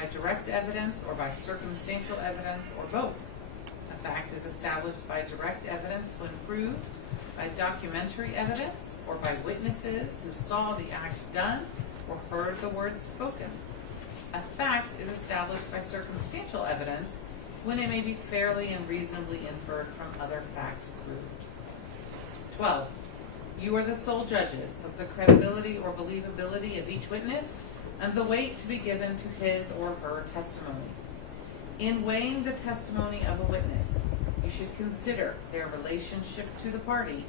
by direct evidence or by circumstantial evidence or both. A fact is established by direct evidence when proved by documentary evidence or by witnesses who saw the act done or heard the words spoken. A fact is established by circumstantial evidence when it may be fairly and reasonably inferred from other facts proved. 12. You are the sole judges of the credibility or believability of each witness and the weight to be given to his or her testimony. In weighing the testimony of a witness, you should consider their relationship to the party,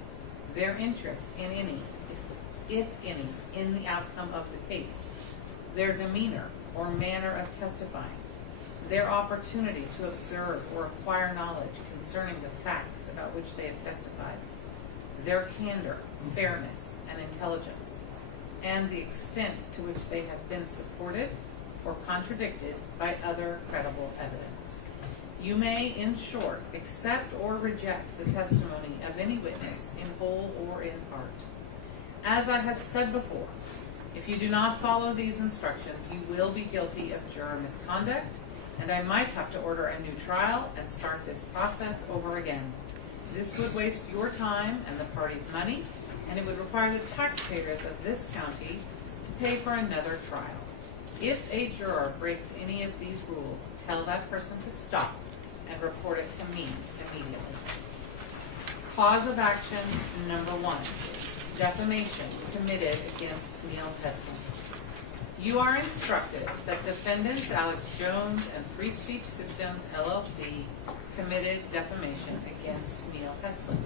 their interest in any, if any, in the outcome of the case, their demeanor or manner of testifying, their opportunity to observe or acquire knowledge concerning the facts about which they have testified, their candor, fairness, and intelligence, and the extent to which they have been supported or contradicted by other credible evidence. You may, in short, accept or reject the testimony of any witness in whole or in part. As I have said before, if you do not follow these instructions, you will be guilty of juror misconduct, and I might have to order a new trial and start this process over again. This would waste your time and the party's money, and it would require the taxpayers of this county to pay for another trial. If a juror breaks any of these rules, tell that person to stop and report it to me immediately. Cause of action number 1, defamation committed against Neil Heslin. You are instructed that defendants Alex Jones and Free Speech Systems, LLC committed defamation against Neil Heslin.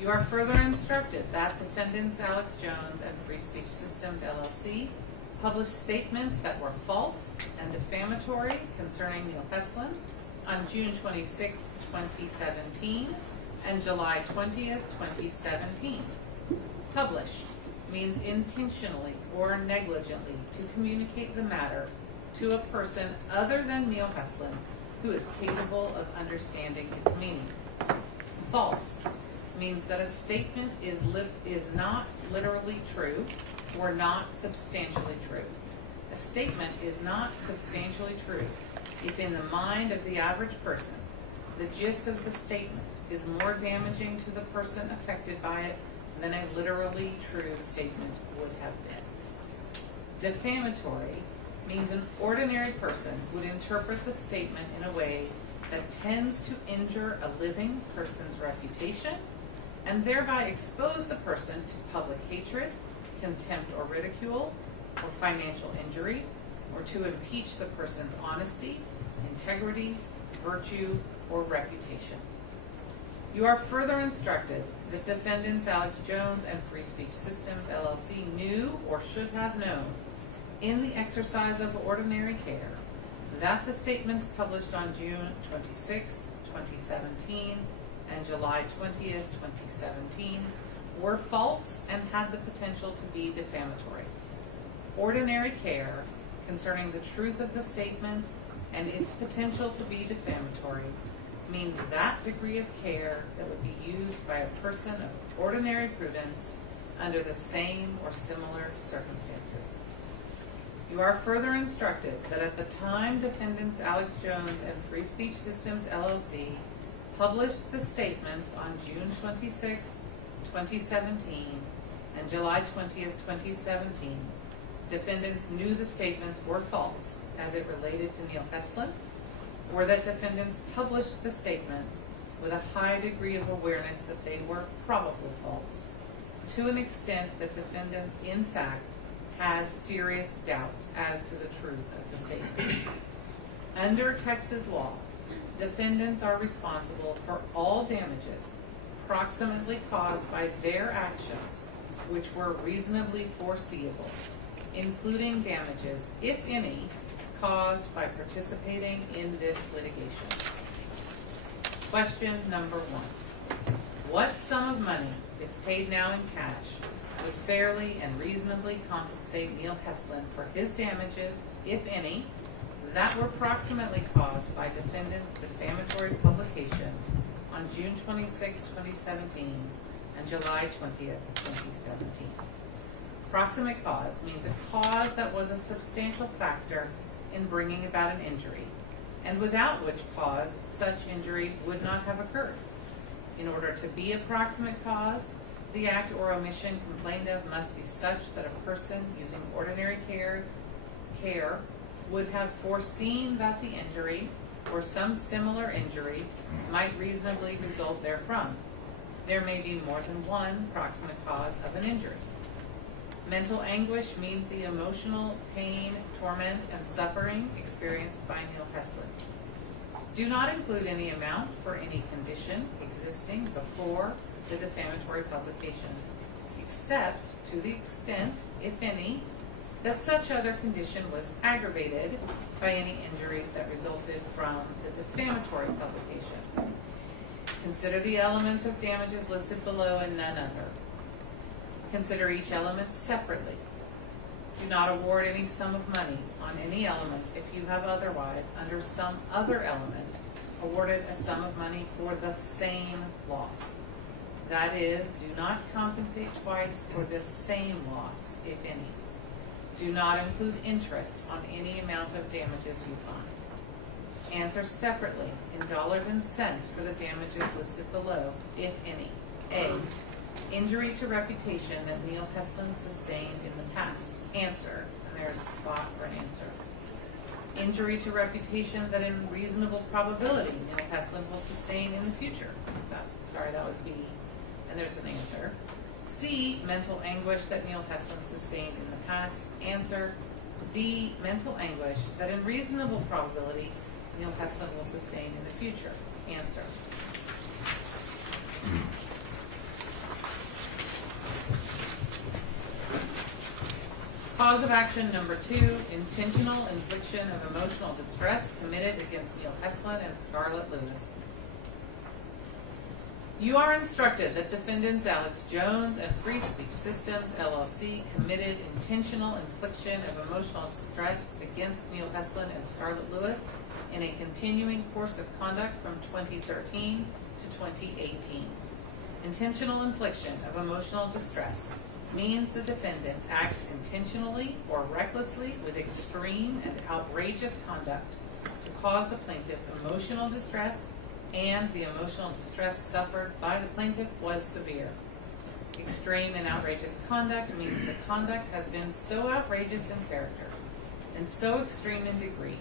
You are further instructed that defendants Alex Jones and Free Speech Systems, LLC published statements that were false and defamatory concerning Neil Heslin on June 26, 2017 and July 20th, 2017. Publish means intentionally or negligently to communicate the matter to a person other than Neil Heslin who is capable of understanding its meaning. False means that a statement is not literally true or not substantially true. A statement is not substantially true if in the mind of the average person, the gist of the statement is more damaging to the person affected by it than a literally true statement would have been. Defamatory means an ordinary person would interpret the statement in a way that tends to injure a living person's reputation and thereby expose the person to public hatred, contempt or ridicule, or financial injury, or to impeach the person's honesty, integrity, virtue, or reputation. You are further instructed that defendants Alex Jones and Free Speech Systems, LLC knew or should have known in the exercise of ordinary care that the statements published on June 26, 2017 and July 20th, 2017 were false and had the potential to be defamatory. Ordinary care concerning the truth of the statement and its potential to be defamatory means that degree of care that would be used by a person of ordinary prudence under the same or similar circumstances. You are further instructed that at the time defendants Alex Jones and Free Speech Systems, LLC published the statements on June 26, 2017 and July 20th, 2017, defendants knew the statements were false as it related to Neil Heslin, or that defendants published the statements with a high degree of awareness that they were probably false, to an extent that defendants, in fact, had serious doubts as to the truth of the statements. Under Texas law, defendants are responsible for all damages proximately caused by their actions which were reasonably foreseeable, including damages, if any, caused by participating in this litigation. Question number 1. What sum of money, if paid now in cash, would fairly and reasonably compensate Neil Heslin for his damages, if any, that were proximately caused by defendants' defamatory publications on June 26, 2017 and July 20th, 2017? Proximate cause means a cause that was a substantial factor in bringing about an injury, and without which cause such injury would not have occurred. In order to be a proximate cause, the act or omission complained of must be such that a person using ordinary care would have foreseen that the injury or some similar injury might reasonably result therefrom. There may be more than one proximate cause of an injury. Mental anguish means the emotional pain, torment, and suffering experienced by Neil Heslin. Do not include any amount for any condition existing before the defamatory publications, except to the extent, if any, that such other condition was aggravated by any injuries that resulted from the defamatory publications. Consider the elements of damages listed below and none other. Consider each element separately. Do not award any sum of money on any element if you have otherwise, under some other element, awarded a sum of money for the same loss. That is, do not compensate twice for the same loss, if any. Do not include interest on any amount of damages you find. Answer separately in dollars and cents for the damages listed below, if any. A. Injury to reputation that Neil Heslin sustained in the past. Answer, and there's a spot for an answer. Injury to reputation that in reasonable probability Neil Heslin will sustain in the future. That was B, and there's an answer. C, mental anguish that Neil Heslin sustained in the past. Answer, D, mental anguish that in reasonable probability Neil Heslin will sustain in the future. Answer. Cause of action number 2, intentional infliction of emotional distress committed against Neil Heslin and Scarlett Lewis. You are instructed that defendants Alex Jones and Free Speech Systems, LLC, committed intentional infliction of emotional distress against Neil Heslin and Scarlett Lewis in a continuing course of conduct from 2013 to 2018. Intentional infliction of emotional distress means the defendant acts intentionally or recklessly with extreme and outrageous conduct to cause the plaintiff emotional distress, and the emotional distress suffered by the plaintiff was severe. Extreme and outrageous conduct means the conduct has been so outrageous in character and so extreme in degree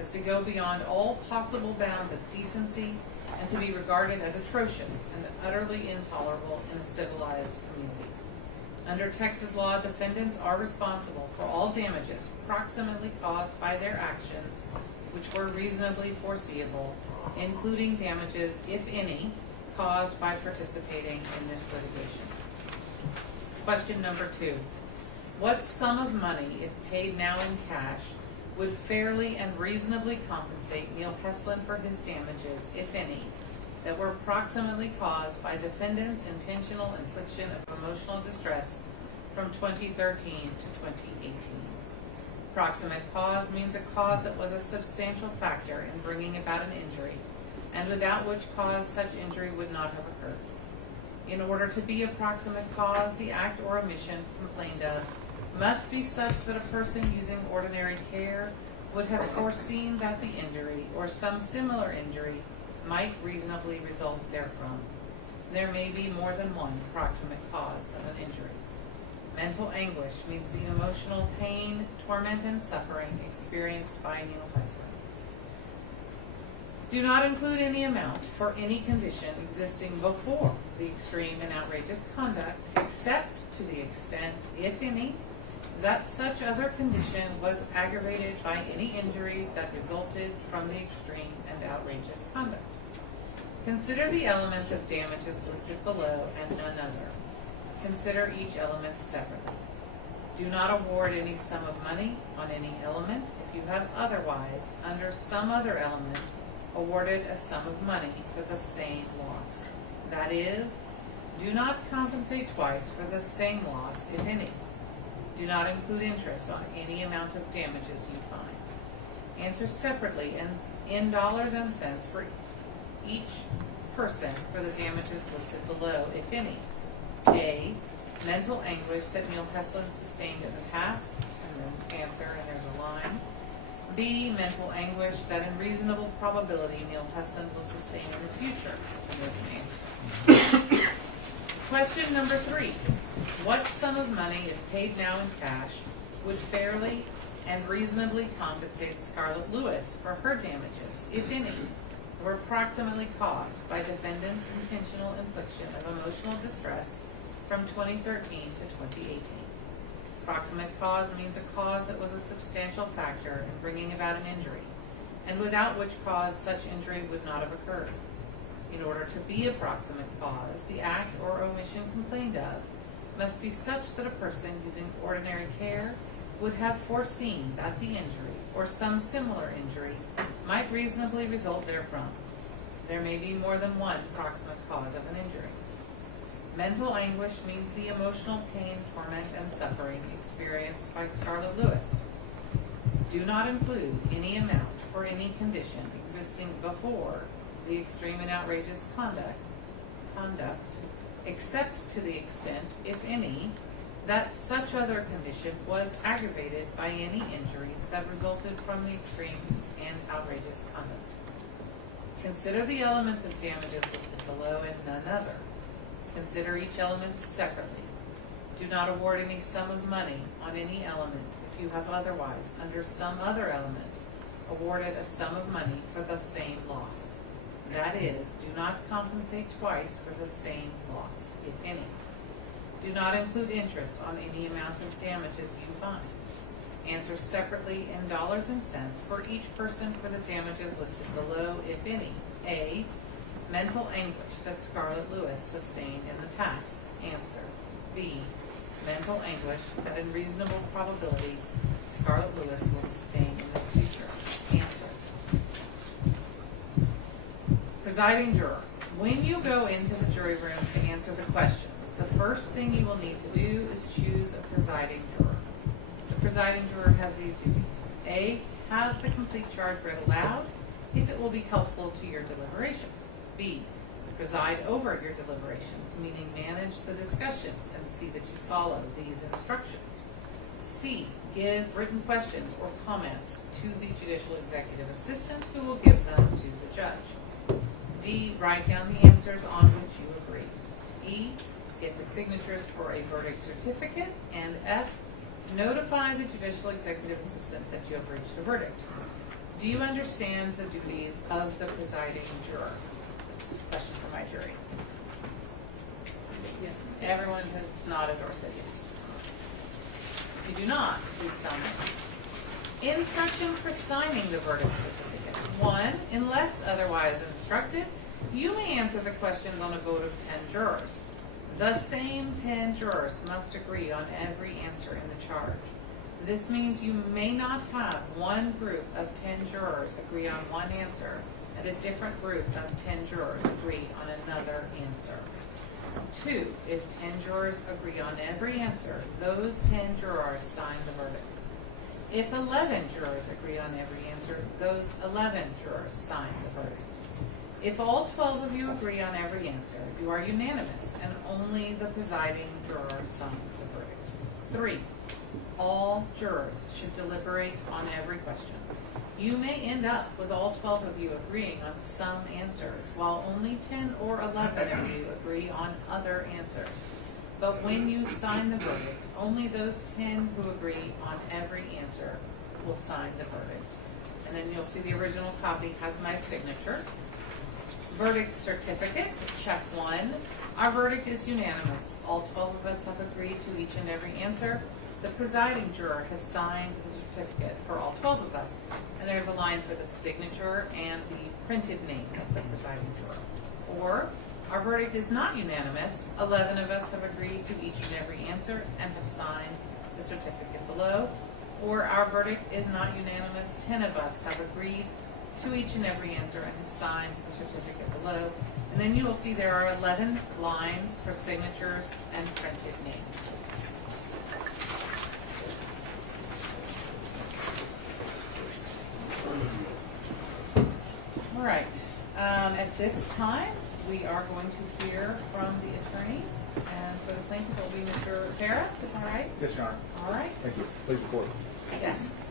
as to go beyond all possible bounds of decency and to be regarded as atrocious and utterly intolerable in a civilized community. Under Texas law, defendants are responsible for all damages proximately caused by their actions which were reasonably foreseeable, including damages, if any, caused by participating in this litigation. Question number 2. What sum of money, if paid now in cash, would fairly and reasonably compensate Neil Heslin for his damages, if any, that were proximately caused by defendant's intentional infliction of emotional distress from 2013 to 2018? Proximate cause means a cause that was a substantial factor in bringing about an injury, and without which cause such injury would not have occurred. In order to be a proximate cause, the act or omission complained of must be such that a person using ordinary care would have foreseen that the injury or some similar injury might reasonably result therefrom. There may be more than one proximate cause of an injury. Mental anguish means the emotional pain, torment, and suffering experienced by Neil Heslin. Do not include any amount for any condition existing before the extreme and outrageous conduct, except to the extent, if any, that such other condition was aggravated by any injuries that resulted from the extreme and outrageous conduct. Consider the elements of damages listed below and none other. Consider each element separately. Do not award any sum of money on any element if you have otherwise, under some other element, awarded a sum of money for the same loss. That is, do not compensate twice for the same loss, if any. Do not include interest on any amount of damages you find. Answer separately and in dollars and cents for each person for the damages listed below, if any. A, mental anguish that Neil Heslin sustained in the past, and then answer, and there's a line. B, mental anguish that in reasonable probability Neil Heston will sustain in the future. And there's an answer. Question number 3. What sum of money, if paid now in cash, would fairly and reasonably compensate Scarlett Lewis for her damages, if any, were approximately caused by defendant's intentional infliction of emotional distress from 2013 to 2018? Proximate cause means a cause that was a substantial factor in bringing about an injury, and without which cause such injury would not have occurred. In order to be a proximate cause, the act or omission complained of must be such that a person using ordinary care would have foreseen that the injury, or some similar injury, might reasonably result therefrom. There may be more than one proximate cause of an injury. Mental anguish means the emotional pain, torment, and suffering experienced by Scarlett Lewis. Do not include any amount for any condition existing before the extreme and outrageous conduct, except to the extent, if any, that such other condition was aggravated by any injuries that resulted from the extreme and outrageous conduct. Consider the elements of damages listed below and none other. Consider each element separately. Do not award any sum of money on any element if you have otherwise, under some other element, awarded a sum of money for the same loss. That is, do not compensate twice for the same loss, if any. Do not include interest on any amount of damages you find. Answer separately in dollars and cents for each person for the damages listed below, if any. A, mental anguish that Scarlett Lewis sustained in the past. Answer. B, mental anguish that in reasonable probability Scarlett Lewis will sustain in the future. Answer. Presiding juror. When you go into the jury room to answer the questions, the first thing you will need to do is choose a presiding juror. The presiding juror has these duties. A, have the complete charge read aloud if it will be helpful to your deliberations. B, preside over your deliberations, meaning manage the discussions and see that you follow these instructions. C, give written questions or comments to the judicial executive assistant who will give them to the judge. D, write down the answers on which you agree. E, get the signatures for a verdict certificate. And F, notify the judicial executive assistant that you have reached a verdict. Do you understand the duties of the presiding juror? That's a question for my jury. Yes. Everyone has nodded or said yes. If you do not, please tell me. Instructions for signing the verdict certificate. 1, unless otherwise instructed, you may answer the questions on a vote of 10 jurors. The same 10 jurors must agree on every answer in the charge. This means you may not have one group of 10 jurors agree on one answer and a different group of 10 jurors agree on another answer. 2, if 10 jurors agree on every answer, those 10 jurors sign the verdict. If 11 jurors agree on every answer, those 11 jurors sign the verdict. If all 12 of you agree on every answer, you are unanimous, and only the presiding juror signs the verdict. 3, all jurors should deliberate on every question. You may end up with all 12 of you agreeing on some answers, while only 10 or 11 of you agree on other answers. But when you sign the verdict, only those 10 who agree on every answer will sign the verdict. And then you'll see the original copy has my signature. Verdict certificate, check 1. Our verdict is unanimous. All 12 of us have agreed to each and every answer. The presiding juror has signed the certificate for all 12 of us. And there's a line for the signature and the printed name of the presiding juror. Or, our verdict is not unanimous. 11 of us have agreed to each and every answer and have signed the certificate below. Or our verdict is not unanimous. 10 of us have agreed to each and every answer and have signed the certificate below. And then you will see there are 11 lines for signatures and printed names. All right. At this time, we are going to hear from the attorneys, and for the plaintiff it will be Mr. Rivera. Is that right? Yes, Your Honor. All right. Thank you. Please report. Yes.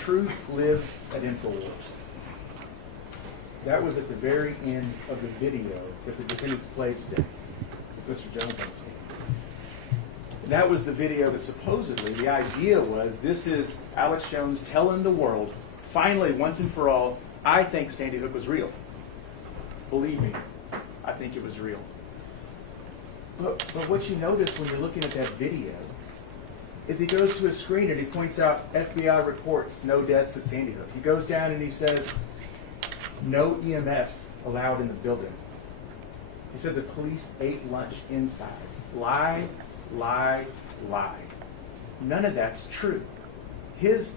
truth lives at InfoWars. That was at the very end of the video that the defendants played today with Mr. Jones on the stand. And that was the video that supposedly the idea was, this is Alex Jones telling the world, finally, once and for all, I think Sandy Hook was real. Believe me, I think it was real. But what you notice when you're looking at that video is he goes to a screen and he points out FBI reports, no deaths at Sandy Hook. He goes down and he says, no EMS allowed in the building. He said the police ate lunch inside. Lie, lie, lie. None of that's true. His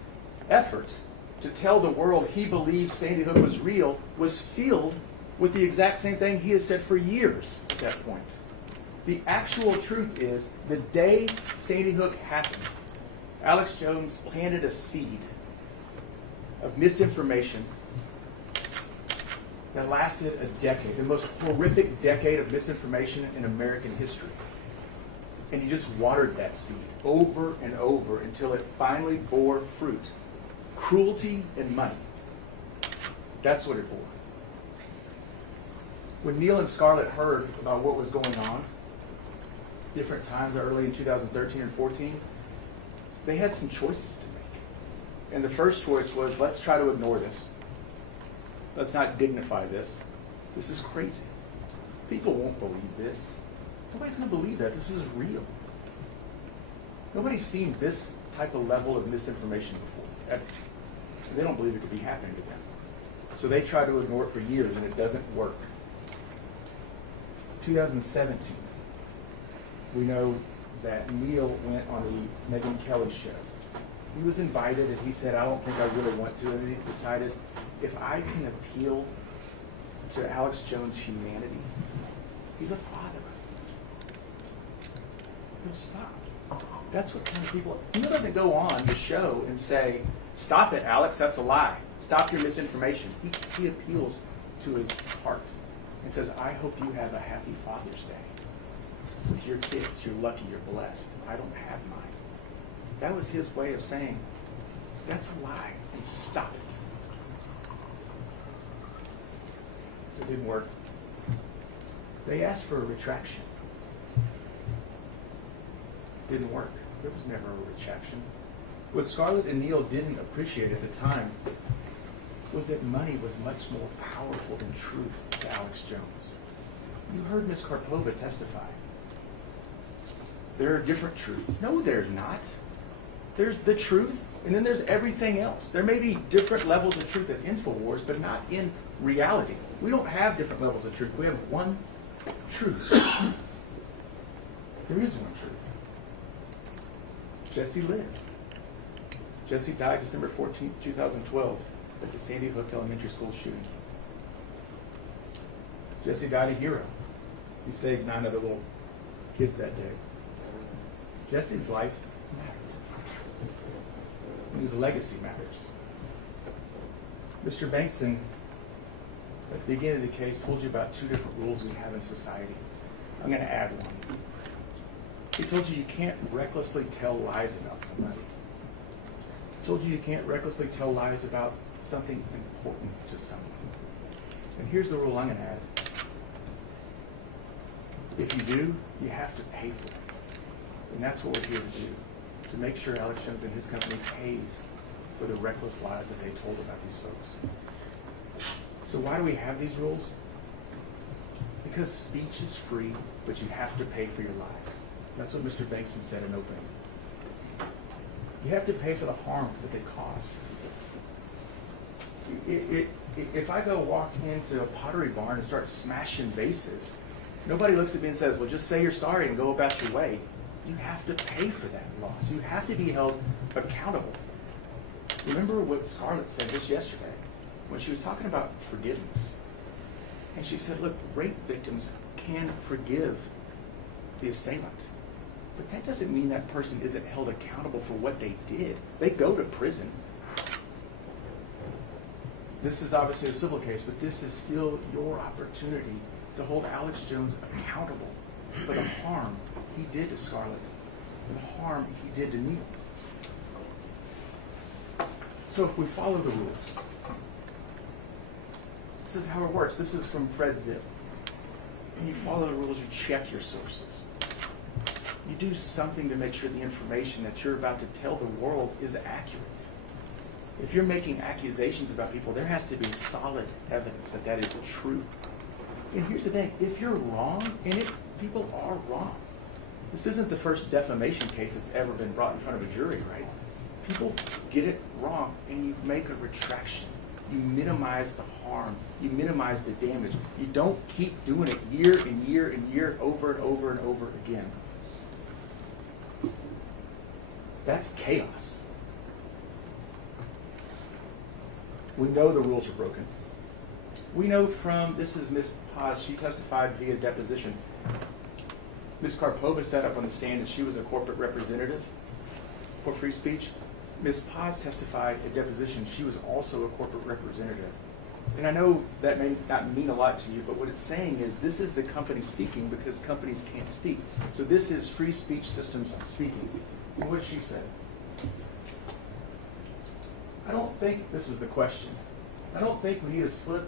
effort to tell the world he believes Sandy Hook was real was filled with the exact same thing he has said for years at that point. The actual truth is, the day Sandy Hook happened, Alex Jones planted a seed of misinformation that lasted a decade, the most horrific decade of misinformation in American history. And he just watered that seed over and over until it finally bore fruit. Cruelty and money. That's what it bore. When Neil and Scarlett heard about what was going on, different times early in 2013 and 14, they had some choices to make. And the first choice was, let's try to ignore this. Let's not dignify this. This is crazy. People won't believe this. Nobody's going to believe that. This is real. Nobody's seen this type of level of misinformation before, ever. They don't believe it could be happening to them. So they try to ignore it for years, and it doesn't work. 2017, we know that Neil went on the Megyn Kelly show. He was invited, and he said, I don't think I really want to, and he decided, if I can appeal to Alex Jones' humanity, he's a father. He'll stop. That's what kind of people. Neil doesn't go on the show and say, stop it, Alex, that's a lie. Stop your misinformation. He appeals to his heart and says, I hope you have a happy Father's Day with your kids. You're lucky, you're blessed. I don't have mine. That was his way of saying, that's a lie, and stop it. It didn't work. They asked for a retraction. Didn't work. There was never a retraction. What Scarlett and Neil didn't appreciate at the time was that money was much more powerful than truth to Alex Jones. You heard Ms. Karpova testify. There are different truths. No, there's not. There's the truth, and then there's everything else. There may be different levels of truth at InfoWars, but not in reality. We don't have different levels of truth. We have one truth. There is one truth. Jesse lived. Jesse died December 14th, 2012 at the Sandy Hook Elementary School shooting. Jesse died a hero. He saved 9 other little kids that day. Jesse's life mattered. His legacy matters. Mr. Bankston, at the beginning of the case, told you about 2 different rules we have in society. I'm going to add one. He told you can't recklessly tell lies about somebody. He told you can't recklessly tell lies about something important to someone. And here's the rule I'm going to add. If you do, you have to pay for it. And that's what we're here to do, to make sure Alex Jones and his company pays for the reckless lies that they told about these folks. So why do we have these rules? Because speech is free, but you have to pay for your lies. That's what Mr. Bankston said in opening. You have to pay for the harm that they caused. If I go walk into a pottery barn and start smashing vases, nobody looks at me and says, well, just say you're sorry and go about your way. You have to pay for that loss. You have to be held accountable. Remember what Scarlett said just yesterday when she was talking about forgiveness. And she said, look, rape victims can forgive the assailant. But that doesn't mean that person isn't held accountable for what they did. They go to prison. This is obviously a civil case, but this is still your opportunity to hold Alex Jones accountable for the harm he did to Scarlett, for the harm he did to Neil. So if we follow the rules, this is how it works. This is from Fred Zip. And you follow the rules, you check your sources. You do something to make sure the information that you're about to tell the world is accurate. If you're making accusations about people, there has to be solid evidence that that is true. And here's the thing, if you're wrong in it, people are wrong. This isn't the first defamation case that's ever been brought in front of a jury, right? People get it wrong, and you make a retraction. You minimize the harm. You minimize the damage. You don't keep doing it year and year and year over and over and over again. That's chaos. We know the rules are broken. We know from, this is Ms. Paz, she testified via deposition. Ms. Karpova sat up on the stand and she was a corporate representative for free speech. Ms. Paz testified at deposition, she was also a corporate representative. And I know that may not mean a lot to you, but what it's saying is this is the company speaking because companies can't speak. So this is free speech systems speaking. And what did she say? I don't think this is the question. I don't think we need to split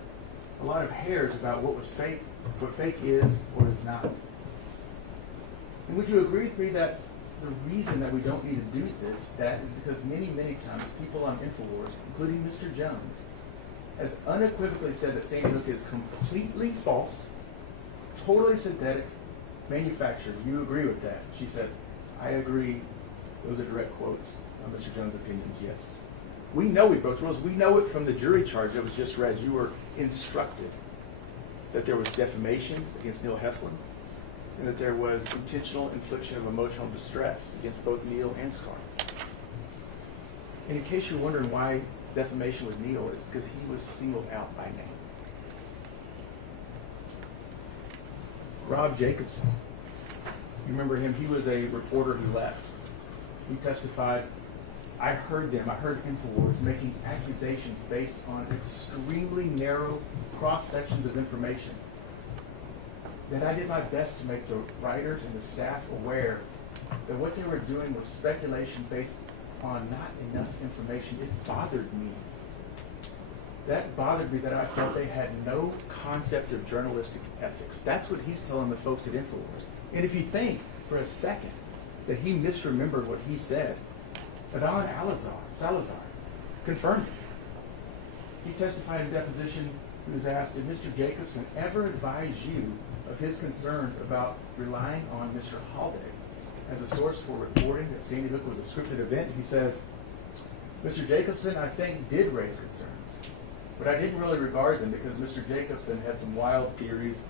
a lot of hairs about what was fake, what fake is or is not. And would you agree with me that the reason that we don't need to do that is because many, many times people on InfoWars, including Mr. Jones, has unequivocally said that Sandy Hook is completely false, totally synthetic, manufactured. You agree with that? She said, I agree. Those are direct quotes of Mr. Jones' opinions, yes. We know we broke the rules. We know it from the jury charge that was just read. You were instructed that there was defamation against Neil Heslin and that there was intentional infliction of emotional distress against both Neil and Scar. And in case you're wondering why defamation with Neil, it's because he was singled out by name. Rob Jacobson, you remember him? He was a reporter who left. He testified, I heard InfoWars making accusations based on extremely narrow cross-sections of information. Then I did my best to make the writers and the staff aware that what they were doing was speculation based on not enough information. It bothered me. That bothered me that I felt they had no concept of journalistic ethics. That's what he's telling the folks at InfoWars. And if you think for a second that he misremembered what he said, Adon Salazar confirmed it. He testified in deposition. He was asked, did Mr. Jacobson ever advise you of his concerns about relying on Mr. Haldig as a source for reporting that Sandy Hook was a scripted event? He says, Mr. Jacobson, I think, did raise concerns, but I didn't really regard them because Mr. Jacobson had some wild theories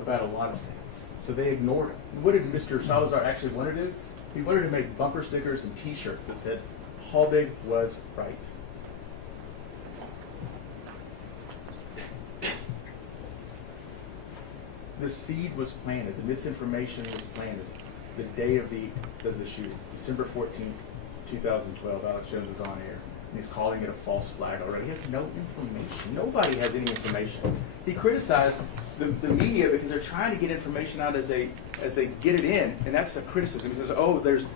about a lot of things. So they ignored him. What did Mr. Salazar actually want to do? He wanted to make bumper stickers and T-shirts that said, Haldig was right. The seed was planted, the misinformation was planted the day of the shooting, December 14th, 2012. Alex Jones is on air, and he's calling it a false flag already. He has no information. Nobody has any information. He criticized the media because they're trying to get information out as they get it in, and that's a criticism. He says, oh, there's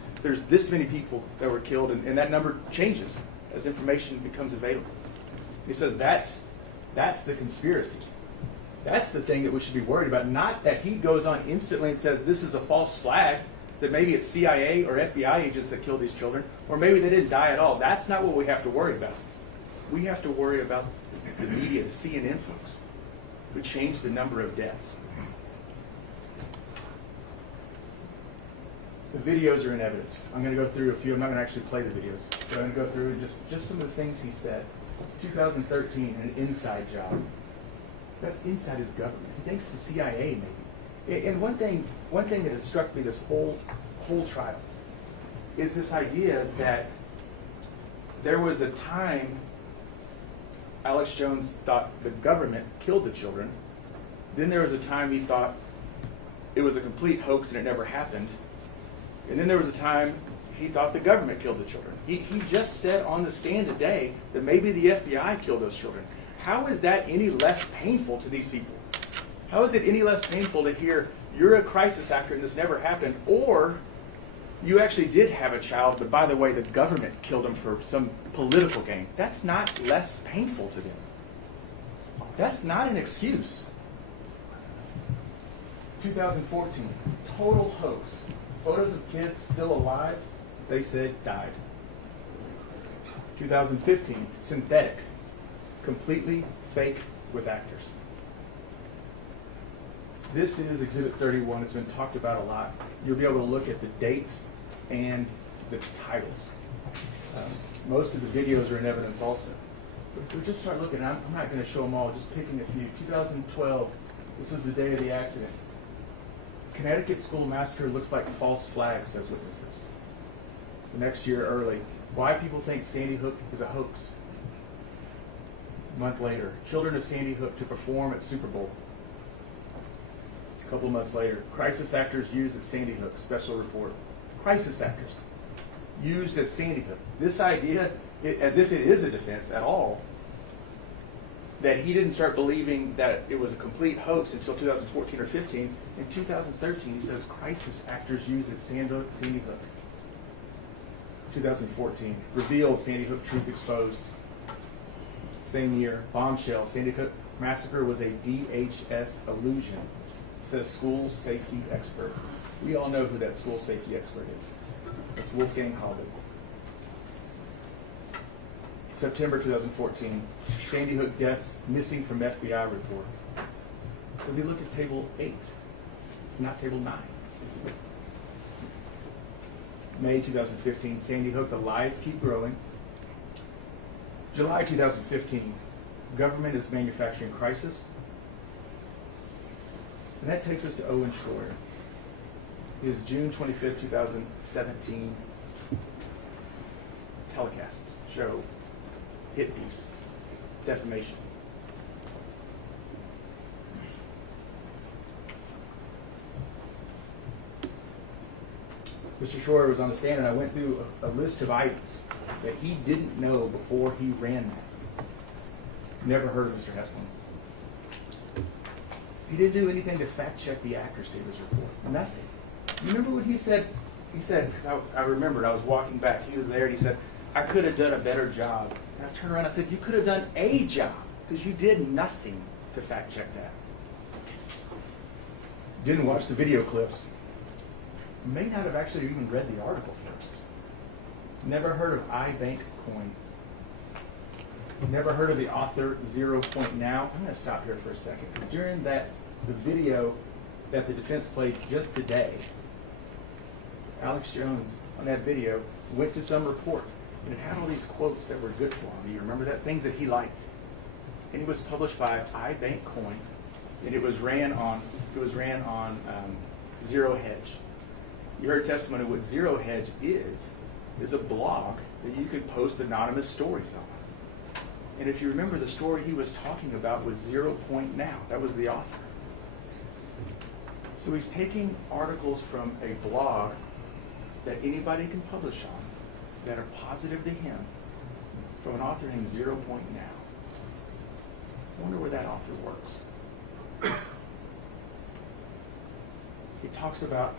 this many people that were killed, and that number changes as information becomes available. He says that's the conspiracy. That's the thing that we should be worried about, not that he goes on instantly and says this is a false flag, that maybe it's CIA or FBI agents that killed these children, or maybe they didn't die at all. That's not what we have to worry about. We have to worry about the media, the CNN folks, who changed the number of deaths. The videos are in evidence. I'm going to go through a few. I'm not going to actually play the videos, but I'm going to go through just some of the things he said. 2013, an inside job. That's inside his government. He thinks the CIA maybe. And one thing that has struck me this whole trial is this idea that there was a time Alex Jones thought the government killed the children. Then there was a time he thought it was a complete hoax and it never happened. And then there was a time he thought the government killed the children. He just said on the stand today that maybe the FBI killed those children. How is that any less painful to these people? How is it any less painful to hear you're a crisis actor and this never happened, or You actually did have a child, but by the way, the government killed him for some political gain. That's not less painful to them. That's not an excuse. 2014, total hoax. Photos of kids still alive, they said died. 2015, synthetic, completely fake with actors. This is Exhibit 31. It's been talked about a lot. You'll be able to look at the dates and the titles. Most of the videos are in evidence also. But if we just start looking, I'm not going to show them all, just picking a few. 2012, this is the day of the accident. Connecticut school massacre looks like false flag, says witnesses. The next year early, why people think Sandy Hook is a hoax. A month later, children of Sandy Hook to perform at Super Bowl. A couple months later, crisis actors used at Sandy Hook, special report. Crisis actors used at Sandy Hook. This idea, as if it is a defense at all, that he didn't start believing that it was a complete hoax until 2014 or 15. In 2013, he says crisis actors used at Sandy Hook. 2014, revealed Sandy Hook truth exposed. Same year, bombshell, Sandy Hook massacre was a DHS illusion, says school safety expert. We all know who that school safety expert is. It's Wolfgang Halbig. September 2014, Sandy Hook deaths missing from FBI report. Because he looked at table 8, not table 9. May 2015, Sandy Hook, the lies keep growing. July 2015, government is manufacturing crisis. And that takes us to Owen Schroyer. His June 25th, 2017 telecast show, hit piece, Defamation. Mr. Schroyer was on the stand, and I went through a list of items that he didn't know before he ran that. Never heard of Mr. Hesslin. He didn't do anything to fact check the accuracy of his report. Nothing. You remember what he said? He said, because I remembered, I was walking back, he was there, and he said, I could have done a better job. And I turned around and I said, you could have done a job, because you did nothing to fact check that. Didn't watch the video clips. May not have actually even read the article first. Never heard of iBank Coin. Never heard of the author 0 Point Now. I'm going to stop here for a second. Because during the video that the defense played just today, Alex Jones, on that video, went to some report. And it had all these quotes that were good for him. Do you remember that? Things that he liked. And it was published by iBank Coin. And it was ran on Zero Hedge. You heard testimony. What Zero Hedge is a blog that you can post anonymous stories on. And if you remember, the story he was talking about was 0 Point Now. That was the author. So he's taking articles from a blog that anybody can publish on that are positive to him from an author named 0 Point Now. I wonder where that author works. He talks about,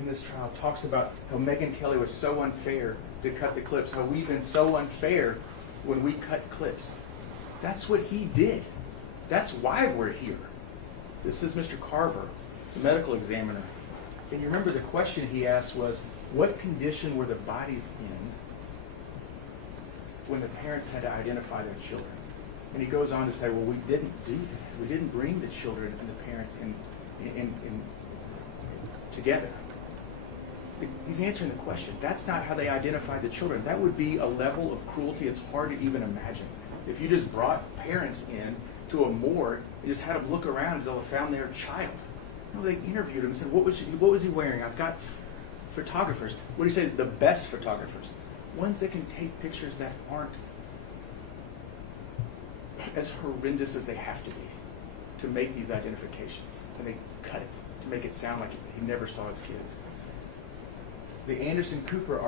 in this trial, talks about how Megyn Kelly was so unfair to cut the clips, how we've been so unfair when we cut clips. That's what he did. That's why we're here. This is Mr. Carver, the medical examiner. And you remember the question he asked was, what condition were the bodies in when the parents had to identify their children? And he goes on to say, well, we didn't do that. We didn't bring the children and the parents in together. He's answering the question. That's not how they identified the children. That would be a level of cruelty it's hard to even imagine. If you just brought parents in to a morgue and just had them look around until they found their child. No, they interviewed him and said, what was he wearing? I've got photographers. What do you say? The best photographers. Ones that can take pictures that aren't as horrendous as they have to be to make these identifications. And they cut it to make it sound like he never saw his kids. The Anderson Cooper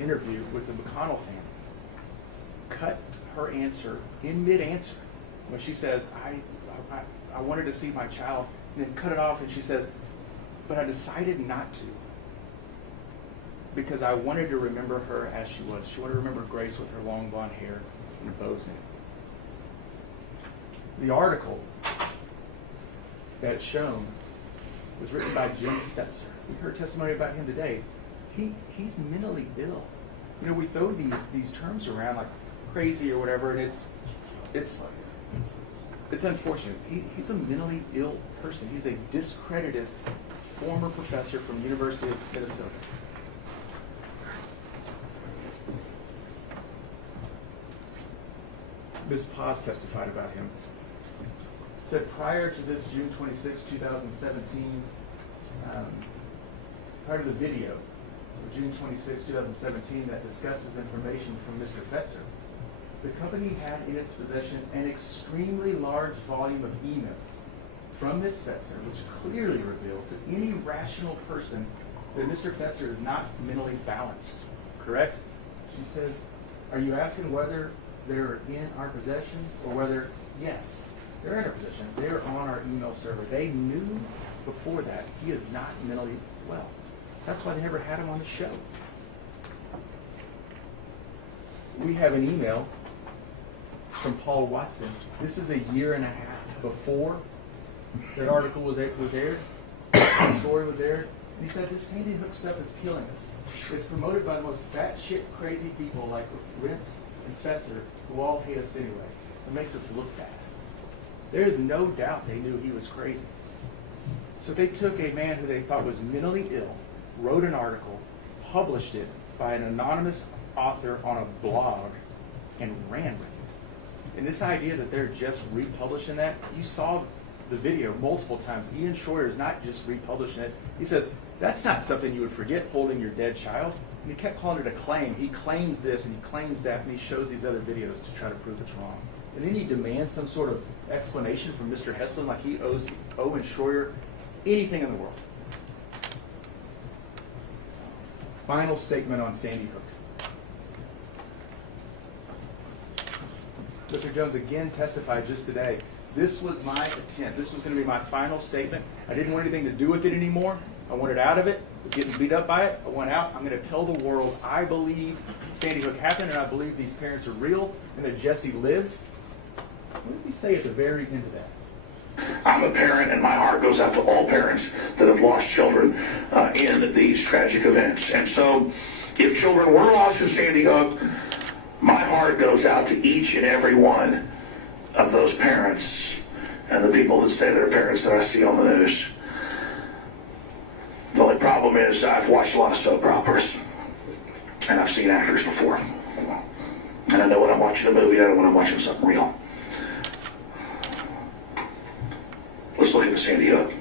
interview with the McConnell family cut her answer in mid-answer when she says, I wanted to see my child, and then cut it off, and she says, but I decided not to. because I wanted to remember her as she was. She wanted to remember Grace with her long blonde hair and bows in it. The article that's shown was written by Jim Fetzer. We heard testimony about him today. He's mentally ill. You know, we throw these terms around like crazy or whatever, and it's unfortunate. He's a mentally ill person. He's a discredited former professor from the University of Minnesota. Ms. Paz testified about him. Said prior to this June 26, 2017, prior to the video of June 26, 2017 that discusses information from Mr. Fetzer, the company had in its possession an extremely large volume of emails from Ms. Fetzer, which clearly revealed to any rational person that Mr. Fetzer is not mentally balanced. Correct? She says, are you asking whether they're in our possession or whether, yes, they're in our possession. They're on our email server. They knew before that he is not mentally well. That's why they never had him on the show. We have an email from Paul Watson. This is a year and a half before that article was aired, the story was aired. And he said, this Sandy Hook stuff is killing us. It's promoted by the most batshit crazy people like Rentz and Fetzer, who all hate us anyway. It makes us look bad. There is no doubt they knew he was crazy. So they took a man who they thought was mentally ill, wrote an article, published it by an anonymous author on a blog, and ran with it. And this idea that they're just republishing that, you saw the video multiple times. Ian Schroyer is not just republishing it. He says, that's not something you would forget, holding your dead child. And he kept calling it a claim. He claims this and he claims that, and he shows these other videos to try to prove it's wrong. And then he demands some sort of explanation from Mr. Heslin, like he owes Owen Schroyer anything in the world. Final statement on Sandy Hook. Mr. Jones again testified just today. This was my attempt. This was going to be my final statement. I didn't want anything to do with it anymore. I wanted out of it. I was getting beat up by it. I went out. I'm going to tell the world I believe Sandy Hook happened, and I believe these parents are real, and that Jesse lived. What does he say at the very end of that? I'm a parent, and my heart goes out to all parents that have lost children in these tragic events. And so, if children were lost in Sandy Hook, my heart goes out to each and every one of those parents and the people that say they're parents that I see on the news. The only problem is I've watched a lot of soap operas, and I've seen actors before. And I know when I'm watching a movie, I know when I'm watching something real. Let's look at Sandy Hook.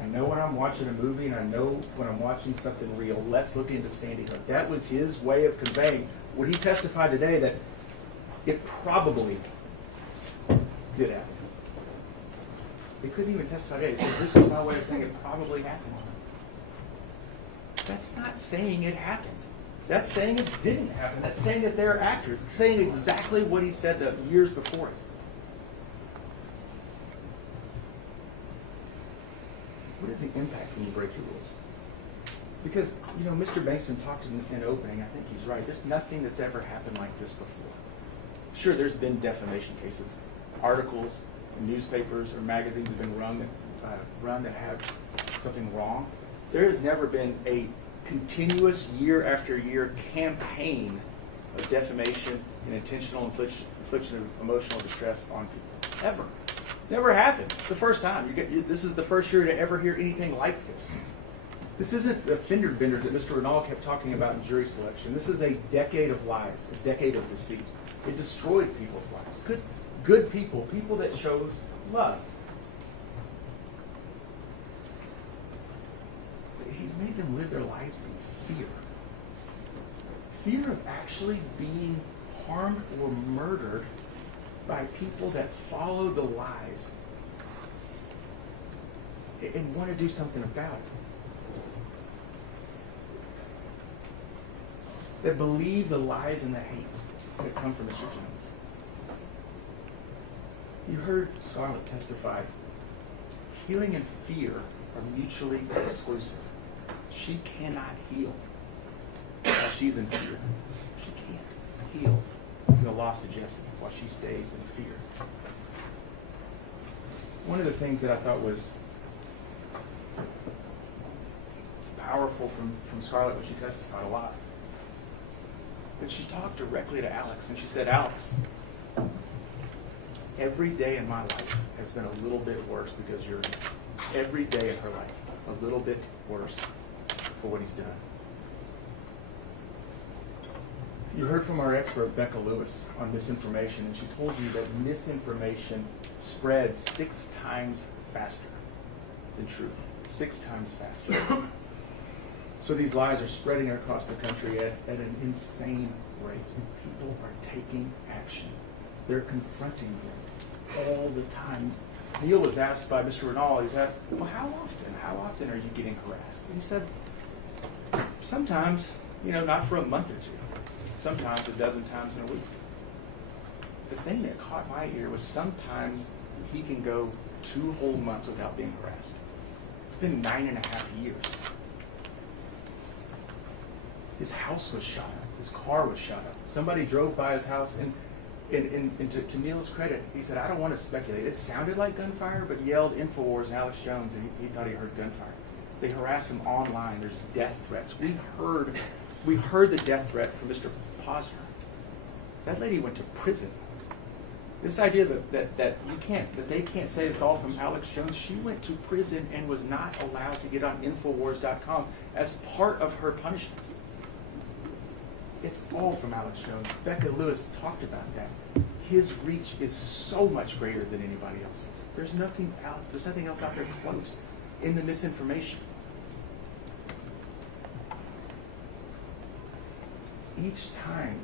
I know when I'm watching a movie, and I know when I'm watching something real. Let's look into Sandy Hook. That was his way of conveying what he testified today, that it probably did happen. They couldn't even testify today. So this is my way of saying it probably happened. That's not saying it happened. That's saying it didn't happen. That's saying that they're actors. It's saying exactly what he said the years before it. What is the impact when you break your rules? Because, you know, Mr. Bankston talked in opening, I think he's right. There's nothing that's ever happened like this before. Sure, there's been defamation cases. Articles, newspapers, or magazines have been run that have something wrong. There has never been a continuous year after year campaign of defamation and intentional infliction of emotional distress on people. Ever. It's never happened. It's the first time. This is the first year to ever hear anything like this. This isn't the fender bender that Mr. Renal kept talking about in jury selection. This is a decade of lies, a decade of deceit. It destroyed people's lives. Good people, people that chose love. He's made them live their lives in fear. Fear of actually being harmed or murdered by people that follow the lies and want to do something about it. That believe the lies and the hate that come from Mr. Jones. You heard Scarlett testify. Healing and fear are mutually exclusive. She cannot heal while she's in fear. She can't heal from the loss of Jesse while she stays in fear. One of the things that I thought was powerful from Scarlett when she testified a lot, but she talked directly to Alex, and she said, Alex, every day in my life has been a little bit worse because you're here. Every day in her life, a little bit worse for what he's done. You heard from our expert, Becca Lewis, on misinformation, and she told you that misinformation spreads 6 times faster than truth. 6 times faster. So these lies are spreading across the country at an insane rate. People are taking action. They're confronting them all the time. Neil was asked by Mr. Renal, he was asked, well, how often are you getting harassed? And he said, sometimes, not for a month or two. Sometimes a dozen times in a week. The thing that caught my ear was sometimes he can go 2 whole months without being harassed. It's been 9.5 years. His house was shot up. His car was shot up. Somebody drove by his house, and to Neil's credit, he said, I don't want to speculate. It sounded like gunfire, but yelled InfoWars and Alex Jones, and he thought he heard gunfire. They harassed him online. There's death threats. We heard the death threat from Mr. Posner. That lady went to prison. This idea that they can't say it's all from Alex Jones. She went to prison and was not allowed to get on InfoWars.com as part of her punishment. It's all from Alex Jones. Becca Lewis talked about that. His reach is so much greater than anybody else's. There's nothing else out there close in the misinformation. Each time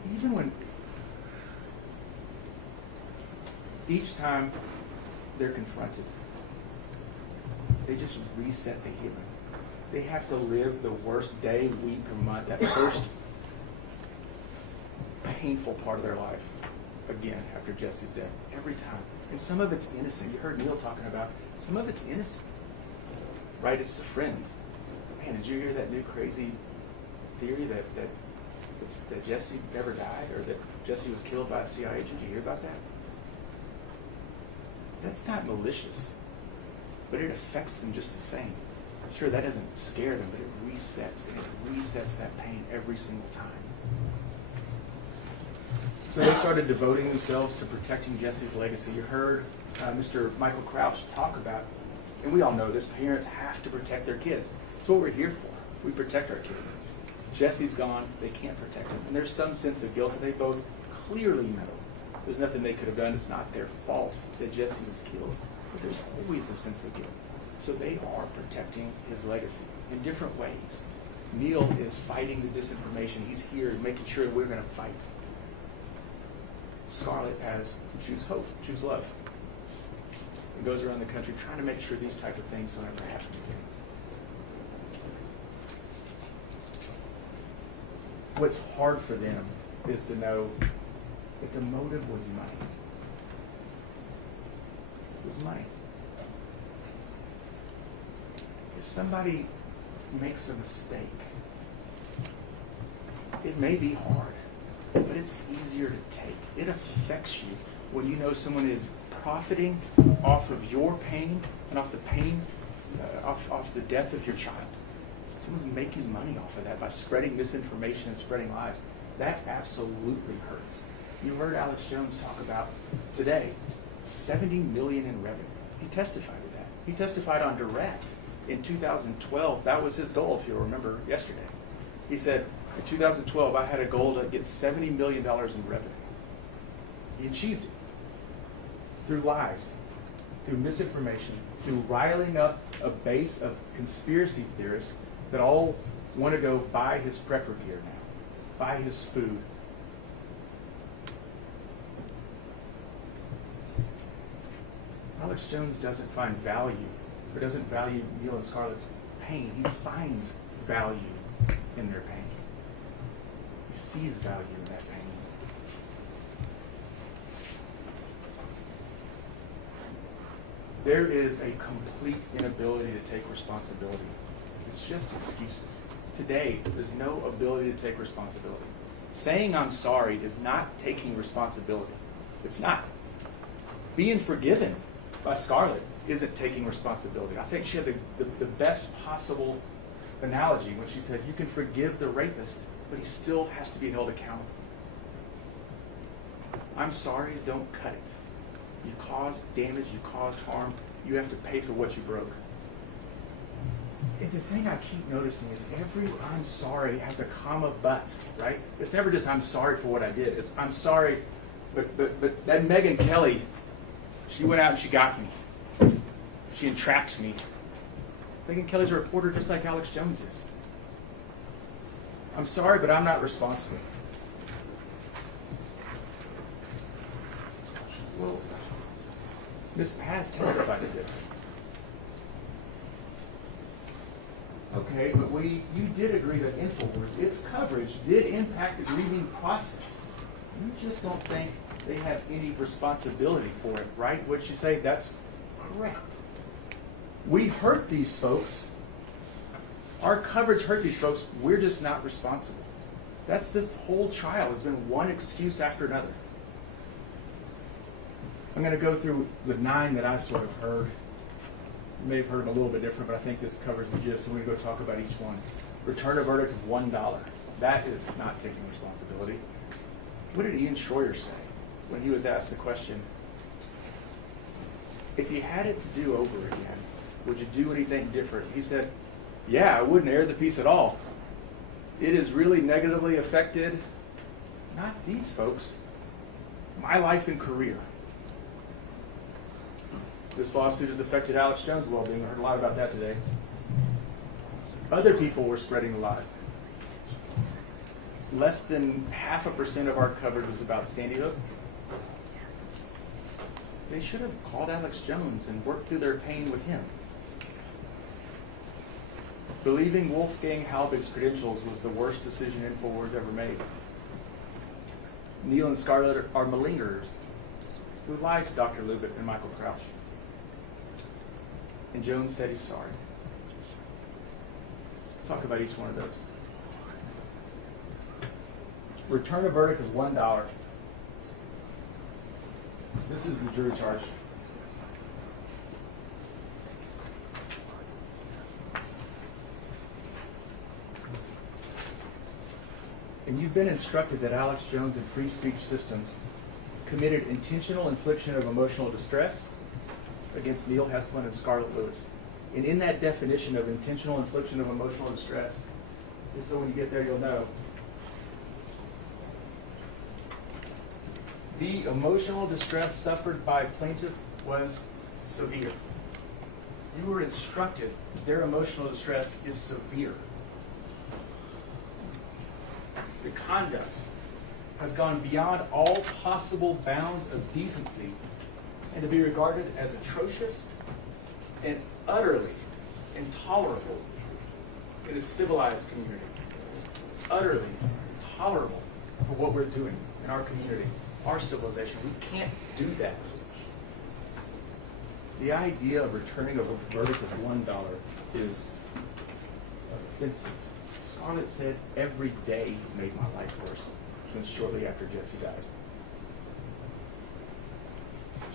they're confronted, they just reset the healing. They have to live the worst day, week, or month, that first painful part of their life again after Jesse's death, every time. And some of it's innocent. You heard Neil talking about some of it's innocent. Right? It's a friend. Man, did you hear that new crazy theory that Jesse never died, or that Jesse was killed by a CIA agent? Did you hear about that? That's not malicious, but it affects them just the same. Sure, that doesn't scare them, but it resets, and it resets that pain every single time. So they started devoting themselves to protecting Jesse's legacy. You heard Mr. Michael Crouch talk about, and we all know this, parents have to protect their kids. That's what we're here for. We protect our kids. Jesse's gone, they can't protect him. And there's some sense of guilt that they both clearly know. There's nothing they could have done. It's not their fault that Jesse was killed. But there's always a sense of guilt. So they are protecting his legacy in different ways. Neil is fighting the disinformation. He's here making sure we're going to fight. Scarlett has Choose Hope, Choose Love. It goes around the country trying to make sure these type of things don't ever happen again. What's hard for them is to know that the motive was money. It was money. If somebody makes a mistake, it may be hard, but it's easier to take. It affects you when you know someone is profiting off of your pain and off the pain, off the death of your child. Someone's making money off of that by spreading misinformation and spreading lies. That absolutely hurts. You heard Alex Jones talk about today, $70 million in revenue. He testified to that. He testified on direct in 2012. That was his goal, if you'll remember yesterday. He said, in 2012, I had a goal to get $70 million in revenue. He achieved it through lies, through misinformation, through riling up a base of conspiracy theorists that all want to go buy his prepper gear now, buy his food. Alex Jones doesn't find value, or doesn't value Neil and Scarlett's pain. He finds value in their pain. He sees value in that pain. There is a complete inability to take responsibility. It's just excuses. Today, there's no ability to take responsibility. Saying I'm sorry is not taking responsibility. It's not. Being forgiven by Scarlett isn't taking responsibility. I think she had the best possible analogy when she said, you can forgive the rapist, but he still has to be held accountable. I'm sorry's don't cut it. You caused damage, you caused harm, you have to pay for what you broke. And the thing I keep noticing is every I'm sorry has a comma but, right? It's never just I'm sorry for what I did. It's I'm sorry, but that Megyn Kelly, she went out and she got me. She entrapped me. Megyn Kelly's a reporter just like Alex Jones is. I'm sorry, but I'm not responsible. Well, Ms. Paz testified to this. Okay, but you did agree that InfoWars, its coverage did impact the grieving process. You just don't think they have any responsibility for it, right? What you say, that's correct. We hurt these folks. Our coverage hurt these folks. We're just not responsible. That's this whole trial has been one excuse after another. I'm going to go through the 9 that I sort of heard. You may have heard them a little bit different, but I think this covers the gist. We're going to go talk about each one. Return a verdict of $1. That is not taking responsibility. What did Ian Schroyer say when he was asked the question, if you had it to do over again, would you do anything different? He said, yeah, I wouldn't air the piece at all. It has really negatively affected, not these folks, my life and career. This lawsuit has affected Alex Jones' well-being. I heard a lot about that today. Other people were spreading the lies. Less than 0.5% of our coverage was about Sandy Hook. They should have called Alex Jones and worked through their pain with him. Believing Wolfgang Halbig's credentials was the worst decision InfoWars ever made. Neil and Scarlett are malingerers who lied to Dr. Lubit and Michael Crouch. And Jones said he's sorry. Let's talk about each one of those. Return a verdict of $1. This is the jury charge. And you've been instructed that Alex Jones and Free Speech Systems committed intentional infliction of emotional distress against Neil Heslin and Scarlett Lewis. And in that definition of intentional infliction of emotional distress, just so when you get there you'll know, the emotional distress suffered by plaintiff was severe. You were instructed their emotional distress is severe. The conduct has gone beyond all possible bounds of decency and to be regarded as atrocious and utterly intolerable in a civilized community. Utterly intolerable for what we're doing in our community, our civilization. We can't do that. The idea of returning a verdict of $1 is offensive. Scarlett said every day he's made my life worse since shortly after Jesse died.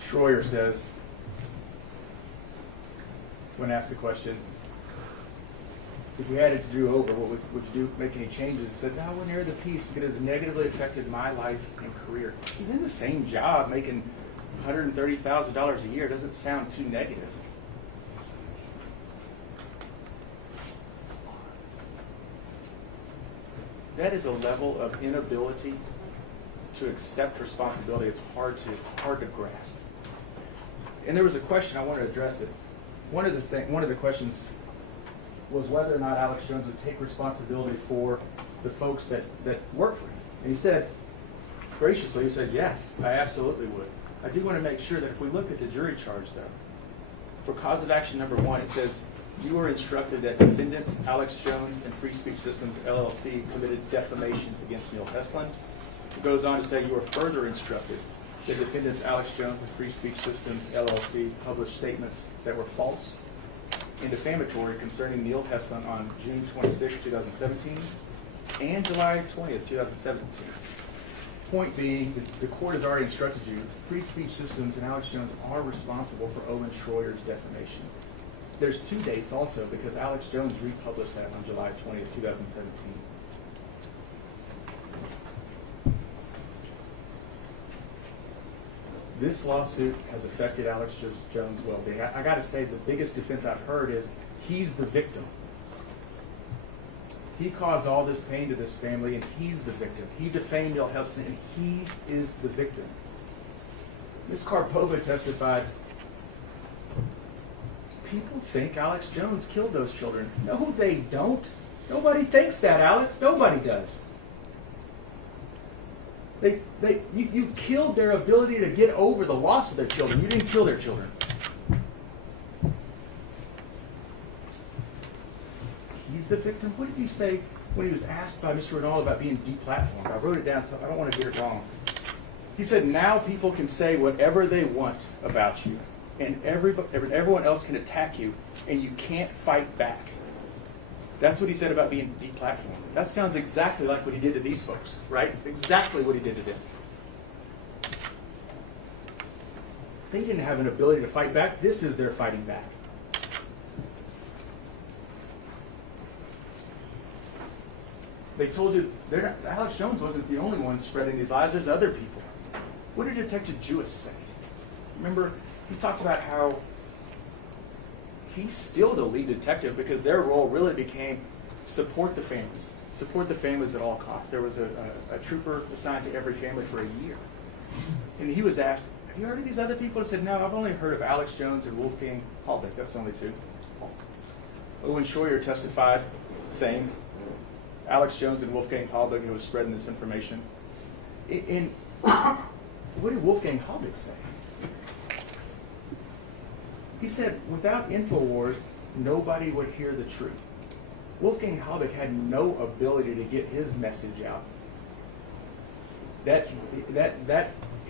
Schroyer says, when asked the question, if you had it to do over, what would you do, make any changes? He said, no, I wouldn't air the piece because it has negatively affected my life and career. He's in the same job making $130,000 a year. Doesn't sound too negative. That is a level of inability to accept responsibility. It's hard to grasp. And there was a question, I want to address it. One of the questions was whether or not Alex Jones would take responsibility for the folks that work for him. And he said, graciously, he said, yes, I absolutely would. I do want to make sure that if we look at the jury charge, though, for cause of action number 1, it says, you were instructed that defendants Alex Jones and Free Speech Systems, LLC, committed defamation against Neil Heslin. It goes on to say you were further instructed that defendants Alex Jones and Free Speech Systems, LLC, published statements that were false. and defamatory concerning Neil Heslin on June 26, 2017, and July 20th, 2017. Point being, the court has already instructed you, free speech systems and Alex Jones are responsible for Owen Schroyer's defamation. There's 2 dates also, because Alex Jones republished that on July 20th, 2017. This lawsuit has affected Alex Jones' well-being. I got to say, the biggest defense I've heard is he's the victim. He caused all this pain to this family, and he's the victim. He defamed Neil Heslin, and he is the victim. Ms. Karpova testified, people think Alex Jones killed those children. No, they don't. Nobody thinks that, Alex. Nobody does. You killed their ability to get over the loss of their children. You didn't kill their children. He's the victim. What did he say when he was asked by Mr. Rebuttal about being deplatformed? I wrote it down, so I don't want to get it wrong. He said, now people can say whatever they want about you, and everyone else can attack you, and you can't fight back. That's what he said about being deplatformed. That sounds exactly like what he did to these folks, right? Exactly what he did to them. They didn't have an ability to fight back. This is their fighting back. They told you Alex Jones wasn't the only one spreading these lies. There's other people. What did Detective Jewis say? Remember, he talked about how he's still the lead detective because their role really became support the families at all costs. There was a trooper assigned to every family for a year. And he was asked, have you heard of these other people? He said, no, I've only heard of Alex Jones and Wolfgang Halbeck. That's the only 2. Owen Schroyer testified, saying, Alex Jones and Wolfgang Halbeck who was spreading this information. And what did Wolfgang Halbeck say? He said, without InfoWars, nobody would hear the truth. Wolfgang Halbeck had no ability to get his message out.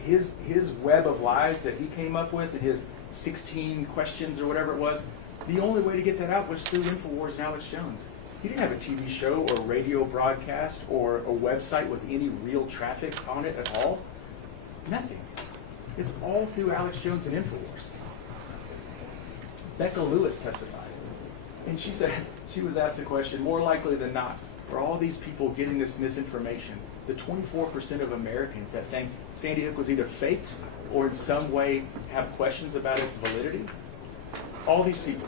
His web of lies that he came up with, and his 16 questions or whatever it was, the only way to get that out was through InfoWars and Alex Jones. He didn't have a TV show or radio broadcast or a website with any real traffic on it at all. Nothing. It's all through Alex Jones and InfoWars. Becca Lewis testified, and she said, she was asked the question, more likely than not, for all these people getting this misinformation, the 24% of Americans that think Sandy Hook was either faked or in some way have questions about its validity, all these people,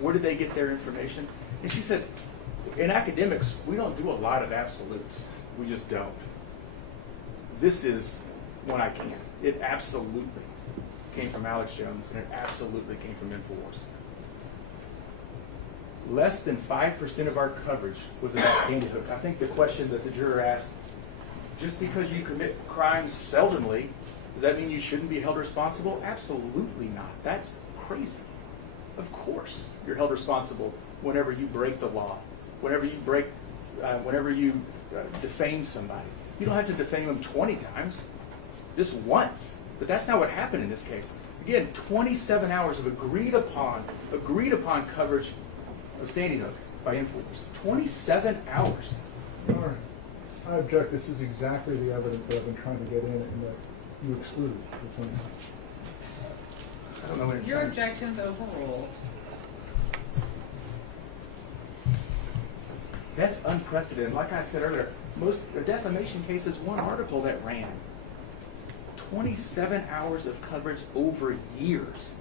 where did they get their information? And she said, in academics, we don't do a lot of absolutes. We just don't. This is one I can. It absolutely came from Alex Jones, and it absolutely came from InfoWars. Less than 5% of our coverage was about Sandy Hook. I think the question that the juror asked, just because you commit crimes seldomly, does that mean you shouldn't be held responsible? Absolutely not. That's crazy. Of course you're held responsible whenever you break the law, whenever you defame somebody. You don't have to defame them 20 times, just once. But that's not what happened in this case. Again, 27 hours of agreed upon coverage of Sandy Hook by InfoWars. 27 hours. All right. I object. This is exactly the evidence that I've been trying to get in and that you excluded. I don't know what Your objection's overruled. That's unprecedented. Like I said earlier, most defamation cases, one article that ran. 27 hours of coverage over years.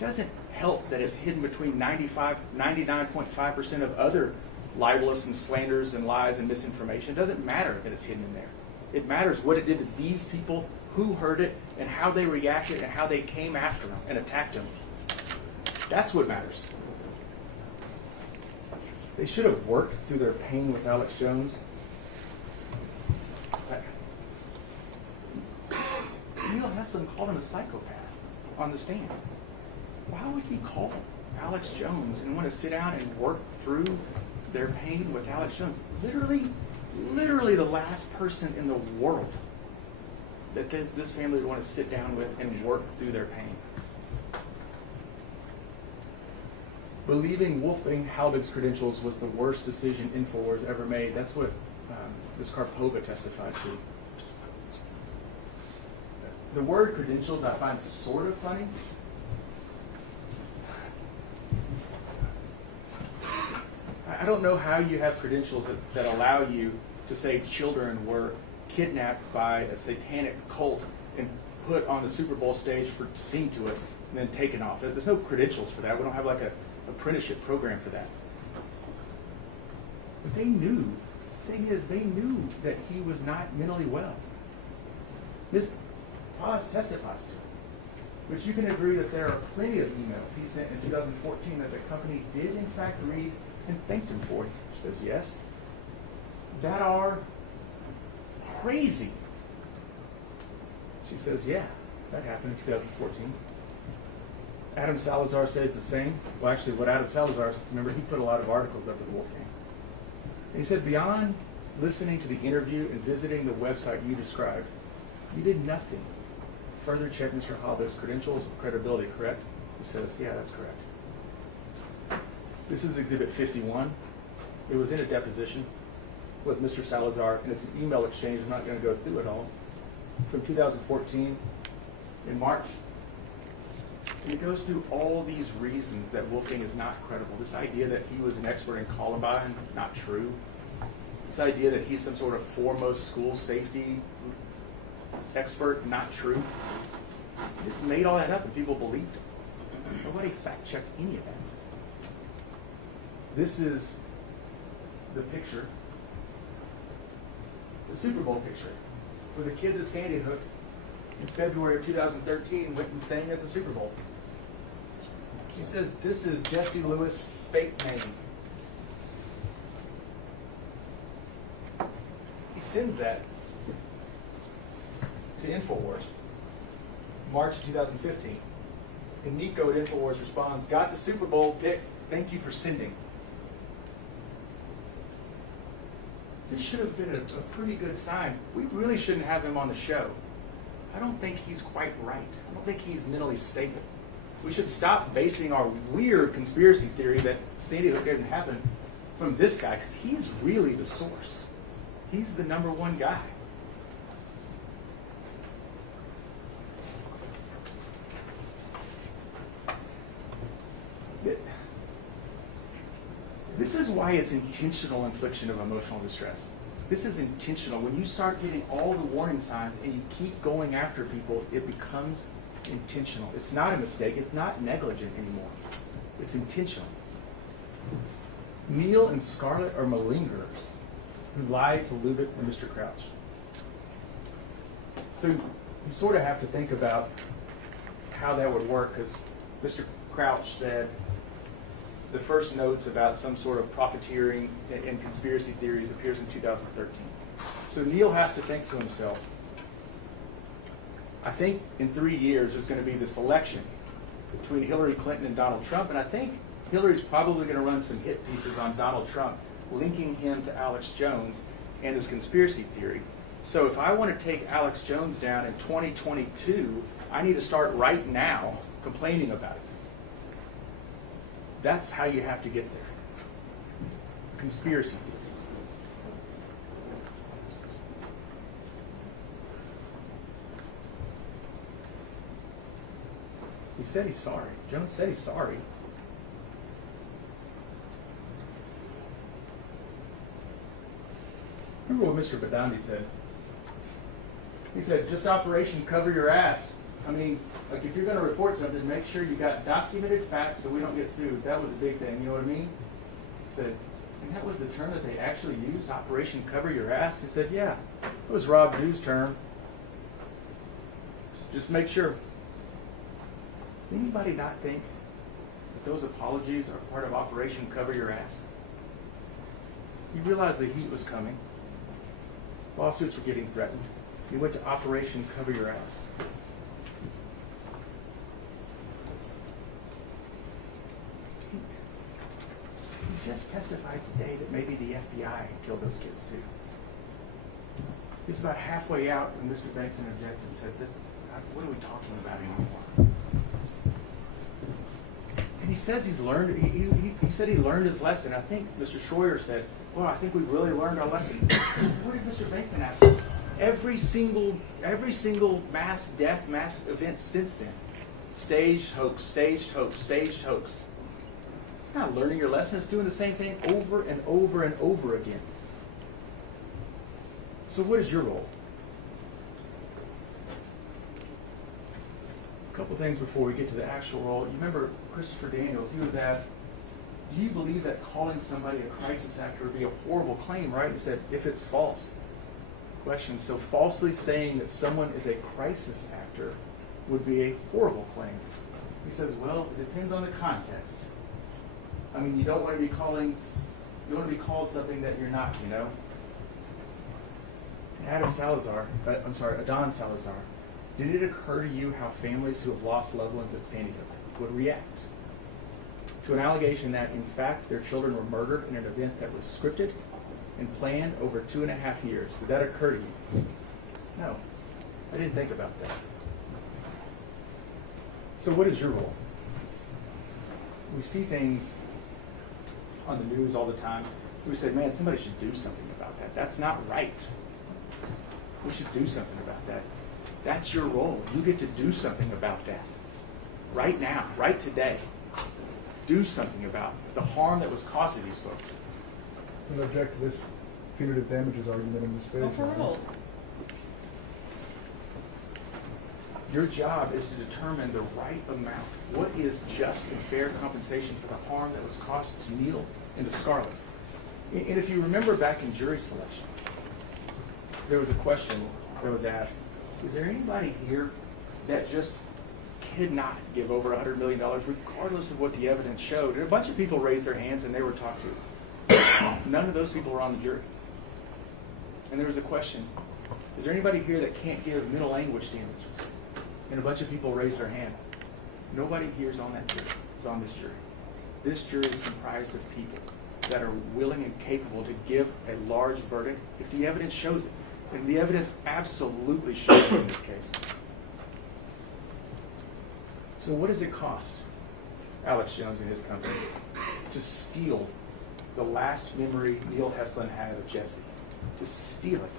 Doesn't help that it's hidden between 99.5% of other libelous and slanders and lies and misinformation. It doesn't matter that it's hidden in there. It matters what it did to these people, who heard it, and how they reacted, and how they came after them and attacked them. That's what matters. They should have worked through their pain with Alex Jones. Neil Heslin called him a psychopath on the stand. Why would he call Alex Jones and want to sit down and work through their pain with Alex Jones? Literally the last person in the world that this family would want to sit down with and work through their pain. believing Wolfgang Halbig's credentials was the worst decision InfoWars ever made. That's what Ms. Karpova testified to. The word credentials I find sort of funny. I don't know how you have credentials that allow you to say children were kidnapped by a satanic cult and put on the Super Bowl stage to sing to us and then taken off. There's no credentials for that. We don't have like a apprenticeship program for that. But they knew. The thing is, they knew that he was not mentally well. Ms. Paz testifies to it. But you can agree that there are plenty of emails he sent in 2014 that the company did in fact read and thanked him for. She says yes. That are crazy. She says, yeah, that happened in 2014. Adam Salazar says the same. Well, actually, what Adam Salazar, remember, he put a lot of articles up with Wolfgang. And he said, beyond listening to the interview and visiting the website you described, you did nothing. Further check Mr. Halbig's credentials and credibility, correct? He says, yeah, that's correct. This is Exhibit 51. It was in a deposition with Mr. Salazar, and it's an email exchange. I'm not going to go through it all. From 2014, in March. And it goes through all these reasons that Wolfgang is not credible. This idea that he was an expert in Columbine, not true. This idea that he's some sort of foremost school safety expert, not true. He just made all that up and people believed him. Nobody fact-checked any of that. This is the picture, the Super Bowl picture, where the kids at Sandy Hook in February of 2013 went and sang at the Super Bowl. She says, this is Jesse Lewis' fake name. He sends that to InfoWars, March of 2015. And Nico at InfoWars responds, got the Super Bowl pick, thank you for sending. This should have been a pretty good sign. We really shouldn't have him on the show. I don't think he's quite right. I don't think he's mentally stable. We should stop basing our weird conspiracy theory that Sandy Hook didn't happen from this guy, because he's really the source. He's the number one guy. This is why it's intentional infliction of emotional distress. This is intentional. When you start getting all the warning signs and you keep going after people, it becomes intentional. It's not a mistake. It's not negligent anymore. It's intentional. Neil and Scarlett are malingerers who lied to Lubbock and Mr. Crouch. So you sort of have to think about how that would work, because Mr. Crouch said the first notes about some sort of profiteering and conspiracy theories appears in 2013. So Neil has to think to himself, I think in 3 years there's going to be this election between Hillary Clinton and Donald Trump, and I think Hillary's probably going to run some hit pieces on Donald Trump, linking him to Alex Jones and his conspiracy theory. So if I want to take Alex Jones down in 2022, I need to start right now complaining about it. That's how you have to get there. Conspiracy theory. He said he's sorry. Jones said he's sorry. Remember what Mr. Badandi said? He said, just Operation Cover Your Ass. I mean, like if you're going to report something, make sure you got documented facts so we don't get sued. That was a big thing, you know what I mean? He said, and that was the term that they actually used, Operation Cover Your Ass? He said, yeah, it was Rob Dew's term. Just make sure. Does anybody not think that those apologies are part of Operation Cover Your Ass? You realize the heat was coming. Lawsuits were getting threatened. You went to Operation Cover Your Ass. He just testified today that maybe the FBI killed those kids too. He was about halfway out when Mr. Bankson objected and said, what are we talking about anymore? And he says he's learned. He said he learned his lesson. I think Mr. Schroyer said, "Well, I think we've really learned our lesson." What did Mr. Bateson ask? Every single mass death, mass event since then, staged hoax, staged hoax, staged hoax. It's not learning your lesson. It's doing the same thing over and over and over again. So what is your role? A couple things before we get to the actual role. You remember Christopher Daniels, he was asked, do you believe that calling somebody a crisis actor would be a horrible claim, right? He said, if it's false. Question, so falsely saying that someone is a crisis actor would be a horrible claim. He says, well, it depends on the context. I mean, you don't want to be called something that you're not, you know? Adon Salazar, did it occur to you how families who have lost loved ones at Sandy Hook would react to an allegation that, in fact, their children were murdered in an event that was scripted and planned over 2.5 years? Did that occur to you? No, I didn't think about that. So what is your role? We see things on the news all the time. We say, man, somebody should do something about that. That's not right. We should do something about that. That's your role. You get to do something about that. Right now, right today. Do something about the harm that was caused to these folks. And object to this punitive damages argument in this phase. Overruled. Your job is to determine the right amount. What is just and fair compensation for the harm that was caused to Neil and to Scarlett? And if you remember back in jury selection, there was a question that was asked, is there anybody here that just cannot give over $100 million regardless of what the evidence showed? And a bunch of people raised their hands and they were talked to. None of those people were on the jury. And there was a question, is there anybody here that can't give middle language damages? And a bunch of people raised their hand. Nobody here is on that jury, is on this jury. This jury is comprised of people that are willing and capable to give a large verdict if the evidence shows it. And the evidence absolutely shows it in this case. So what does it cost Alex Jones and his company to steal the last memory Neil Heslin had of Jesse? To steal it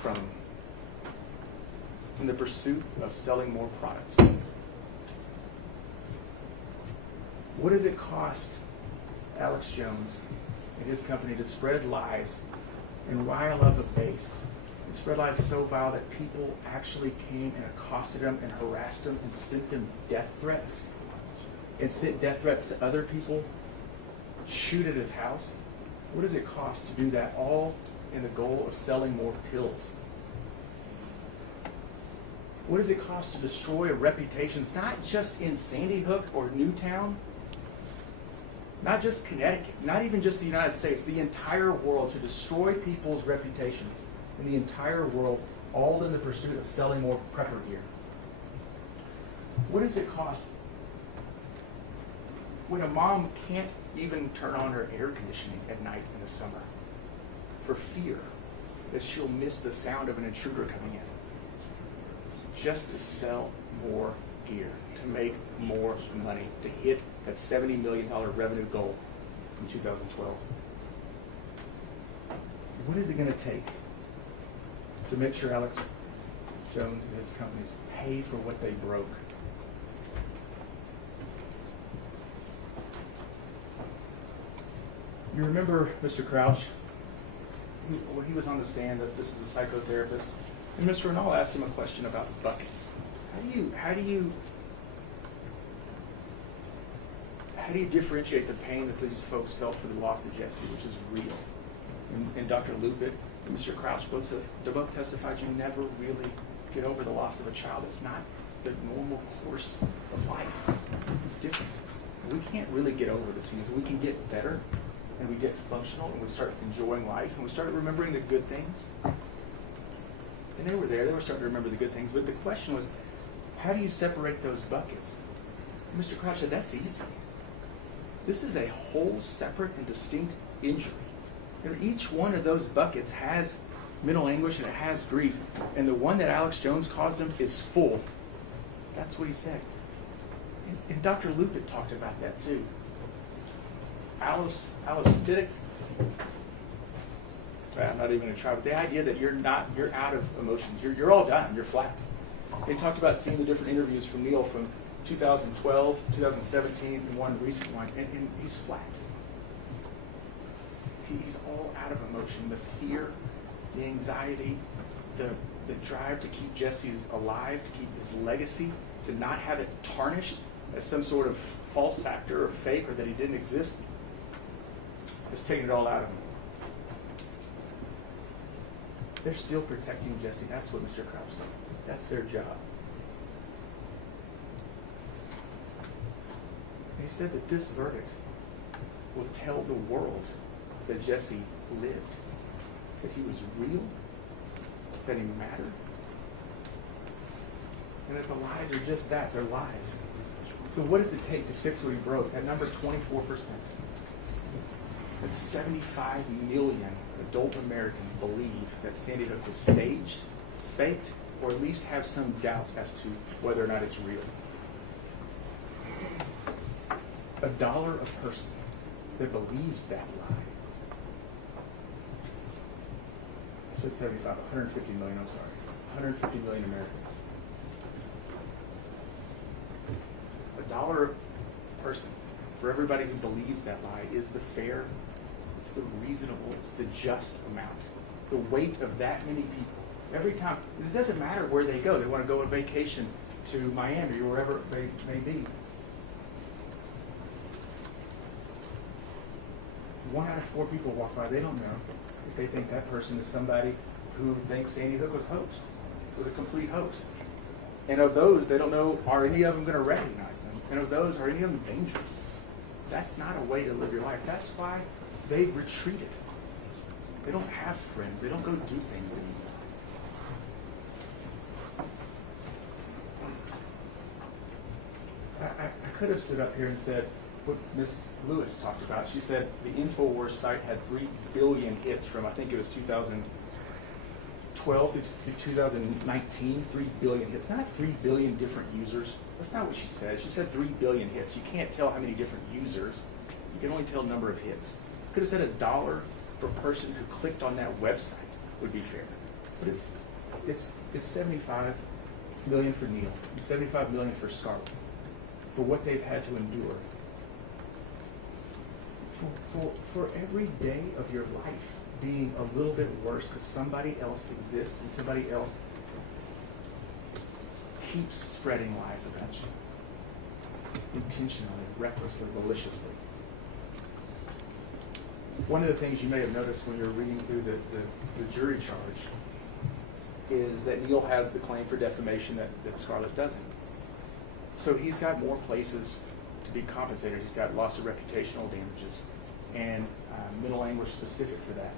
from him in the pursuit of selling more products? What does it cost Alex Jones and his company to spread lies and rile up a base and spread lies so vile that people actually came and accosted him and harassed him and sent them death threats and sent death threats to other people, shoot at his house? What does it cost to do that, all in the goal of selling more pills? What does it cost to destroy reputations, not just in Sandy Hook or Newtown, not just Connecticut, not even just the United States, the entire world, to destroy people's reputations in the entire world, all in the pursuit of selling more prepper gear? What does it cost when a mom can't even turn on her air conditioning at night in the summer for fear that she'll miss the sound of an intruder coming in, just to sell more gear, to make more money, to hit that $70 million revenue goal in 2012? What is it going to take to make sure Alex Jones and his companies pay for what they broke? You remember Mr. Crouch? When he was on the stand, that this is a psychotherapist, and Mr. Renal asked him a question about buckets. How do you differentiate the pain that these folks felt for the loss of Jesse, which is real? And Dr. Lupit and Mr. Crouch both testified you never really get over the loss of a child. It's not the normal course of life. It's different. We can't really get over this. We can get better, and we get functional, and we start enjoying life, and we start remembering the good things. And they were there. They were starting to remember the good things. But the question was, how do you separate those buckets? And Mr. Crouch said, that's easy. This is a whole separate and distinct injury. And each one of those buckets has mental anguish and it has grief. And the one that Alex Jones caused him is full. That's what he said. And Dr. Lupin talked about that too. Allostatic, I'm not even going to try, but the idea that you're out of emotions. You're all done. You're flat. They talked about seeing the different interviews from Neil from 2012, 2017, and one recent one, and he's flat. He's all out of emotion. The fear, the anxiety, the drive to keep Jesse alive, to keep his legacy, to not have it tarnished as some sort of false actor or fake, or that he didn't exist, has taken it all out of him. They're still protecting Jesse. That's what Mr. Krause said. That's their job. He said that this verdict will tell the world that Jesse lived, that he was real, that he mattered, and that the lies are just that, they're lies. So what does it take to fix what he broke? That number, 24%. That's 75 million adult Americans believe that Sandy Hook was staged, faked, or at least have some doubt as to whether or not it's real. $1 a person that believes that lie. I said 75, 150 million, I'm sorry. 150 million Americans. $1 a person for everybody who believes that lie is the fair, it's the reasonable, it's the just amount. The weight of that many people. Every time, it doesn't matter where they go. They want to go on vacation to Miami or wherever they may be. 1 out of 4 people walk by, they don't know if they think that person is somebody who thinks Sandy Hook was hoaxed, was a complete hoax. And of those, they don't know, are any of them going to recognize them? And of those, are any of them dangerous? That's not a way to live your life. That's why they retreated. They don't have friends. They don't go do things anymore. I could have stood up here and said what Ms. Lewis talked about. She said the InfoWars site had 3 billion hits from, I think it was 2012 to 2019, 3 billion hits. Not 3 billion different users. That's not what she said. She said 3 billion hits. You can't tell how many different users. You can only tell number of hits. Could have said $1 per person who clicked on that website would be fair. But it's 75 million for Neil, and 75 million for Scarlett, for what they've had to endure. For every day of your life being a little bit worse because somebody else exists and somebody else keeps spreading lies about you, intentionally, recklessly, maliciously. One of the things you may have noticed when you're reading through the jury charge is that Neil has the claim for defamation that Scarlett doesn't. So he's got more places to be compensated. He's got loss of reputational damages and mental anguish specific for that.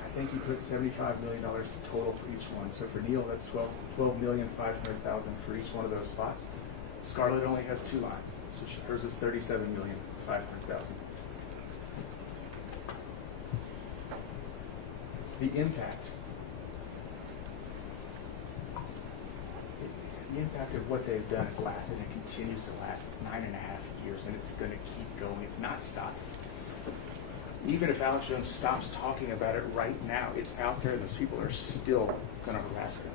I think he put $75 million total for each one. So for Neil, that's $12,500,000 for each one of those spots. Scarlett only has 2 lines, so hers is $37,500,000. The impact of what they've done has lasted and continues to last. It's 9.5 years, and it's going to keep going. It's not stopping. Even if Alex Jones stops talking about it right now, it's out there. Those people are still going to harass them.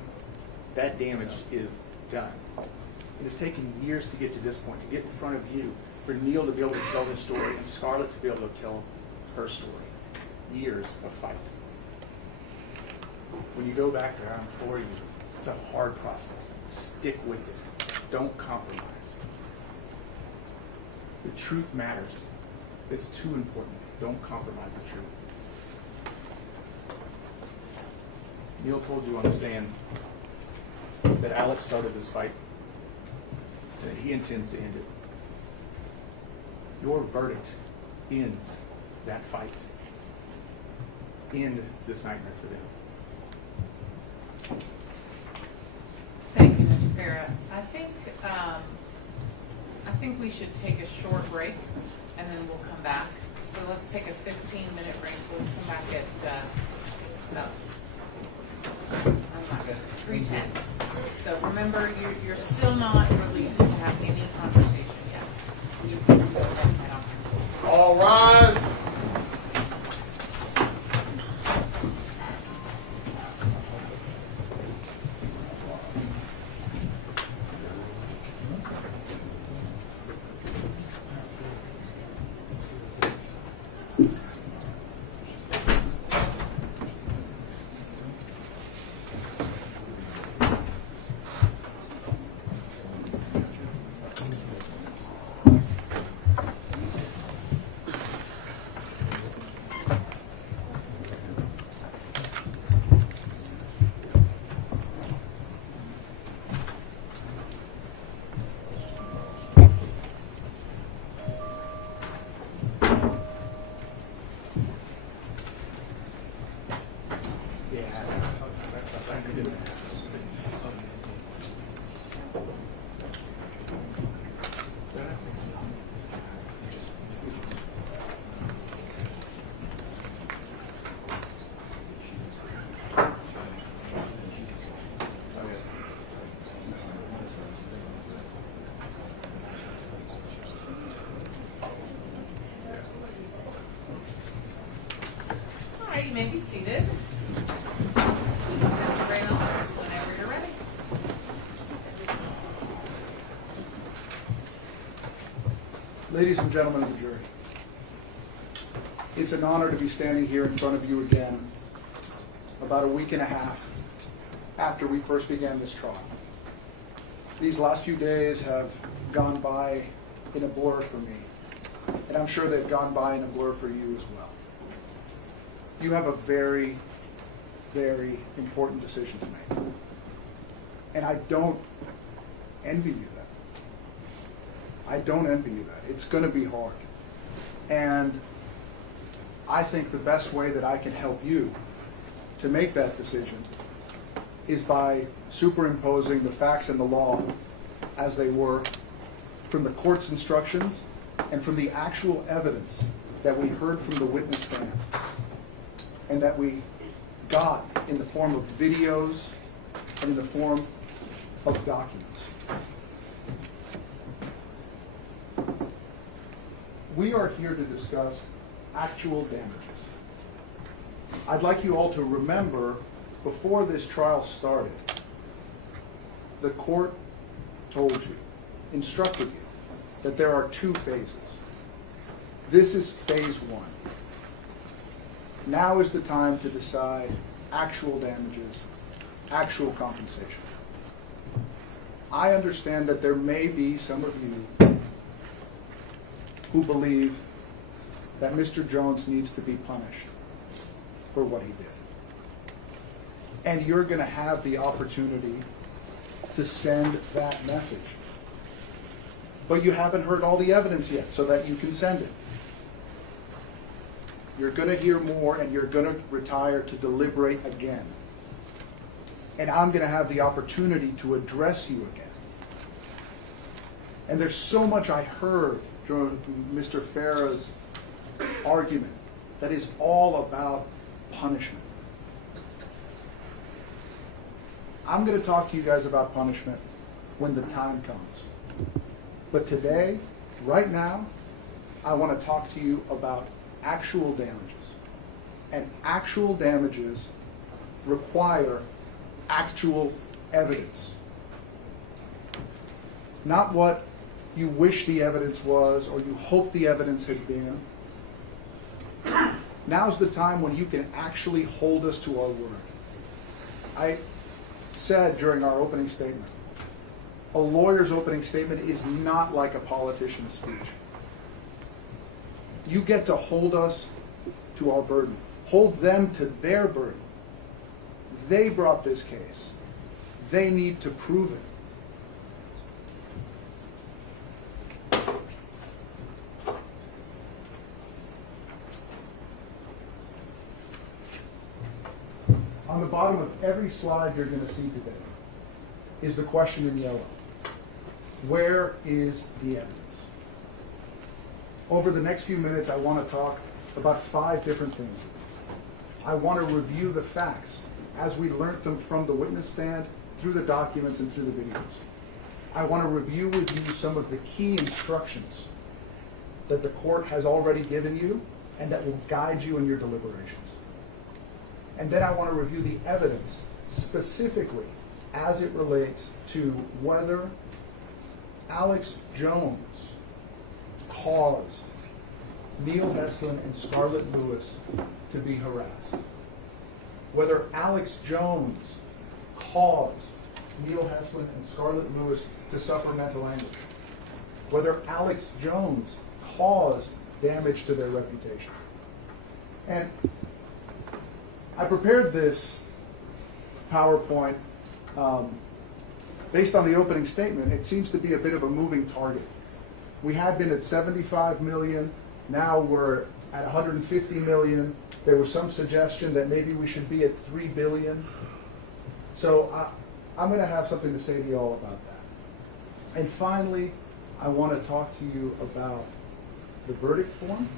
That damage is done. It has taken years to get to this point, to get in front of you, for Neil to be able to tell his story and Scarlett to be able to tell her story. Years of fight. When you go back there, I implore you, it's a hard process. Stick with it. Don't compromise. The truth matters. It's too important. Don't compromise the truth. Neil told you on the stand that Alex started this fight, that he intends to end it. Your verdict ends that fight. End this nightmare for them. Thank you, Mr. Farah. I think we should take a short break, and then we'll come back. So let's take a 15-minute break. So let's come back at 3:10. So remember, you're still not released to have any conversation yet. You can go ahead and head on. All rise. All right, you may be seated. Mr. Reynolds, whenever you're ready. Ladies and gentlemen of the jury, it's an honor to be standing here in front of you again about a week and a half after we first began this trial. These last few days have gone by in a blur for me, and I'm sure they've gone by in a blur for you as well. You have a very, very important decision to make, and I don't envy you that. I don't envy you that. It's going to be hard. And I think the best way that I can help you to make that decision is by superimposing the facts and the law as they were from the court's instructions and from the actual evidence that we heard from the witness stand and that we got in the form of videos and in the form of documents. We are here to discuss actual damages. I'd like you all to remember, before this trial started, the court told you, instructed you, that there are two phases. This is phase one. Now is the time to decide actual damages, actual compensation. I understand that there may be some of you who believe that Mr. Jones needs to be punished for what he did. And you're going to have the opportunity to send that message. But you haven't heard all the evidence yet so that you can send it. You're going to hear more and you're going to retire to deliberate again. And I'm going to have the opportunity to address you again. And there's so much I heard during Mr. Farah's argument that is all about punishment. I'm going to talk to you guys about punishment when the time comes. But today, right now, I want to talk to you about actual damages. And actual damages require actual evidence. Not what you wish the evidence was or you hope the evidence had been. Now's the time when you can actually hold us to our word. I said during our opening statement, a lawyer's opening statement is not like a politician's speech. You get to hold us to our burden. Hold them to their burden. They brought this case. They need to prove it. On the bottom of every slide you're going to see today is the question in yellow. Where is the evidence? Over the next few minutes, I want to talk about 5 different things. I want to review the facts as we learned them from the witness stand through the documents and through the videos. I want to review with you some of the key instructions that the court has already given you and that will guide you in your deliberations. And then I want to review the evidence specifically as it relates to whether Alex Jones caused Neil Heslin and Scarlett Lewis to be harassed. Whether Alex Jones caused Neil Heslin and Scarlett Lewis to suffer mental anguish. Whether Alex Jones caused damage to their reputation. And I prepared this PowerPoint based on the opening statement. It seems to be a bit of a moving target. We had been at 75 million, now we're at 150 million. There was some suggestion that maybe we should be at 3 billion. So I'm going to have something to say to you all about that. And finally, I want to talk to you about the verdict form,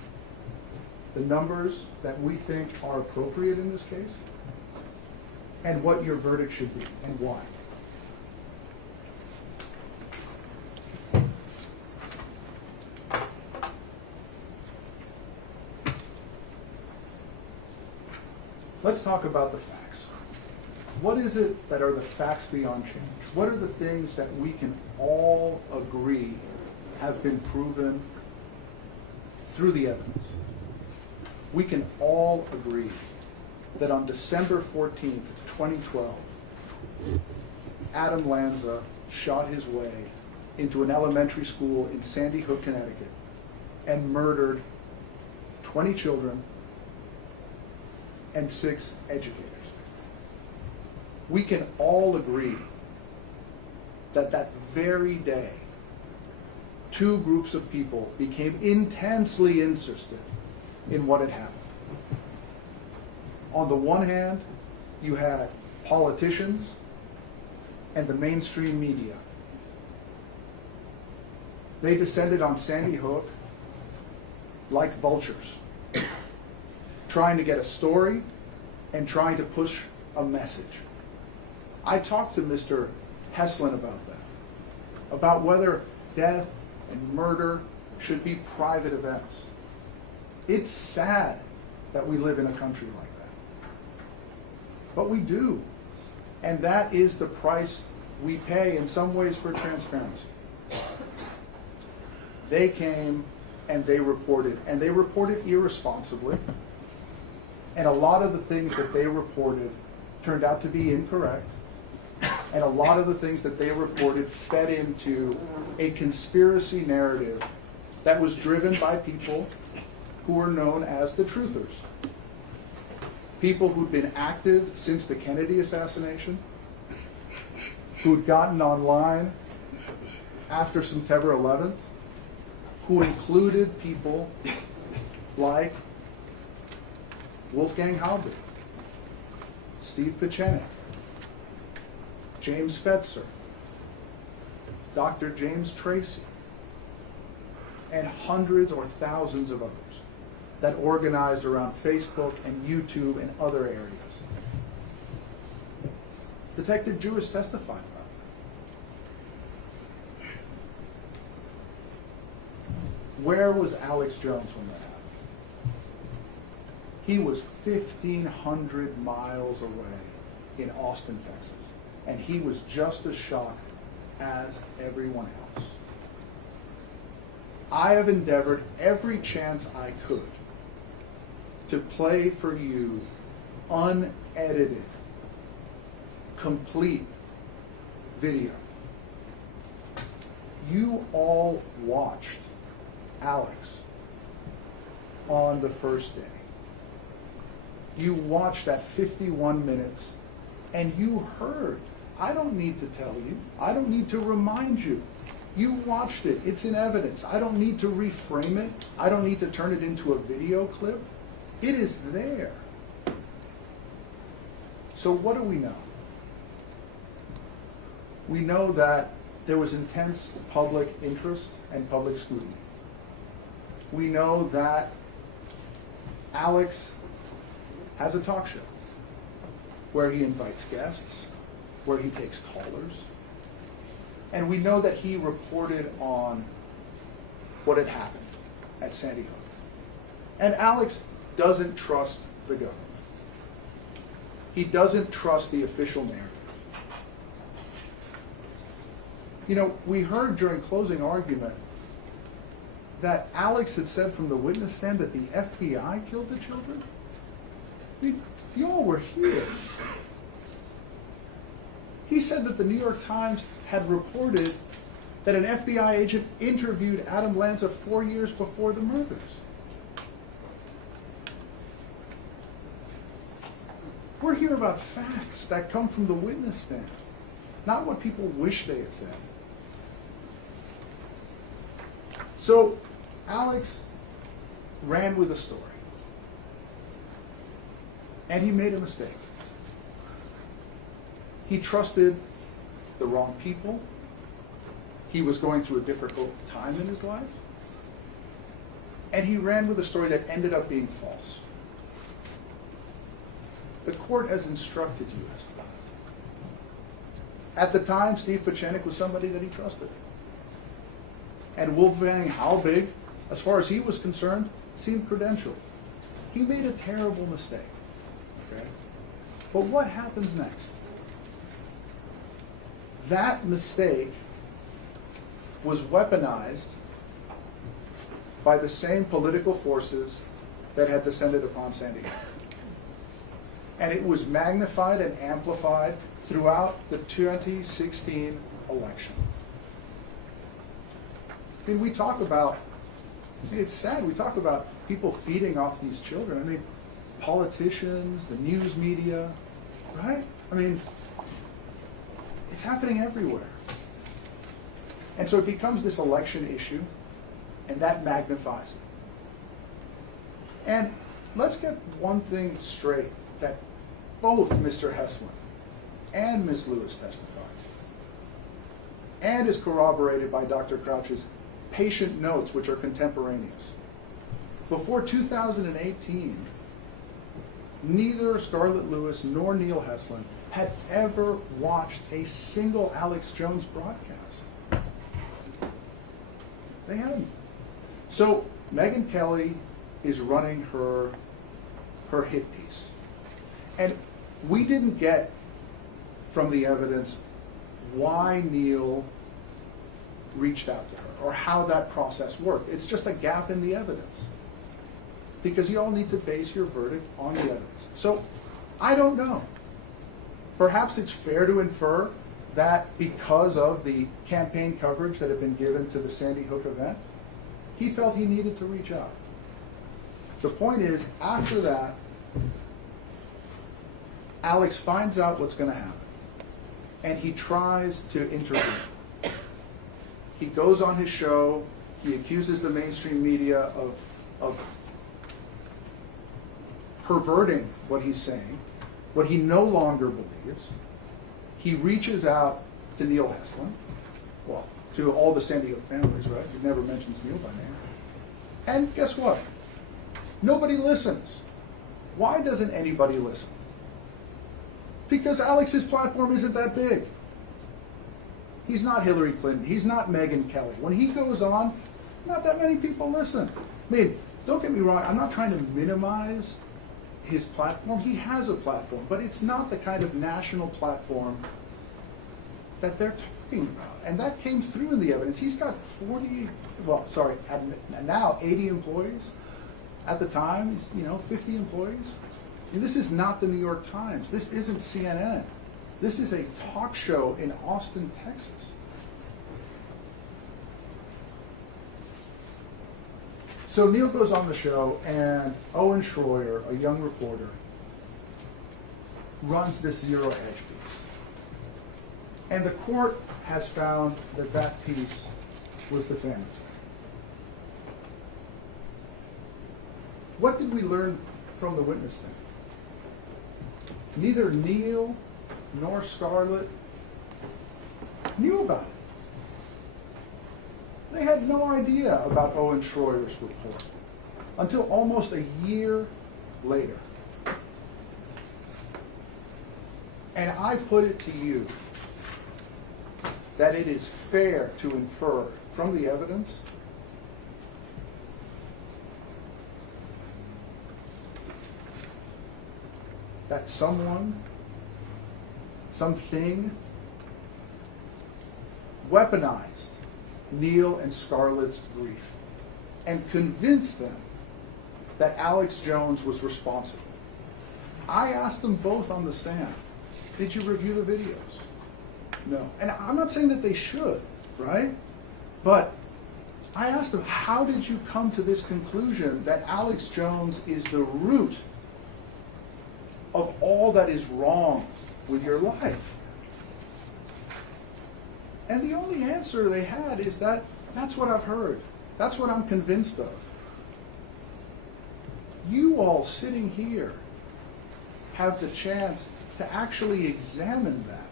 the numbers that we think are appropriate in this case, and what your verdict should be and why. Let's talk about the facts. What is it that are the facts beyond change? What are the things that we can all agree have been proven through the evidence? We can all agree that on December 14th, 2012, Adam Lanza shot his way into an elementary school in Sandy Hook, Connecticut, and murdered 20 children and 6 educators. We can all agree that that very day, 2 groups of people became intensely interested in what had happened. On the one hand, you had politicians and the mainstream media. They descended on Sandy Hook like vultures, trying to get a story and trying to push a message. I talked to Mr. Heslin about that, about whether death and murder should be private events. It's sad that we live in a country like that. But we do. And that is the price we pay in some ways for transparency. They came and they reported irresponsibly. And a lot of the things that they reported turned out to be incorrect. And a lot of the things that they reported fed into a conspiracy narrative that was driven by people who were known as the truthers. People who'd been active since the Kennedy assassination, who'd gotten online after September 11th, who included people like Wolfgang Halbig, Steve Pieczenik, James Fetzer, Dr. James Tracy, and hundreds or thousands of others that organized around Facebook and YouTube and other areas. Detective Jewis testified about that. Where was Alex Jones when that happened? He was 1,500 miles away in Austin, Texas, and he was just as shocked as everyone else. I have endeavored every chance I could to play for you unedited, complete video. You all watched Alex on the first day. You watched that 51 minutes and you heard. I don't need to tell you. I don't need to remind you. You watched it. It's in evidence. I don't need to reframe it. I don't need to turn it into a video clip. It is there. So what do we know? We know that there was intense public interest and public scrutiny. We know that Alex has a talk show where he invites guests where he takes callers. And we know that he reported on what had happened at Sandy Hook. And Alex doesn't trust the government. He doesn't trust the official narrative. You know, we heard during closing argument that Alex had said from the witness stand that the FBI killed the children. I mean, y'all were here. He said that the New York Times had reported that an FBI agent interviewed Adam Lanza 4 years before the murders. We're here about facts that come from the witness stand, not what people wish they had said. So Alex ran with a story, and he made a mistake. He trusted the wrong people. He was going through a difficult time in his life, and he ran with a story that ended up being false. The court has instructed you as to that. At the time, Steve Pachenik was somebody that he trusted. And Wolfgang Halbig, as far as he was concerned, seemed credentialed. He made a terrible mistake. Okay? But what happens next? That mistake was weaponized by the same political forces that had descended upon Sandy Hook. And it was magnified and amplified throughout the 2016 election. I mean, we talk about, it's sad, we talk about people feeding off these children. I mean, politicians, the news media, right? I mean, it's happening everywhere. And so it becomes this election issue, and that magnifies it. And let's get one thing straight, that both Mr. Heslin and Ms. Lewis testified, and is corroborated by Dr. Crouch's patient notes, which are contemporaneous. Before 2018, neither Scarlett Lewis nor Neil Heslin had ever watched a single Alex Jones broadcast. They hadn't. So Megyn Kelly is running her hit piece. And we didn't get from the evidence why Neil reached out to her or how that process worked. It's just a gap in the evidence. Because you all need to base your verdict on the evidence. So I don't know. Perhaps it's fair to infer that because of the campaign coverage that had been given to the Sandy Hook event, he felt he needed to reach out. The point is, after that, Alex finds out what's going to happen, and he tries to intervene. He goes on his show, he accuses the mainstream media of perverting what he's saying, what he no longer believes. He reaches out to Neil Heslin, well, to all the Sandy Hook families, right? He never mentions Neil by name. And guess what? Nobody listens. Why doesn't anybody listen? Because Alex's platform isn't that big. He's not Hillary Clinton. He's not Megyn Kelly. When he goes on, not that many people listen. I mean, don't get me wrong. I'm not trying to minimize his platform. He has a platform, but it's not the kind of national platform that they're talking about. And that came through in the evidence. He's got now 80 employees. At the time, he's, 50 employees. And this is not the New York Times. This isn't CNN. This is a talk show in Austin, Texas. So Neil goes on the show, and Owen Schroyer, a young reporter, runs this zero edge piece. And the court has found that that piece was defamatory. What did we learn from the witness stand? Neither Neil nor Scarlett knew about it. They had no idea about Owen Schroyer's report until almost a year later. And I put it to you that it is fair to infer from the evidence that someone, something, weaponized Neil and Scarlett's grief and convinced them that Alex Jones was responsible. I asked them both on the stand, did you review the videos? No. And I'm not saying that they should, right? But I asked them, how did you come to this conclusion that Alex Jones is the root of all that is wrong with your life? And the only answer they had is that that's what I've heard. That's what I'm convinced of. You all sitting here have the chance to actually examine that.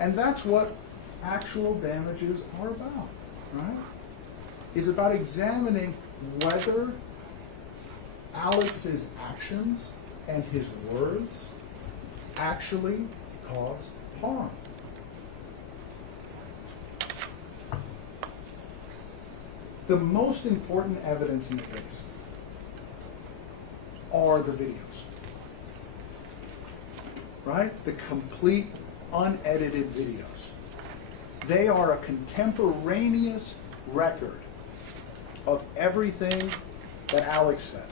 And that's what actual damages are about, right? It's about examining whether Alex's actions and his words actually caused harm. The most important evidence in the case are the videos, right? The complete, unedited videos. They are a contemporaneous record of everything that Alex said.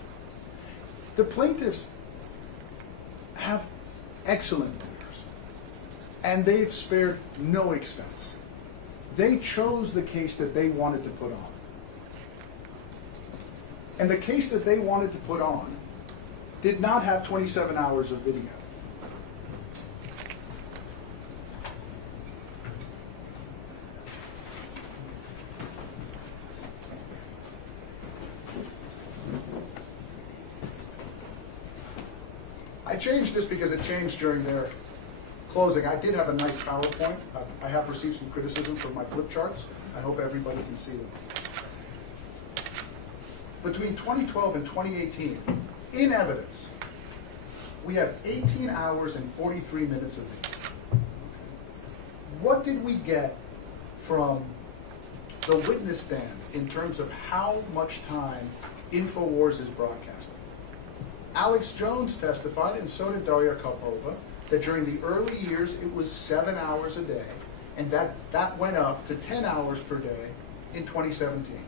The plaintiffs have excellent lawyers, and they've spared no expense. They chose the case that they wanted to put on. And the case that they wanted to put on did not have 27 hours of video. I changed this because it changed during their closing. I did have a nice PowerPoint. I have received some criticism from my flip charts. I hope everybody can see them. Between 2012 and 2018, in evidence, we have 18 hours and 43 minutes of video. What did we get from the witness stand in terms of how much time InfoWars is broadcasting? Alex Jones testified, and so did Daria Karpova, that during the early years it was 7 hours a day, and that went up to 10 hours per day in 2017.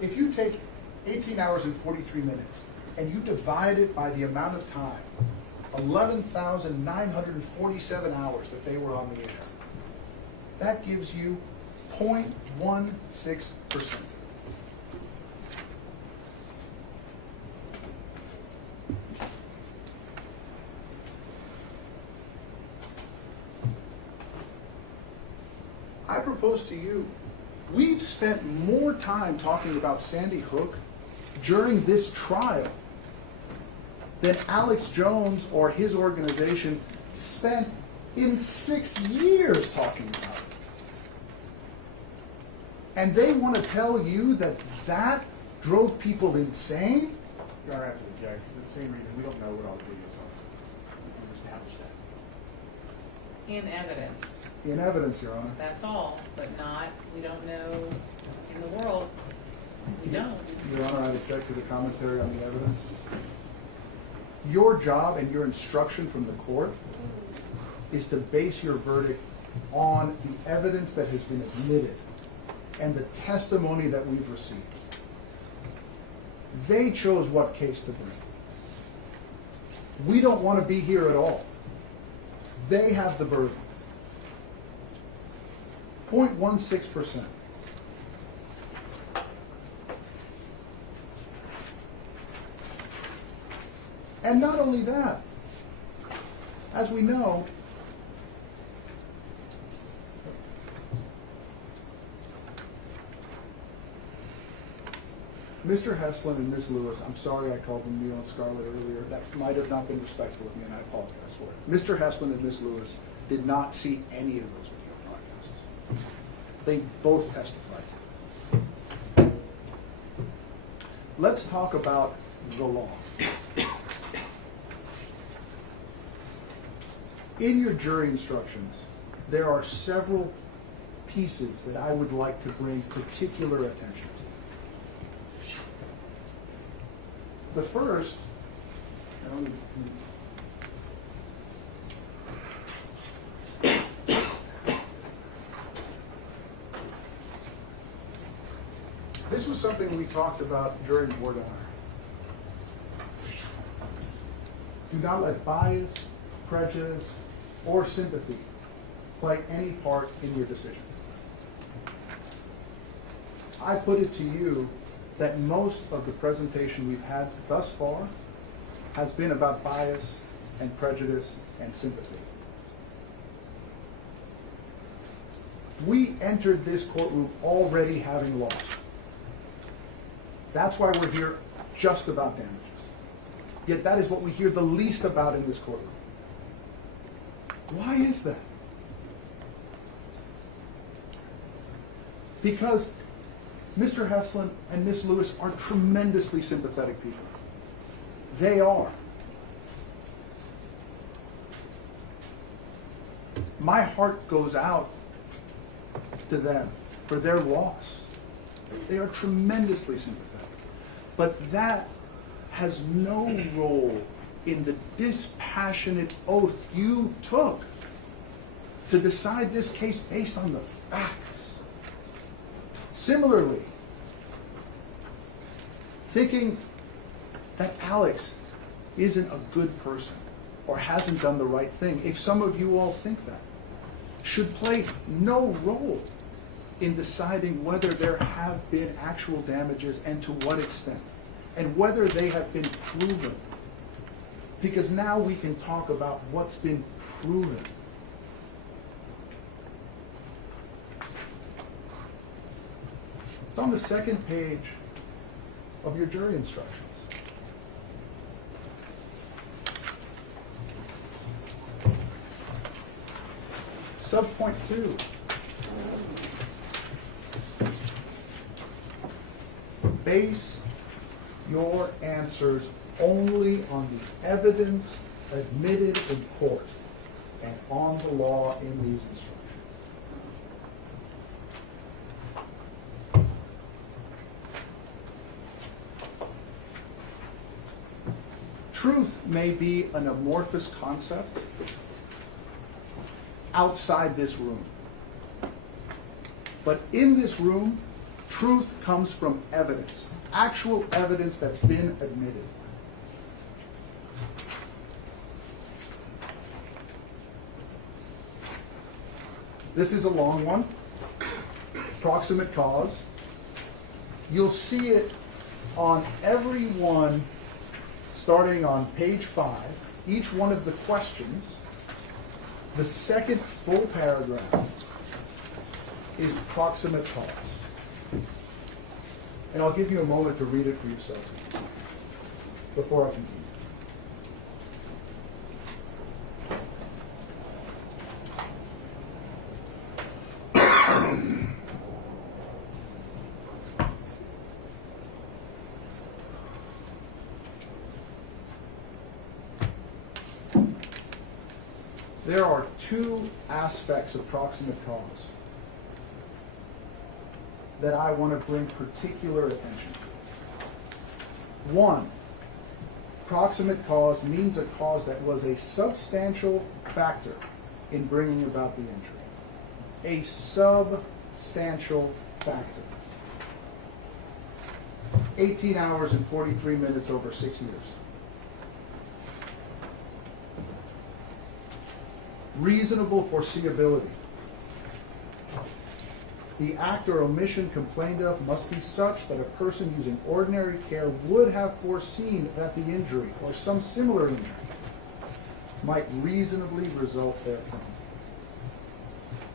If you take 18 hours and 43 minutes and you divide it by the amount of time, 11,947 hours that they were on the air, that gives you 0.16%. I propose to you, we've spent more time talking about Sandy Hook during this trial than Alex Jones or his organization spent in 6 years talking about it. And they want to tell you that that drove people insane? Your Honor, I have to object. For the same reason, we don't know what all the videos are. We've established that. In evidence. In evidence, Your Honor. That's all, but not, we don't know in the world. We don't. Your Honor, I object to the commentary on the evidence. Your job and your instruction from the court is to base your verdict on the evidence that has been admitted and the testimony that we've received. They chose what case to bring. We don't want to be here at all. They have the burden. 0.16%. And not only that, as we know, Mr. Heslin and Ms. Lewis, I'm sorry I called them Neil and Scarlett earlier. That might have not been respectful of me, and I apologize for it. Mr. Heslin and Ms. Lewis did not see any of those video broadcasts. They both testified to it. Let's talk about the law. In your jury instructions, there are several pieces that I would like to bring particular attention to. The first, this was something we talked about during board honor. Do not let bias, prejudice, or sympathy play any part in your decision. I put it to you that most of the presentation we've had thus far has been about bias and prejudice and sympathy. We entered this courtroom already having lost. That's why we're here just about damages. Yet that is what we hear the least about in this courtroom. Why is that? Because Mr. Heslin and Ms. Lewis are tremendously sympathetic people. They are. My heart goes out to them for their loss. They are tremendously sympathetic. But that has no role in the dispassionate oath you took to decide this case based on the facts. Similarly, thinking that Alex isn't a good person or hasn't done the right thing, if some of you all think that, should play no role in deciding whether there have been actual damages and to what extent, and whether they have been proven. Because now we can talk about what's been proven. It's on the second page of your jury instructions. Subpoint 2. Base your answers only on the evidence admitted in court and on the law in these instructions. Truth may be an amorphous concept outside this room. But in this room, truth comes from evidence, actual evidence that's been admitted. This is a long one. Proximate cause. You'll see it on every one, starting on page 5, each one of the questions. The second full paragraph is proximate cause. And I'll give you a moment to read it for yourself before I continue. There are two aspects of proximate cause that I want to bring particular attention to. One, proximate cause means a cause that was a substantial factor in bringing about the injury. A substantial factor. 18 hours and 43 minutes over 6 years. Reasonable foreseeability. The act or omission complained of must be such that a person using ordinary care would have foreseen that the injury or some similar injury might reasonably result therefrom.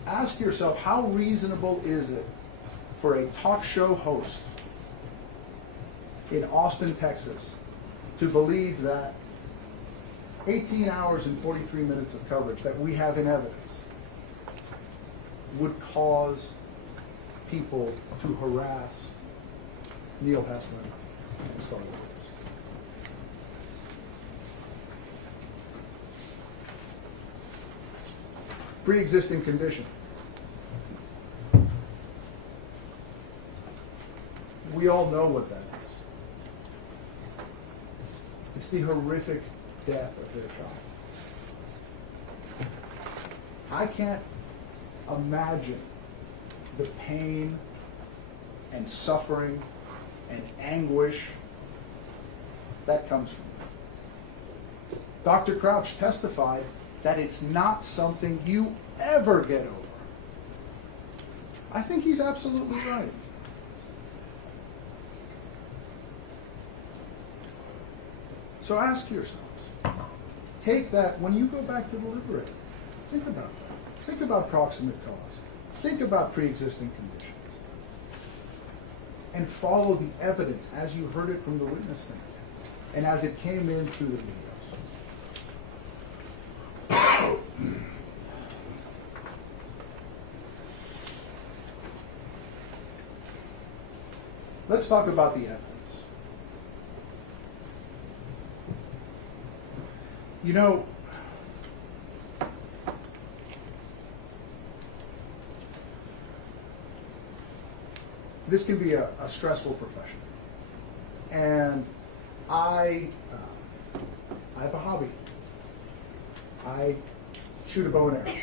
Ask yourself, how reasonable is it for a talk show host in Austin, Texas, to believe that 18 hours and 43 minutes of coverage that we have in evidence would cause people to harass Neil Heslin and Scarlett Williams? Pre-existing condition. We all know what that is. It's the horrific death of their child. I can't imagine the pain and suffering and anguish that comes from it. Dr. Crouch testified that it's not something you ever get over. I think he's absolutely right. So ask yourselves, take that, when you go back to deliberate, think about that. Think about proximate cause. Think about pre-existing conditions. And follow the evidence as you heard it from the witness stand and as it came in through the videos. Let's talk about the evidence. You know, this can be a stressful profession. And I have a hobby. I shoot a bow and arrow.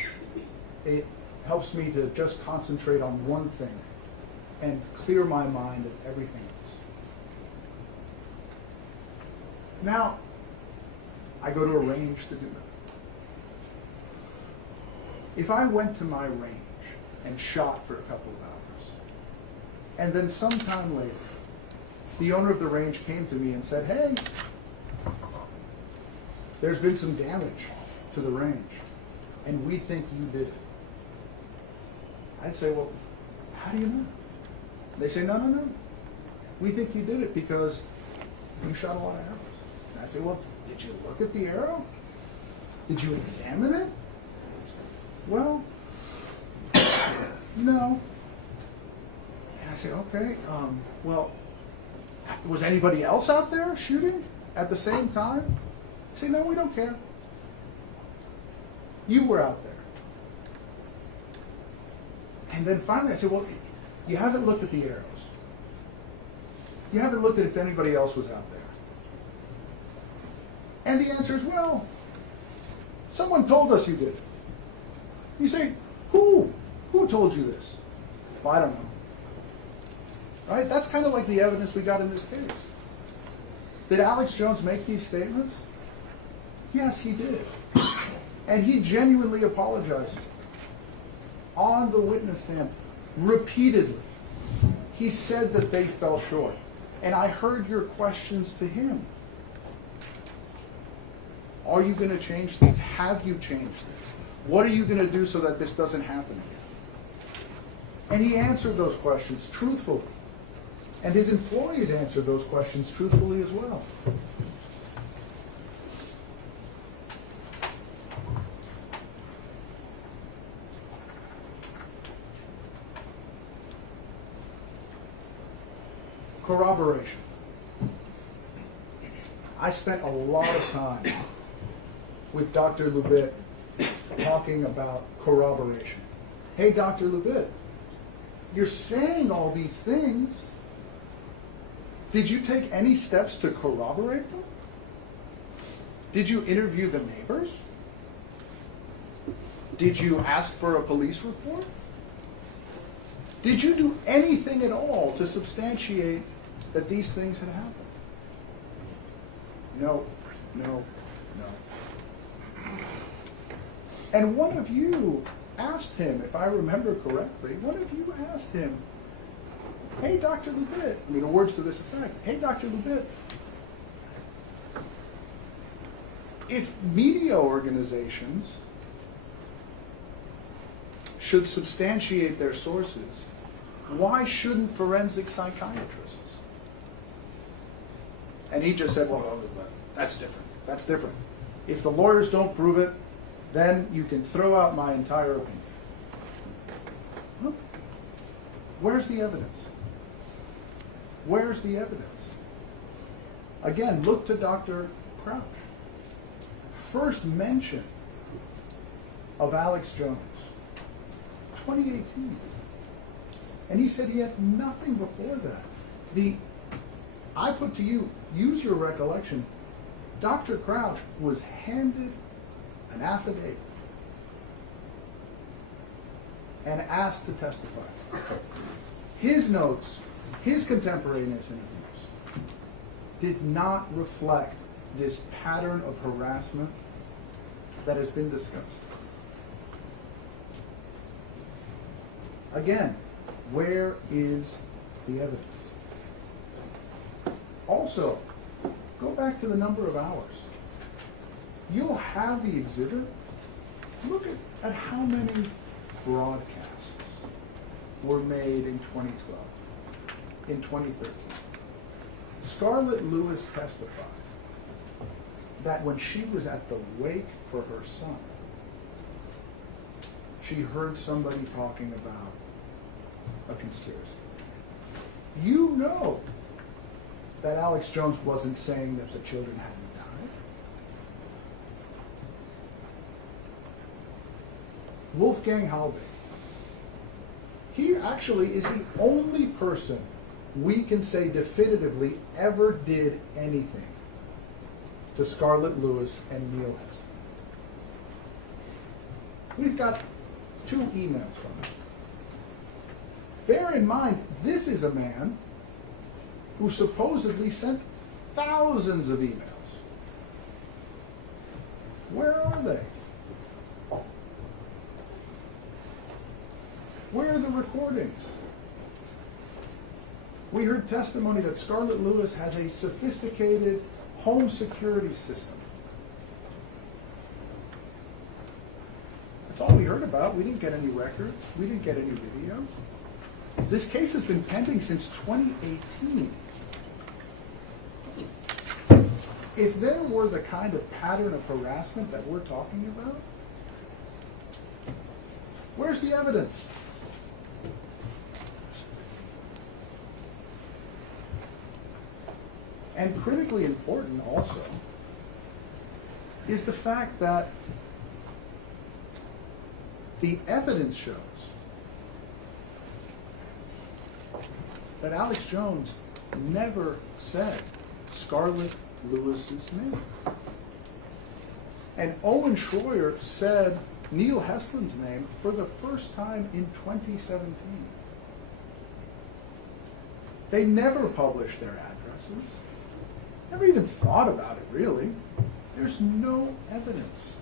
It helps me to just concentrate on one thing and clear my mind of everything else. Now, I go to a range to do that. If I went to my range and shot for a couple of hours, and then sometime later, the owner of the range came to me and said, hey, there's been some damage to the range, and we think you did it. I'd say, well, how do you know? They say, no. We think you did it because you shot a lot of arrows. And I'd say, well, did you look at the arrow? Did you examine it? Well, no. And I say, okay, well, was anybody else out there shooting at the same time? I say, no, we don't care. You were out there. And then finally I said, well, you haven't looked at the arrows. You haven't looked at if anybody else was out there. And the answer is, well, someone told us you did. You say, who? Who told you this? Well, I don't know. Right? That's kind of like the evidence we got in this case. Did Alex Jones make these statements? Yes, he did. And he genuinely apologized on the witness stand repeatedly. He said that they fell short. And I heard your questions to him. Are you going to change things? Have you changed things? What are you going to do so that this doesn't happen again? And he answered those questions truthfully. And his employees answered those questions truthfully as well. Corroboration. I spent a lot of time with Dr. Lubit talking about corroboration. Hey, Dr. Lubit, you're saying all these things. Did you take any steps to corroborate them? Did you interview the neighbors? Did you ask for a police report? Did you do anything at all to substantiate that these things had happened? No. And one of you asked him, if I remember correctly, one of you asked him, hey, Dr. Lubit, I mean, words to this effect, hey, Dr. Lubit, if media organizations should substantiate their sources, why shouldn't forensic psychiatrists? And he just said, well, that's different. That's different. If the lawyers don't prove it, then you can throw out my entire opinion. Well, where's the evidence? Where's the evidence? Again, look to Dr. Crouch. First mention of Alex Jones 2018. And he said he had nothing before that. I put to you, use your recollection, Dr. Crouch was handed an affidavit and asked to testify. His notes, his contemporaneous interviews, did not reflect this pattern of harassment that has been discussed. Again, where is the evidence? Also, go back to the number of hours. You'll have the exhibit. Look at how many broadcasts were made in 2012, in 2013. Scarlett Lewis testified that when she was at the wake for her son, she heard somebody talking about a conspiracy. You know that Alex Jones wasn't saying that the children hadn't died. Wolfgang Halbig, he actually is the only person we can say definitively ever did anything to Scarlett Lewis and Neil Hess. We've got 2 emails from him. Bear in mind, this is a man who supposedly sent thousands of emails. Where are they? Where are the recordings? We heard testimony that Scarlett Lewis has a sophisticated home security system. That's all we heard about. We didn't get any records. We didn't get any video. This case has been pending since 2018. If there were the kind of pattern of harassment that we're talking about, where's the evidence? And critically important also is the fact that the evidence shows that Alex Jones never said Scarlett Lewis's name. And Owen Schroyer said Neil Hesslin's name for the first time in 2017. They never published their addresses. Never even thought about it, really. There's no evidence.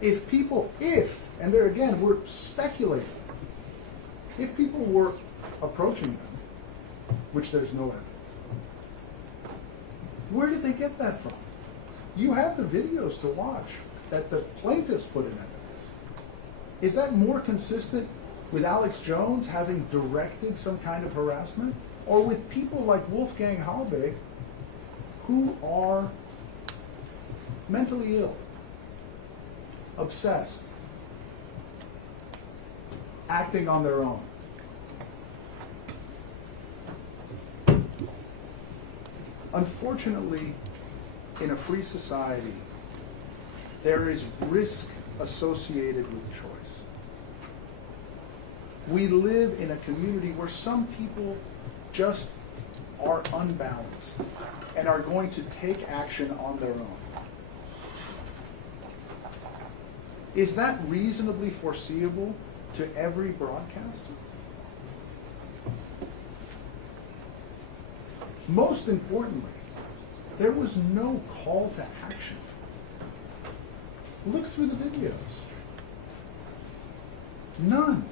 And there again, we're speculating, if people were approaching them, which there's no evidence, where did they get that from? You have the videos to watch that the plaintiffs put in evidence. Is that more consistent with Alex Jones having directed some kind of harassment, or with people like Wolfgang Halbig who are mentally ill, obsessed, acting on their own? Unfortunately, in a free society, there is risk associated with choice. We live in a community where some people just are unbalanced and are going to take action on their own. Is that reasonably foreseeable to every broadcaster? Most importantly, there was no call to action. Look through the videos. None.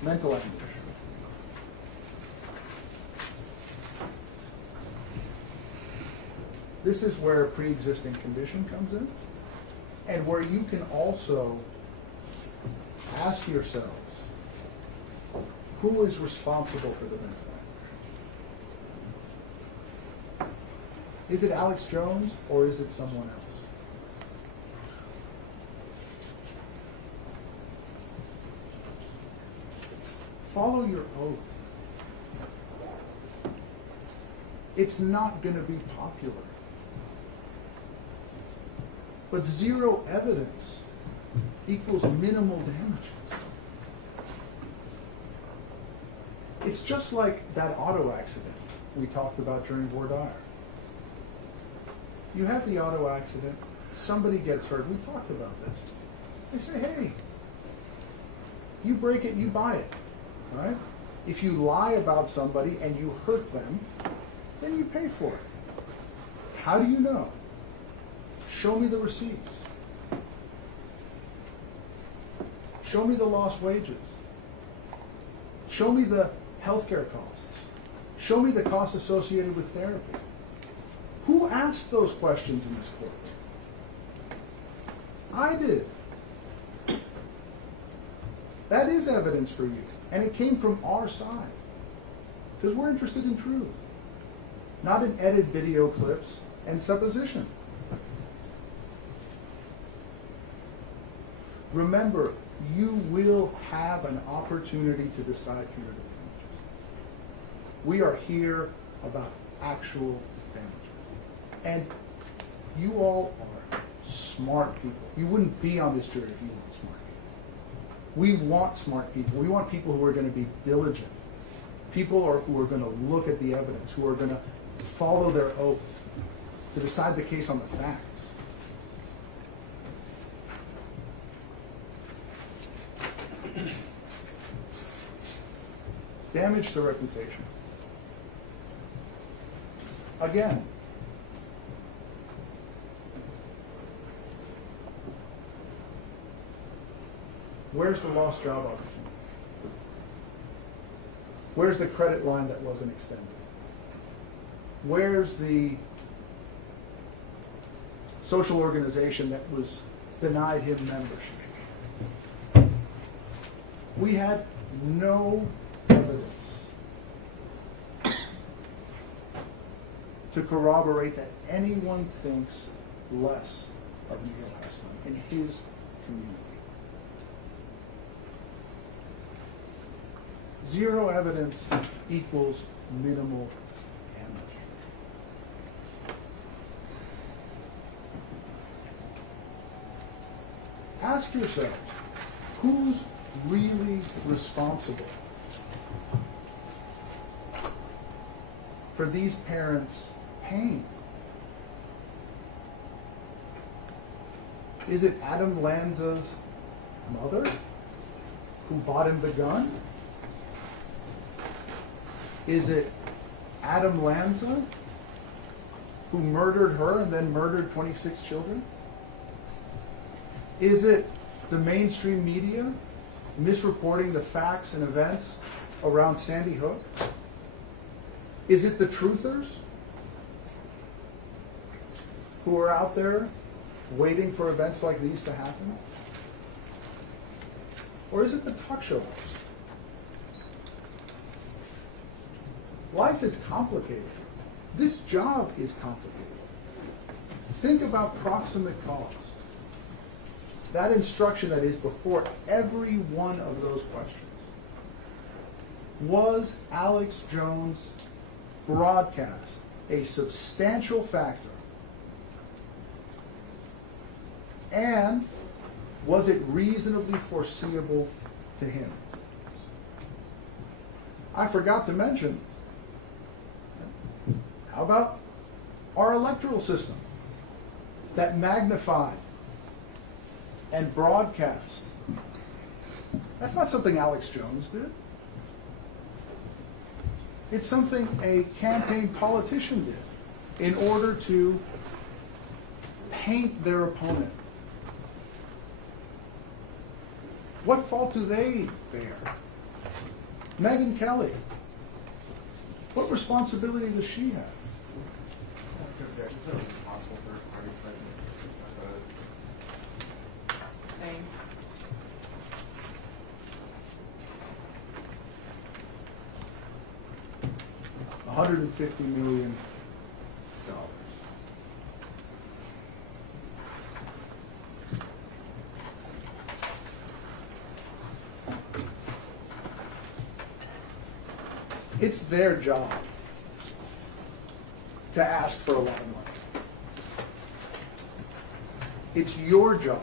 Mental anguish. This is where a pre-existing condition comes in, and where you can also ask yourselves, who is responsible for the mental anguish? Is it Alex Jones, or is it someone else? Follow your oath. it's not going to be popular. But zero evidence equals minimal damages. It's just like that auto accident we talked about during voir dire. You have the auto accident, somebody gets hurt. We talked about this. They say, hey, you break it, you buy it, right? If you lie about somebody and you hurt them, then you pay for it. How do you know? Show me the receipts. Show me the lost wages. Show me the healthcare costs. Show me the costs associated with therapy. Who asked those questions in this court? I did. That is evidence for you. And it came from our side. Because we're interested in truth. Not in edited video clips and supposition. Remember, you will have an opportunity to decide punitive damages. We are here about actual damages. And you all are smart people. You wouldn't be on this jury if you weren't smart people. We want smart people. We want people who are going to be diligent. People who are going to look at the evidence, who are going to follow their oath to decide the case on the facts. Damage to reputation. Again, where's the lost job opportunity? Where's the credit line that wasn't extended? Where's the social organization that was denied him membership? We had no evidence to corroborate that anyone thinks less of Neil Heston in his community. Zero evidence equals minimal damage. Ask yourselves, who's really responsible for these parents' pain? Is it Adam Lanza's mother who bought him the gun? Is it Adam Lanza who murdered her and then murdered 26 children? Is it the mainstream media misreporting the facts and events around Sandy Hook? Is it the truthers who are out there waiting for events like these to happen? Or is it the talk show hosts? Life is complicated. This job is complicated. Think about proximate cause. That instruction that is before every one of those questions. Was Alex Jones' broadcast a substantial factor? And was it reasonably foreseeable to him? I forgot to mention, how about our electoral system that magnified and broadcast? That's not something Alex Jones did. It's something a campaign politician did in order to paint their opponent. What fault do they bear? Megyn Kelly, what responsibility does she have? Sustained. $150 million. It's their job to ask for a lot of money. It's your job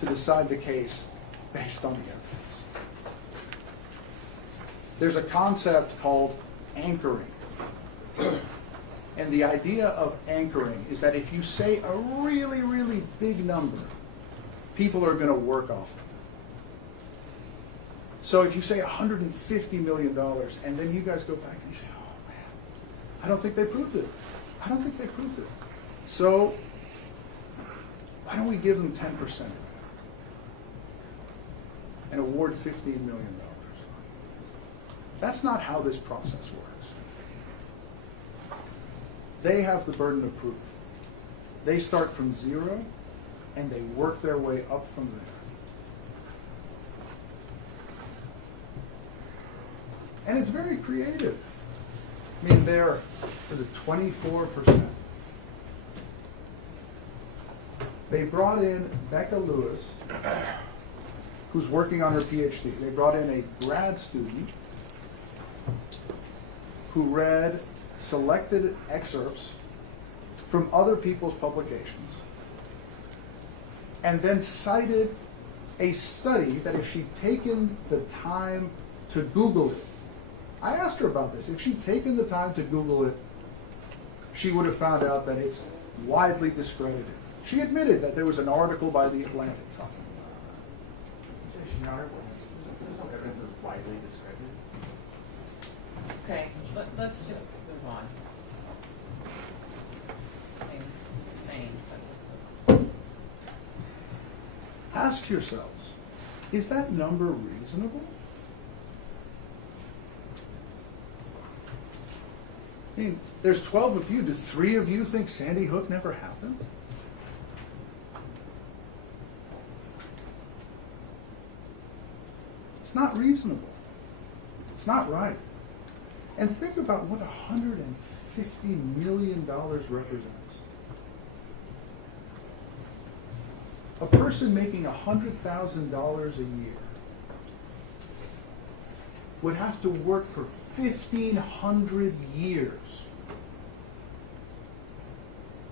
to decide the case based on the evidence. There's a concept called anchoring. And the idea of anchoring is that if you say a really, really big number, people are going to work off it. So if you say $150 million, and then you guys go back and you say, oh man, I don't think they proved it. I don't think they proved it. So why don't we give them 10% and award $15 million? That's not how this process works. They have the burden of proof. They start from zero and they work their way up from there. And it's very creative. I mean, they're for the 24%. They brought in Becca Lewis, who's working on her PhD. They brought in a grad student who read selected excerpts from other people's publications and then cited a study that if she'd taken the time to Google it, I asked her about this. If she'd taken the time to Google it, she would have found out that it's widely discredited. She admitted that there was an article by The Atlantic. There's no evidence of widely discredited. Okay, let's just move on. I mean, it's the same, but let's move on. Ask yourselves, is that number reasonable? I mean, there's 12 of you. Do 3 of you think Sandy Hook never happened? It's not reasonable. It's not right. And think about what $150 million represents. A person making $100,000 a year would have to work for 1,500 years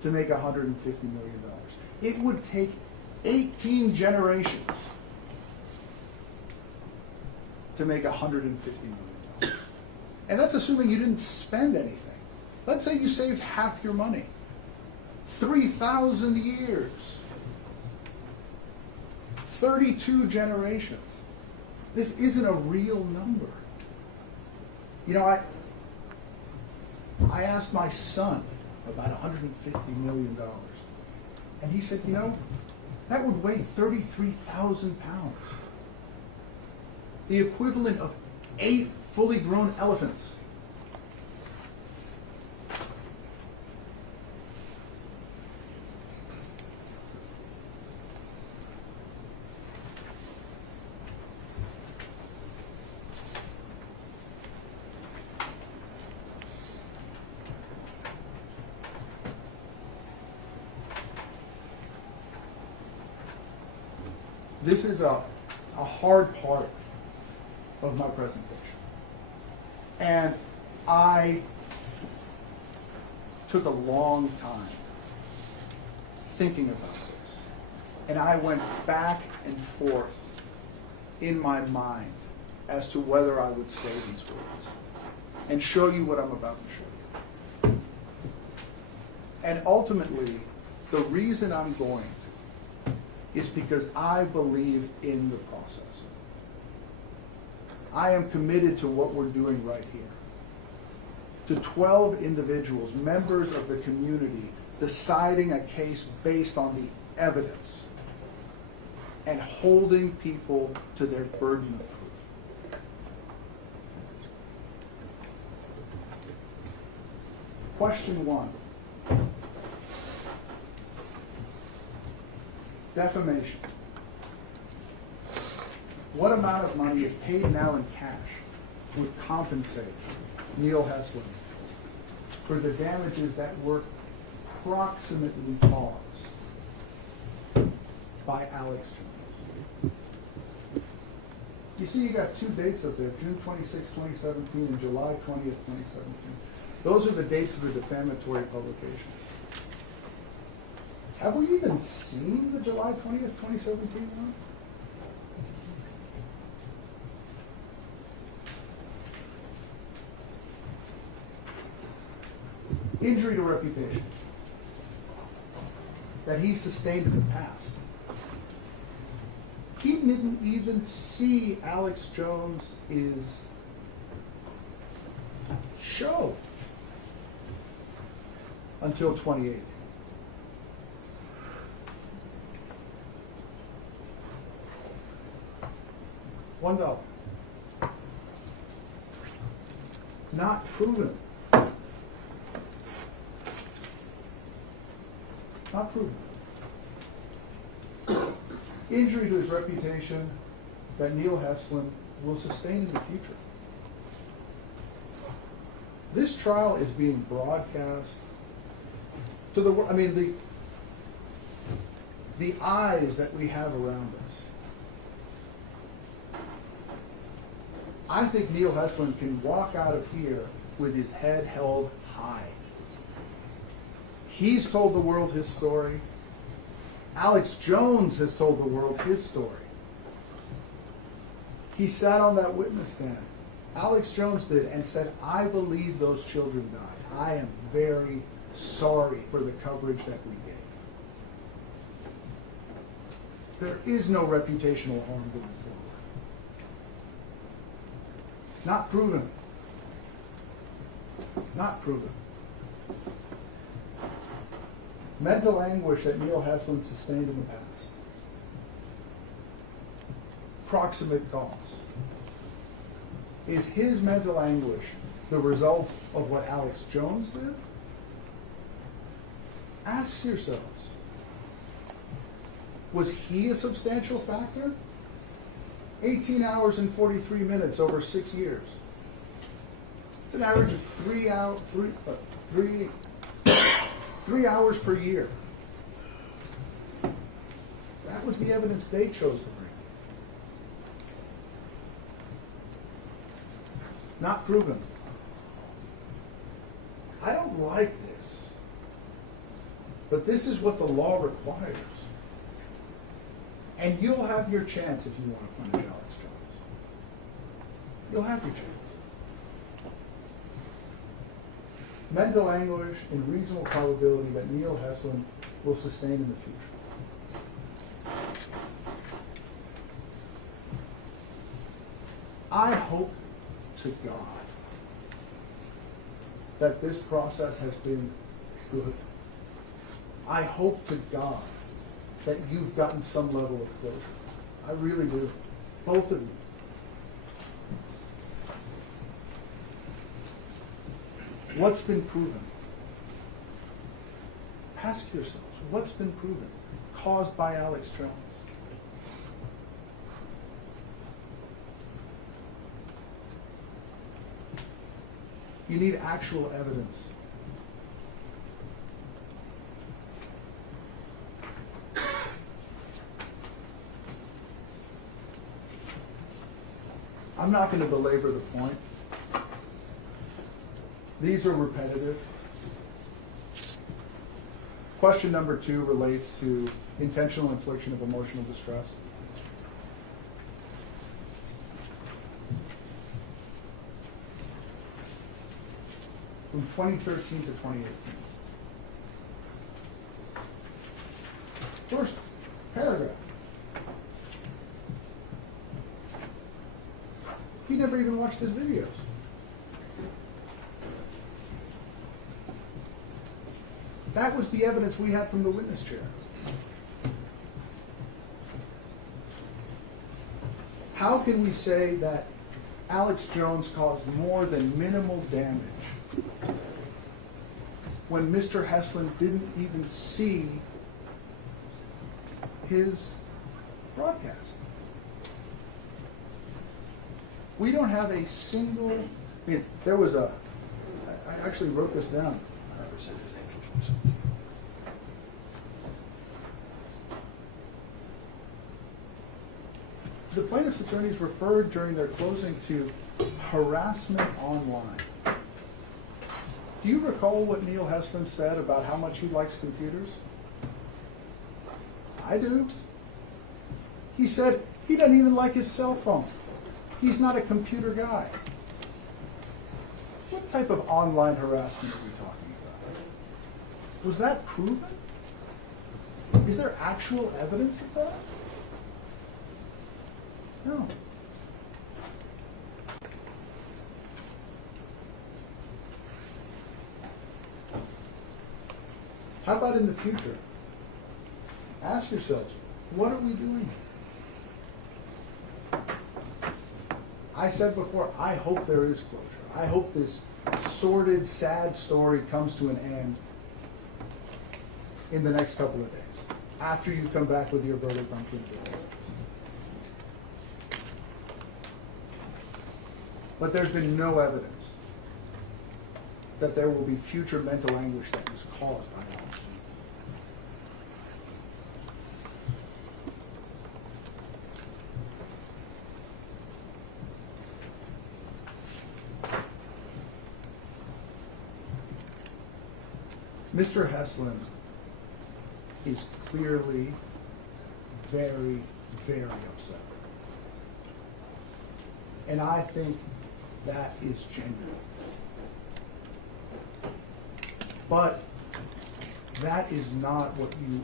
to make $150 million. It would take 18 generations to make $150 million. And that's assuming you didn't spend anything. Let's say you saved half your money. 3,000 years. 32 generations. This isn't a real number. You know, I asked my son about $150 million. And he said, you know, that would weigh 33,000 pounds. The equivalent of 8 fully grown elephants. This is a hard part of my presentation. And I took a long time thinking about this. And I went back and forth in my mind as to whether I would say these words and show you what I'm about to show you. And ultimately, the reason I'm going to is because I believe in the process. I am committed to what we're doing right here. To 12 individuals, members of the community, deciding a case based on the evidence and holding people to their burden of proof. Question 1. Defamation. What amount of money, if paid now in cash, would compensate Neil Heslin for the damages that were approximately caused by Alex Jones? You see, you got 2 dates up there, June 26, 2017 and July 20th, 2017. Those are the dates of the defamatory publications. Have we even seen the July 20th, 2017 one? Injury to reputation that he sustained in the past. He didn't even see Alex Jones's show until 2018. $1. Not proven. Not proven. Injury to his reputation that Neil Heslin will sustain in the future. This trial is being broadcast to the world. I mean, the eyes that we have around us. I think Neil Heslin can walk out of here with his head held high. He's told the world his story. Alex Jones has told the world his story. He sat on that witness stand. Alex Jones did and said, I believe those children died. I am very sorry for the coverage that we gave. There is no reputational harm going forward. Not proven. Not proven. Mental anguish that Neil Heslin sustained in the past. Proximate cause. Is his mental anguish the result of what Alex Jones did? Ask yourselves. Was he a substantial factor? 18 hours and 43 minutes over 6 years. It's an average of 3 hours per year. That was the evidence they chose to bring. Not proven. I don't like this, but this is what the law requires. And you'll have your chance if you want to punish Alex Jones. You'll have your chance. Mental anguish and reasonable probability that Neil Heslin will sustain in the future. I hope to God that this process has been good. I hope to God that you've gotten some level of closure. I really do. Both of you. What's been proven? Ask yourselves, what's been proven? Caused by Alex Jones. You need actual evidence. I'm not going to belabor the point. These are repetitive. Question number 2 relates to intentional infliction of emotional distress. From 2013 to 2018. First paragraph. He never even watched his videos. That was the evidence we had from the witness chair. How can we say that Alex Jones caused more than minimal damage when Mr. Heslin didn't even see his broadcast? We don't have a single, I mean, there was I actually wrote this down. The plaintiff's attorneys referred during their closing to harassment online. Do you recall what Neil Heston said about how much he likes computers? I do. He said he doesn't even like his cell phone. He's not a computer guy. What type of online harassment are we talking about? Was that proven? Is there actual evidence of that? No. How about in the future? Ask yourselves, what are we doing? I said before, I hope there is closure. I hope this sordid, sad story comes to an end in the next couple of days, after you come back with your verdict on criminal. But there's been no evidence that there will be future mental anguish that was caused by that. Mr. Heslin is clearly very, very upset. And I think that is genuine. But that is not what you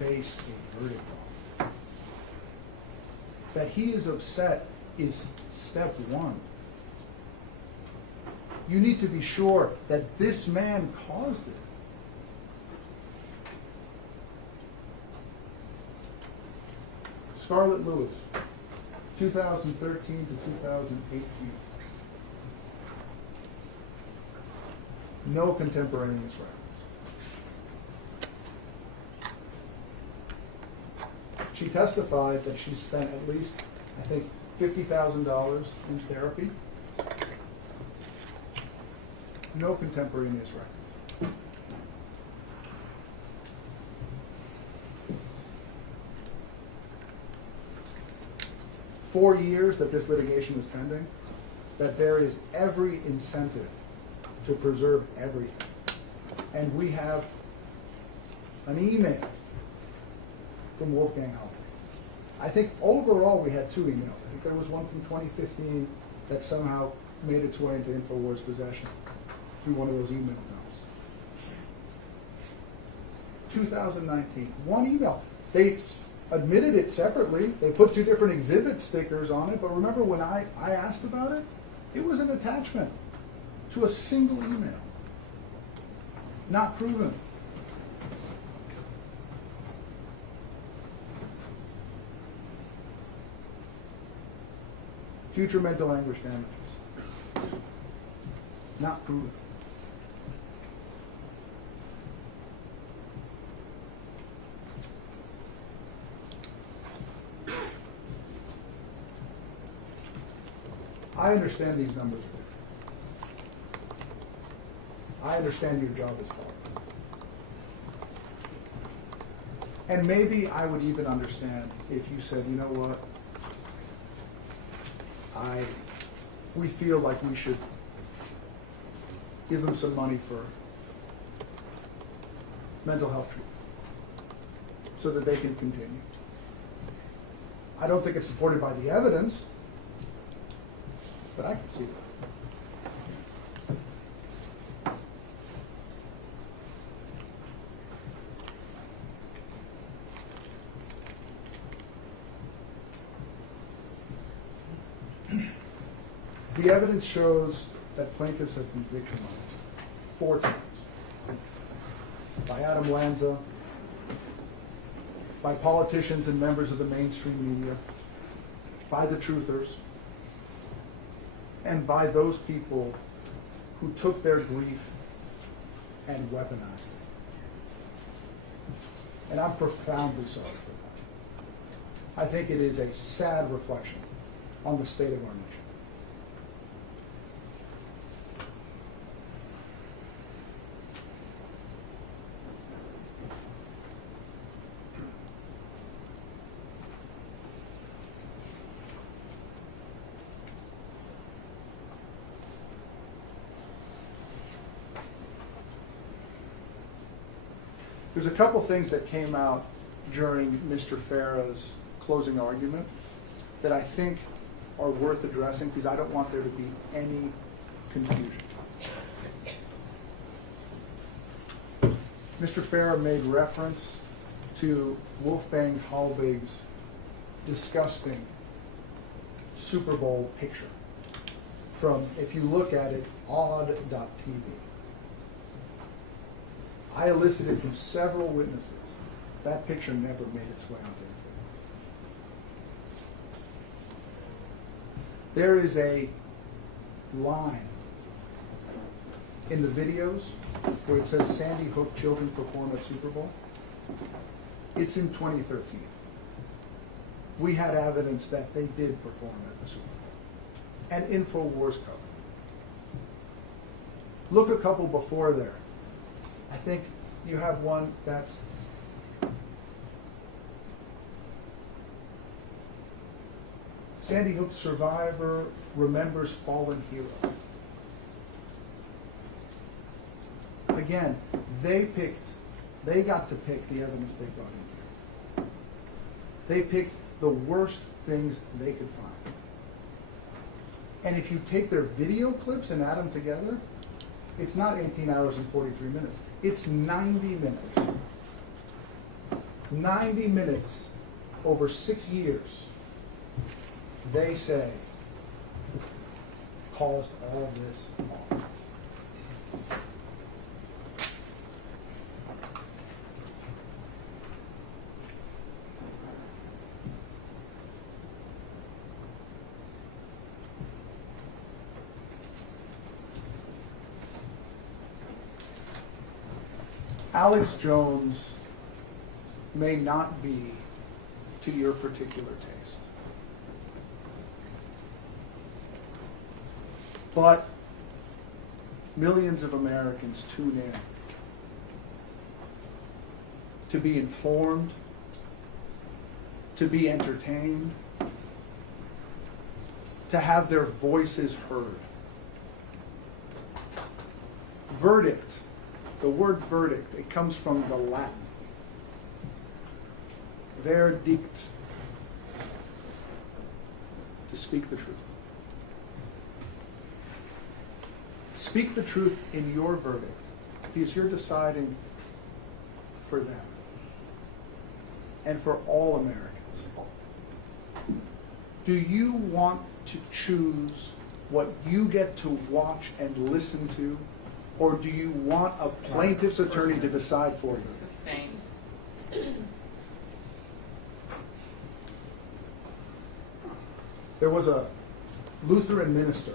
base a verdict on. That he is upset is step one. You need to be sure that this man caused it. Scarlett Lewis, 2013 to 2018. No contemporaneous records. She testified that she spent at least, I think, $50,000 in therapy. No contemporaneous records. 4 years that this litigation was pending, that there is every incentive to preserve everything. And we have an email from Wolfgang Haupt. I think overall we had 2 emails. I think there was one from 2015 that somehow made its way into InfoWars possession through one of those email notes. 2019, one email. They admitted it separately. They put 2 different exhibit stickers on it, but remember when I asked about it? It was an attachment to a single email. Not proven. Future mental anguish damages. Not proven. I understand these numbers. I understand your job is hard. And maybe I would even understand if you said, you know what, we feel like we should give them some money for mental health treatment so that they can continue. I don't think it's supported by the evidence, but I can see that. The evidence shows that plaintiffs have been victimized 4 times. By Adam Lanza, by politicians and members of the mainstream media, by the truthers, and by those people who took their grief and weaponized it. And I'm profoundly sorry for that. I think it is a sad reflection on the state of our nation. There's a couple things that came out during Mr. Farah's closing argument that I think are worth addressing because I don't want there to be any confusion. Mr. Farah made reference to Wolfgang Halbig's disgusting Super Bowl picture from, if you look at it, odd.tv. I elicited from several witnesses that picture never made its way onto the video. There is a line in the videos where it says Sandy Hook children perform at Super Bowl. It's in 2013. We had evidence that they did perform at the Super Bowl. And InfoWars covered. Look a couple before there. I think you have one that's Sandy Hook survivor remembers fallen hero. Again, they got to pick the evidence they brought in here. They picked the worst things they could find. And if you take their video clips and add them together, it's not 18 hours and 43 minutes. It's 90 minutes. 90 minutes over 6 years, they say, caused all this harm. Alex Jones may not be to your particular taste, but millions of Americans tune in to be informed, to be entertained, to have their voices heard. Verdict. The word verdict, it comes from the Latin. Verdict. To speak the truth. Speak the truth in your verdict because you're deciding for them and for all Americans. Do you want to choose what you get to watch and listen to? Or do you want a plaintiff's attorney to decide for you? Sustained. There was a Lutheran minister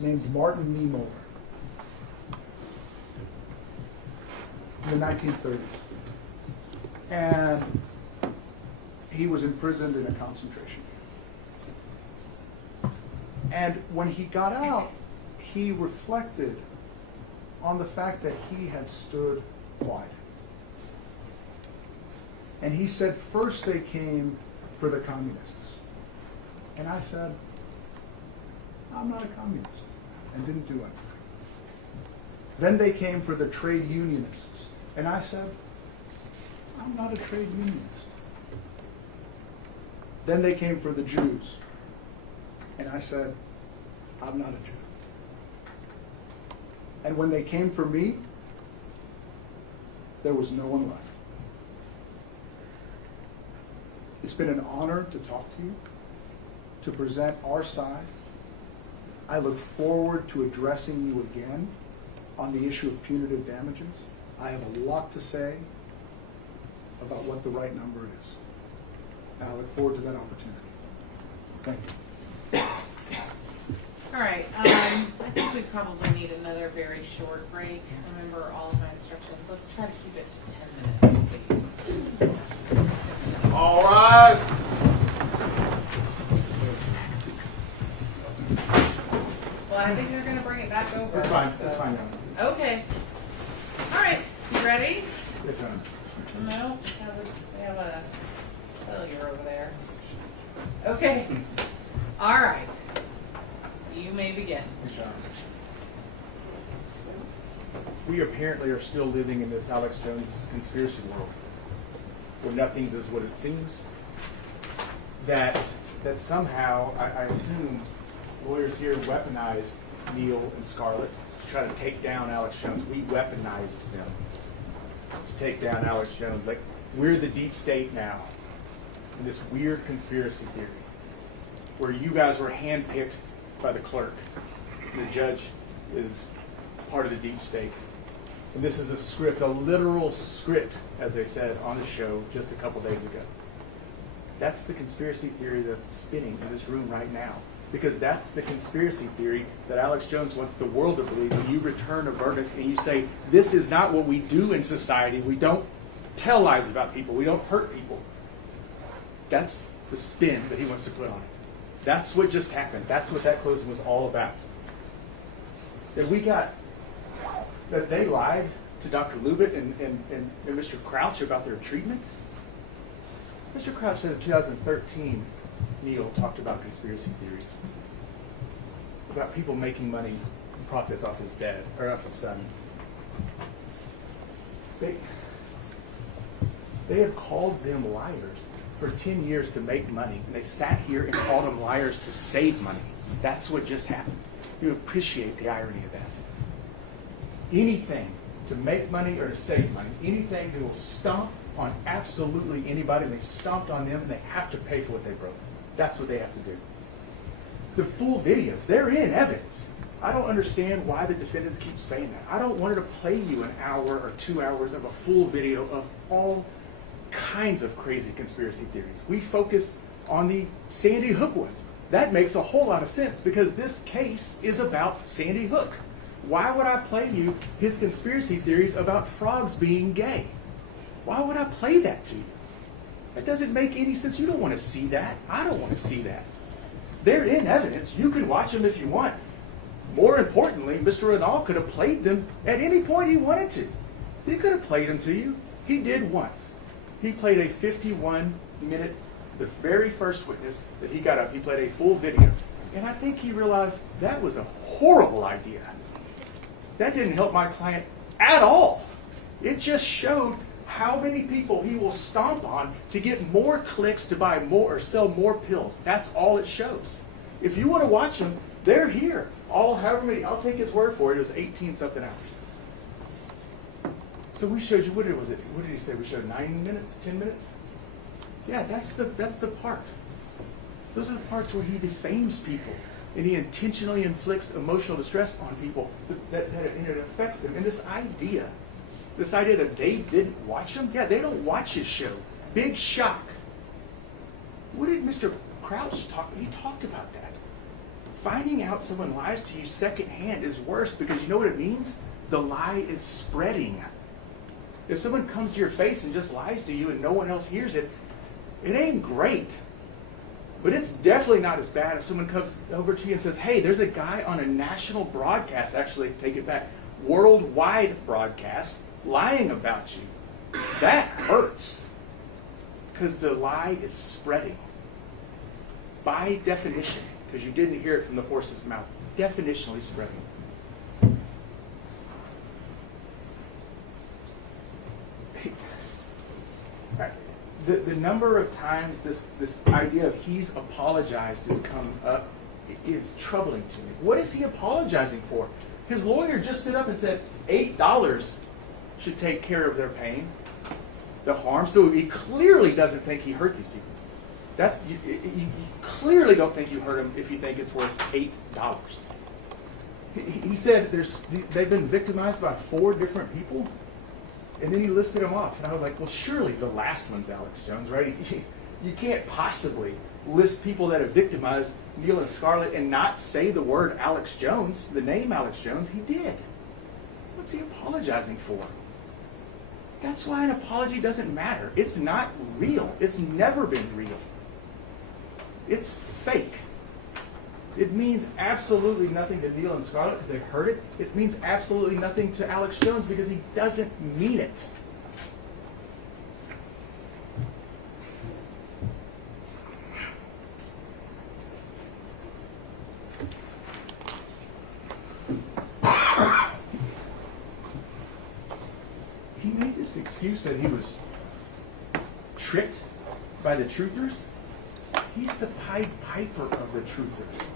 named Martin Niemöller in the 1930s. And he was imprisoned in a concentration camp. And when he got out, he reflected on the fact that he had stood quiet. And he said, first they came for the communists. And I said, I'm not a communist, and didn't do anything. Then they came for the trade unionists. And I said, I'm not a trade unionist. Then they came for the Jews. And I said, I'm not a Jew. And when they came for me, there was no one left. It's been an honor to talk to you, to present our side. I look forward to addressing you again on the issue of punitive damages. I have a lot to say about what the right number is. And I look forward to that opportunity. Thank you. All right, I think we probably need another very short break. Remember all of my instructions. Let's try to keep it to 10 minutes, please. All rise. Well, I think they're going to bring it back over. That's fine, so- that's fine. Okay. All right, you ready? Yes, Your Honor. No, we have a failure over there. Okay. All right. You may begin. Yes, Your Honor. we apparently are still living in this Alex Jones conspiracy world, where nothing's as what it seems. That somehow, I assume, lawyers here weaponized Neil and Scarlett to try to take down Alex Jones. We weaponized them to take down Alex Jones. Like, we're the deep state now in this weird conspiracy theory where you guys were handpicked by the clerk. The judge is part of the deep state. And this is a script, a literal script, as they said on the show just a couple days ago. That's the conspiracy theory that's spinning in this room right now. Because that's the conspiracy theory that Alex Jones wants the world to believe when you return a verdict and you say, this is not what we do in society. We don't tell lies about people. We don't hurt people. That's the spin that he wants to put on it. That's what just happened. That's what that closing was all about. That they lied to Dr. Lubit and Mr. Crouch about their treatment. Mr. Crouch said in 2013, Neil talked about conspiracy theories, about people making money and profits off his dad, or off his son. They have called them liars for 10 years to make money, and they sat here and called them liars to save money. That's what just happened. You appreciate the irony of that. Anything to make money or to save money, anything that will stomp on absolutely anybody, and they stomped on them, and they have to pay for what they broke. That's what they have to do. The full videos, they're in evidence. I don't understand why the defendants keep saying that. I don't want her to play you an hour or 2 hours of a full video of all kinds of crazy conspiracy theories. We focused on the Sandy Hook ones. That makes a whole lot of sense because this case is about Sandy Hook. Why would I play you his conspiracy theories about frogs being gay? Why would I play that to you? That doesn't make any sense. You don't want to see that. I don't want to see that. They're in evidence. You can watch them if you want. More importantly, Mr. Renal could have played them at any point he wanted to. He could have played them to you. He did once. He played a 51-minute, the very first witness that he got up, he played a full video. And I think he realized that was a horrible idea. That didn't help my client at all. It just showed how many people he will stomp on to get more clicks to buy more or sell more pills. That's all it shows. If you want to watch them, they're here. However many, I'll take his word for it. It was 18-something hours. So we showed you, what did he say? We showed 9 minutes, 10 minutes? Yeah, that's the part. Those are the parts where he defames people and he intentionally inflicts emotional distress on people that it affects them. And this idea that they didn't watch him, yeah, they don't watch his show. Big shock. What did Mr. Crouch talk? He talked about that. Finding out someone lies to you secondhand is worse because you know what it means? The lie is spreading. If someone comes to your face and just lies to you and no one else hears it, it ain't great. But it's definitely not as bad if someone comes over to you and says, hey, there's a guy on a national broadcast, actually, take it back, worldwide broadcast, lying about you. That hurts. Because the lie is spreading. By definition, because you didn't hear it from the horse's mouth, definitionally spreading. The number of times this idea of he's apologized has come up is troubling to me. What is he apologizing for? His lawyer just stood up and said $8 should take care of their pain, the harm. So he clearly doesn't think he hurt these people. You clearly don't think you hurt him if you think it's worth $8. He said they've been victimized by 4 different people. And then he listed them off. And I was like, well, surely the last one's Alex Jones, right? You can't possibly list people that have victimized Neil and Scarlett and not say the word Alex Jones, the name Alex Jones. He did. What's he apologizing for? That's why an apology doesn't matter. It's not real. It's never been real. It's fake. It means absolutely nothing to Neil and Scarlett because they heard it. It means absolutely nothing to Alex Jones because he doesn't mean it. excuse that he was tricked by the truthers? He's the Pied Piper of the truthers.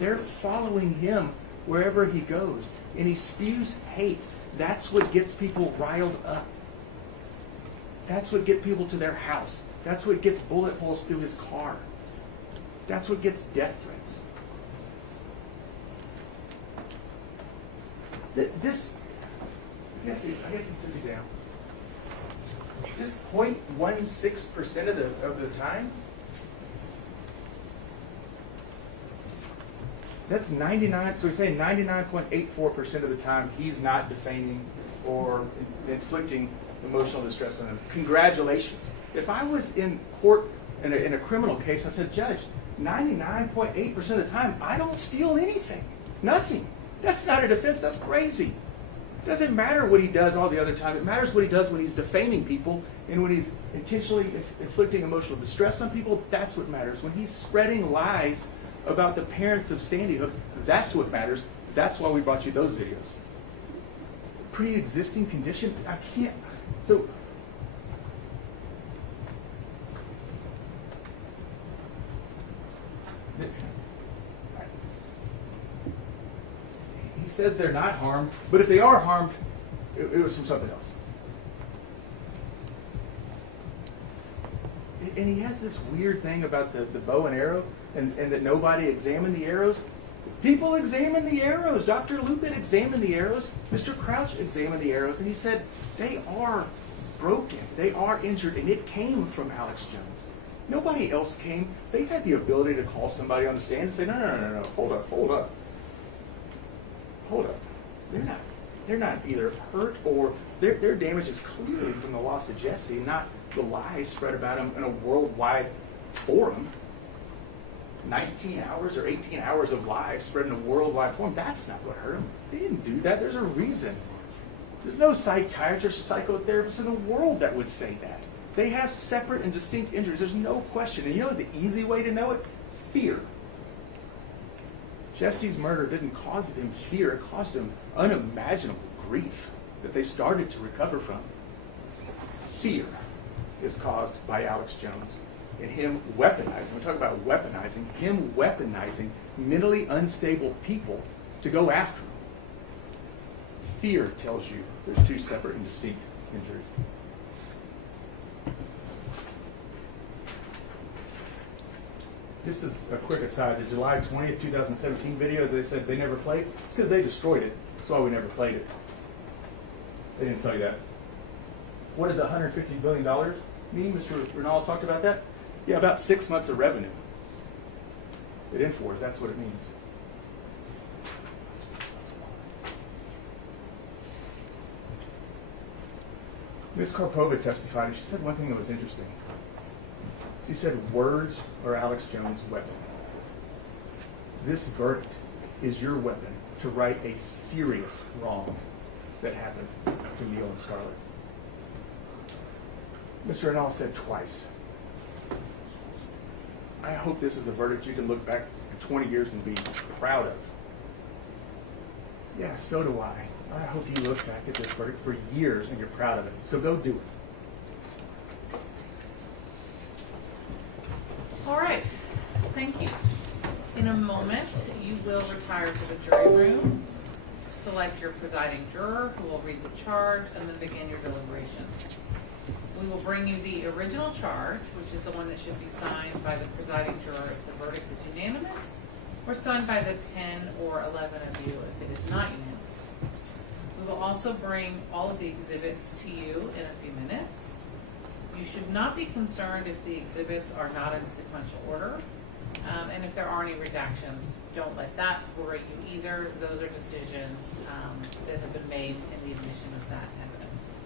They're following him wherever he goes, and he spews hate. That's what gets people riled up. That's what gets people to their house. That's what gets bullet holes through his car. That's what gets death threats. This, I guess he took you down. This 0.16% of the time, that's 99, so we say 99.84% of the time he's not defaming or inflicting emotional distress on them. Congratulations. If I was in court in a criminal case, I said, Judge, 99.8% of the time, I don't steal anything. Nothing. That's not a defense. That's crazy. It doesn't matter what he does all the other time. It matters what he does when he's defaming people and when he's intentionally inflicting emotional distress on people. That's what matters. When he's spreading lies about the parents of Sandy Hook, that's what matters. That's why we brought you those videos. Pre-existing condition, I can't. So, he says they're not harmed, but if they are harmed, it was from something else. And he has this weird thing about the bow and arrow, and that nobody examined the arrows. People examined the arrows. Dr. Lupin examined the arrows. Mr. Crouch examined the arrows, and he said they are broken. They are injured, and it came from Alex Jones. Nobody else came. They had the ability to call somebody on the stand and say, no, hold up. They're not either hurt or their damage is clearly from the loss of Jesse, not the lies spread about him in a worldwide forum. 19 hours or 18 hours of lies spread in a worldwide forum. That's not what hurt him. They didn't do that. There's a reason. There's no psychiatrist or psychotherapist in the world that would say that. They have separate and distinct injuries. There's no question. And you know the easy way to know it? Fear. Jesse's murder didn't cause them fear. It caused them unimaginable grief that they started to recover from. Fear is caused by Alex Jones. And him weaponizing, we talk about weaponizing, him weaponizing mentally unstable people to go after him. Fear tells you there's two separate and distinct injuries. This is a quick aside. The July 20th, 2017 video that they said they never played, it's because they destroyed it. That's why we never played it. They didn't tell you that. What does $150 billion mean? Mr. Ronald talked about that. Yeah, about 6 months of revenue. At InfoWars, that's what it means. Ms. Karpova testified, and she said one thing that was interesting. She said, words are Alex Jones' weapon. This verdict is your weapon to right a serious wrong that happened to Neil and Scarlett. Mr. Ronald said twice, I hope this is a verdict you can look back in 20 years and be proud of. Yeah, so do I. I hope you look back at this verdict for years and you're proud of it. So go do it. All right, thank you. In a moment, you will retire to the jury room to select your presiding juror who will read the charge and then begin your deliberations. We will bring you the original charge, which is the one that should be signed by the presiding juror if the verdict is unanimous, or signed by the 10 or 11 of you if it is not unanimous. We will also bring all of the exhibits to you in a few minutes. You should not be concerned if the exhibits are not in sequential order. And if there are any redactions, don't let that worry you either. Those are decisions that have been made in the admission of that evidence.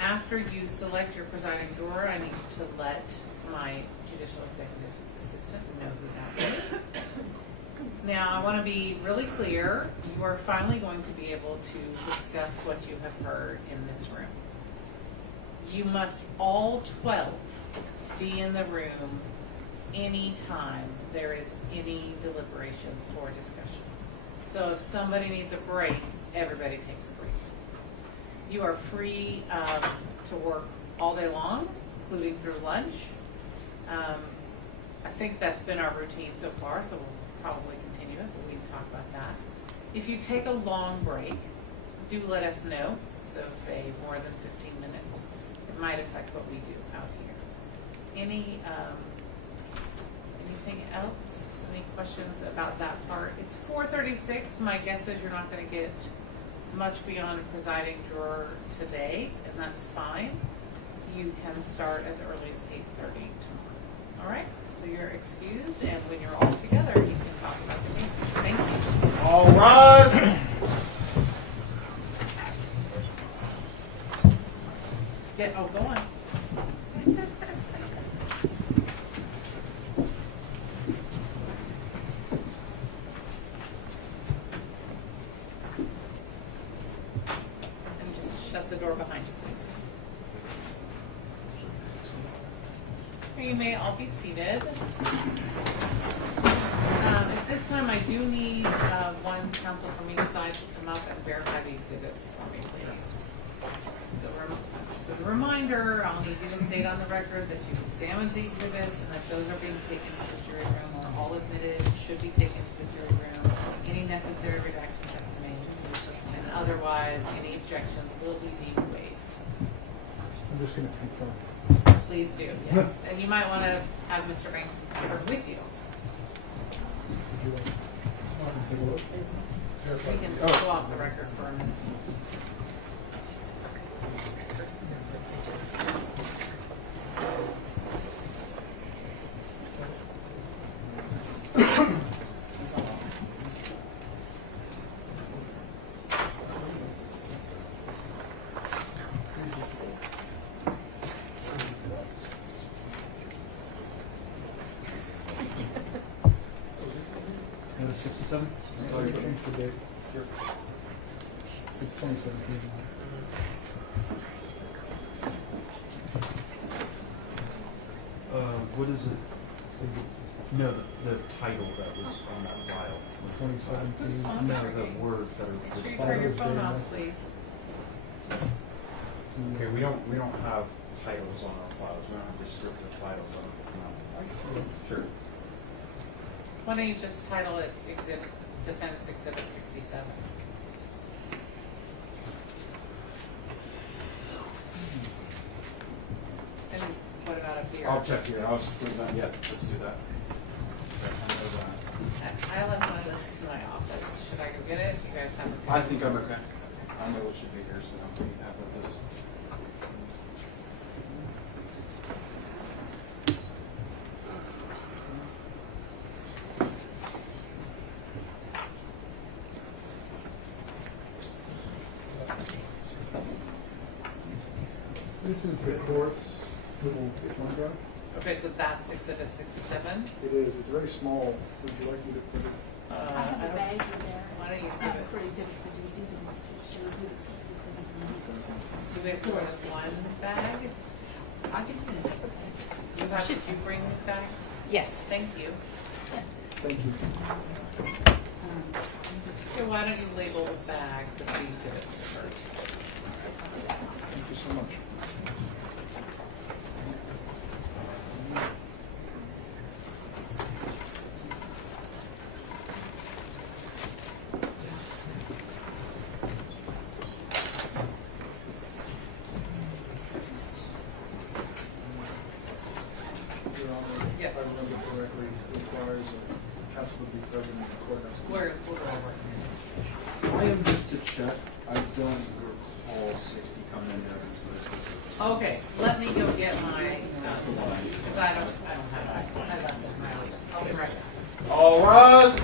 After you select your presiding juror, I need you to let my judicial executive assistant know who that is. Now, I want to be really clear. You are finally going to be able to discuss what you have heard in this room. You must all 12 be in the room anytime there is any deliberations or discussion. So if somebody needs a break, everybody takes a break. You are free of to work all day long, including through lunch. I think that's been our routine so far, so we'll probably continue it, but we can talk about that. If you take a long break, do let us know. So say more than 15 minutes. It might affect what we do out here. Anything else? Any questions about that part? It's 4:36. My guess is you're not going to get much beyond a presiding juror today, and that's fine. You can start as early as 8:30 tomorrow. All right? So you're excused, and when you're all together, you can talk about the case. Thank you. All rise. Go on. And just shut the door behind you, please. You may all be seated. At this time, I do need one counsel from each side to come up and verify the exhibits for me, please. So just as a reminder, I'll need you to state on the record that you've examined the exhibits and that those are being taken to the jury room or all admitted should be taken to the jury room. Any necessary redactions have been made, and otherwise, any objections will be deemed waived. I'm just going to confirm. Please do, yes. And you might want to have Mr. Banks with you. We can go off the record for a minute. It's 2017. What is it? No, the title that was on that file. 2017. Who's on No, the the words that are. Make sure you turn your phone off, please. Okay, we don't have titles on our files. We don't have descriptive titles on our. Sure. Why don't you just title it Defense Exhibit 67? And what about up here? I'll check here. I was thinking that. Yeah, let's do that. I left one of this in my office. Should I go get it? You guys have it? I think I'm okay. I know it should be here, so we can have this. This is the court's little phone drive. Okay, so that's Exhibit 67? It is. It's very small. Would you like me to put it? I I have a don't- bag in there. Why don't you I'm give it? pretty good for doing these. Should we do it 67 meters? Do they put us one bag? I can finish it. Did you bring these bags? Yes. Thank you. Thank you. So why don't you label the bag with the exhibits first? Thank you so much. Your Honor, Yes. if I remember correctly, it requires a counsel to be present in the courthouse. We'll go over it. I am just to check. I don't recall 60 coming in there. Okay, let me go get my, because I don't have it. I left this in my office. I'll be right back. All rise.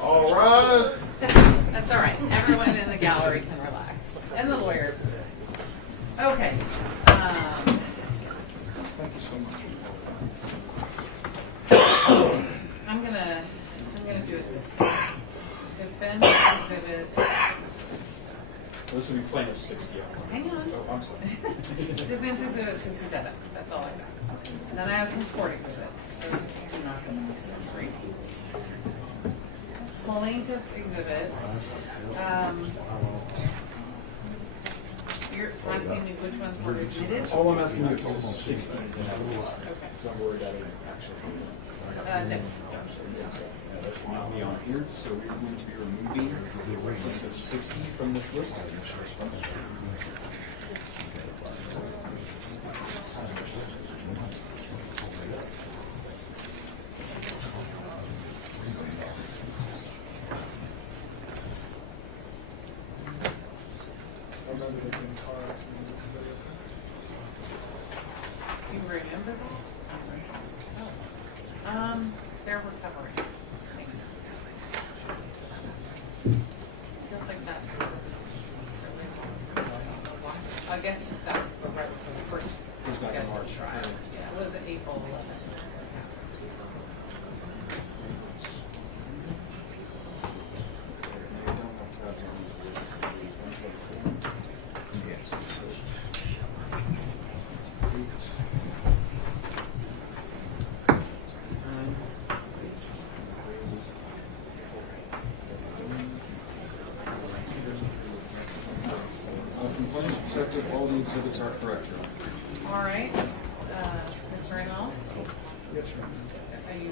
All rise. That's all right. Everyone in the gallery can relax. And the lawyers. Okay. Thank you so much. this would be plaintiff 60. Hang on. Oh, I'm sorry. Defense exhibit 67, that's all I got. And then I have some court exhibits. Those do not go to free. Plaintiff's exhibits. You're asking me which ones were admitted? All I'm asking you is 60 and evidence. Okay. So I'm worried that it actually. No. Yeah, that should not be on here, so we're going to be removing plaintiff 60 from this list. You remember that? They're recovering. Thanks. Feels like that's I guess that was the right for the first was back in scheduled March. trial. Yeah, it was April 11th. From plaintiff's perspective, all the exhibits are correct, Your Honor. All right, Mr. Ringall? Yes, sir. Are you?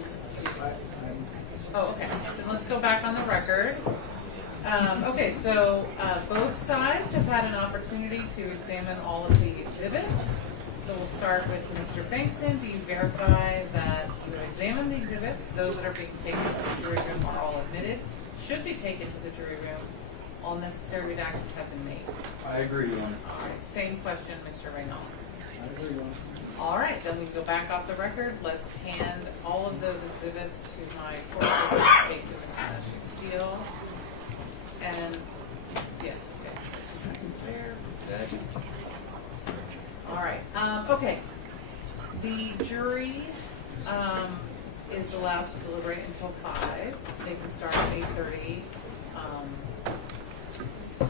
Oh, okay. Then let's go back on the record. Okay, so both sides have had an opportunity to examine all of the exhibits. So we'll start with Mr. Bankston. Do you verify that you have examined the exhibits? Those that are being taken to the jury room are all admitted, should be taken to the jury room. All necessary redactions have been made. I agree, Your Honor. All right, same question, Mr. Ringall. I agree, Your Honor. All right, then we can go back off the record. Let's hand all of those exhibits to my court take to the Steele. And, yes, okay. Good. All right, okay. The jury is allowed to deliberate until 5. They can start at 8:30. I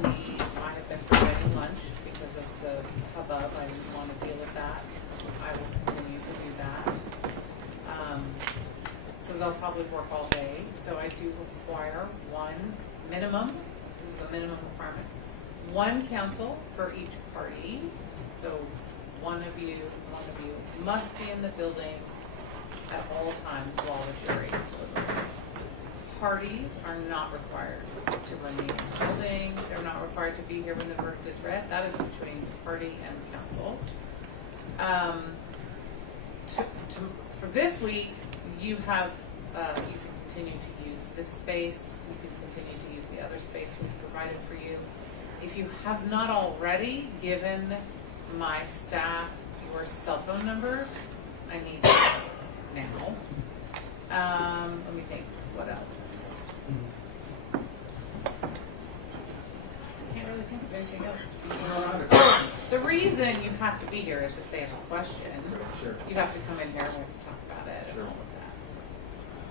have been providing lunch because of the hubbub. I didn't want to deal with that. I will continue to do that. So they'll probably work all day. So I do require one minimum, this is the minimum requirement, one counsel for each party. So one of you must be in the building at all times while the jury is deliberating. Parties are not required to remain in the building. They're not required to be here when the verdict is read. That is between the party and the counsel. For this week, you have you can continue to use this space. You can continue to use the other space we've provided for you. If you have not already given my staff your cell phone numbers, I need them now. Let me think. What else? I can't really think of anything else. Oh, the reason you have to be here is if they have a question. Sure. You have to come in here and we have to talk about it Sure. and all of that. So.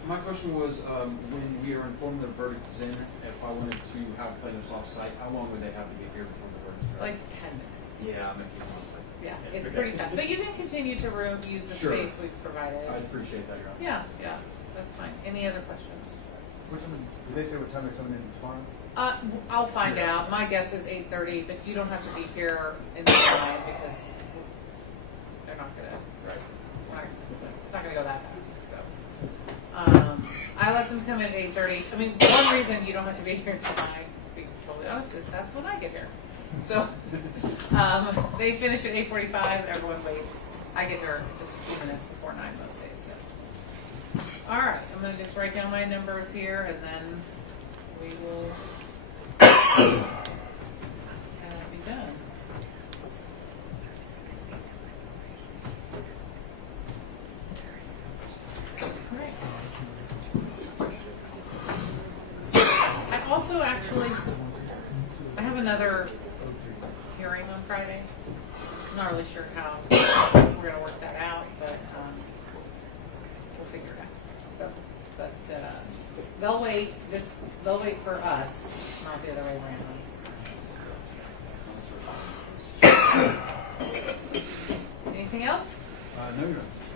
My question was, when we are informed the verdict is in, if I wanted to have plaintiffs off site, how long would they have to be here before the verdict is read? Like 10 minutes. Yeah, I'm making on site. Yeah, it's pretty fast. But you can continue to use the Sure. space we've provided. I appreciate that, Your Honor. Yeah, that's fine. Any other questions? Did they say what time they're coming in tomorrow? I'll find out. My guess is 8:30, but you don't have to be here in the line because they're not gonna. Right. It's not gonna go that fast. So, I let them come in at 8:30. I mean, one reason you don't have to be here tonight, to be totally honest, is that's when I get here. So, they finish at 8:45. Everyone waits. I get here just a few minutes before 9 most days. So. All right, I'm going to just write down my numbers here, and then we will be done. All right. I also actually, I have another hearing on Friday. I'm not really sure how we're going to work that out, but we'll figure it out. But they'll wait for us, not the other way around. Anything else? No, no.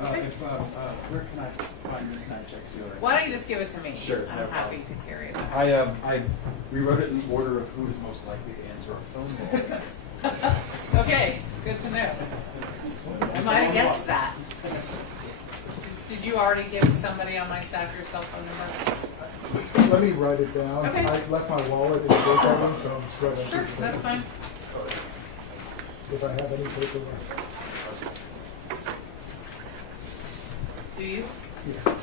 Okay. Where can I find this magic sealer? Why don't you just give it to me? Sure, no I'm happy problem. to carry it. I rewrote it in the order of who is most likely to answer a phone call. Okay, good to know. I might have guessed that. Did you already give somebody on my staff your cell phone number? Let me write it down. Okay. I left my wallet in the breakout room, so I'm struggling. Sure, that's fine. If I have any paperwork. Do you? Yes.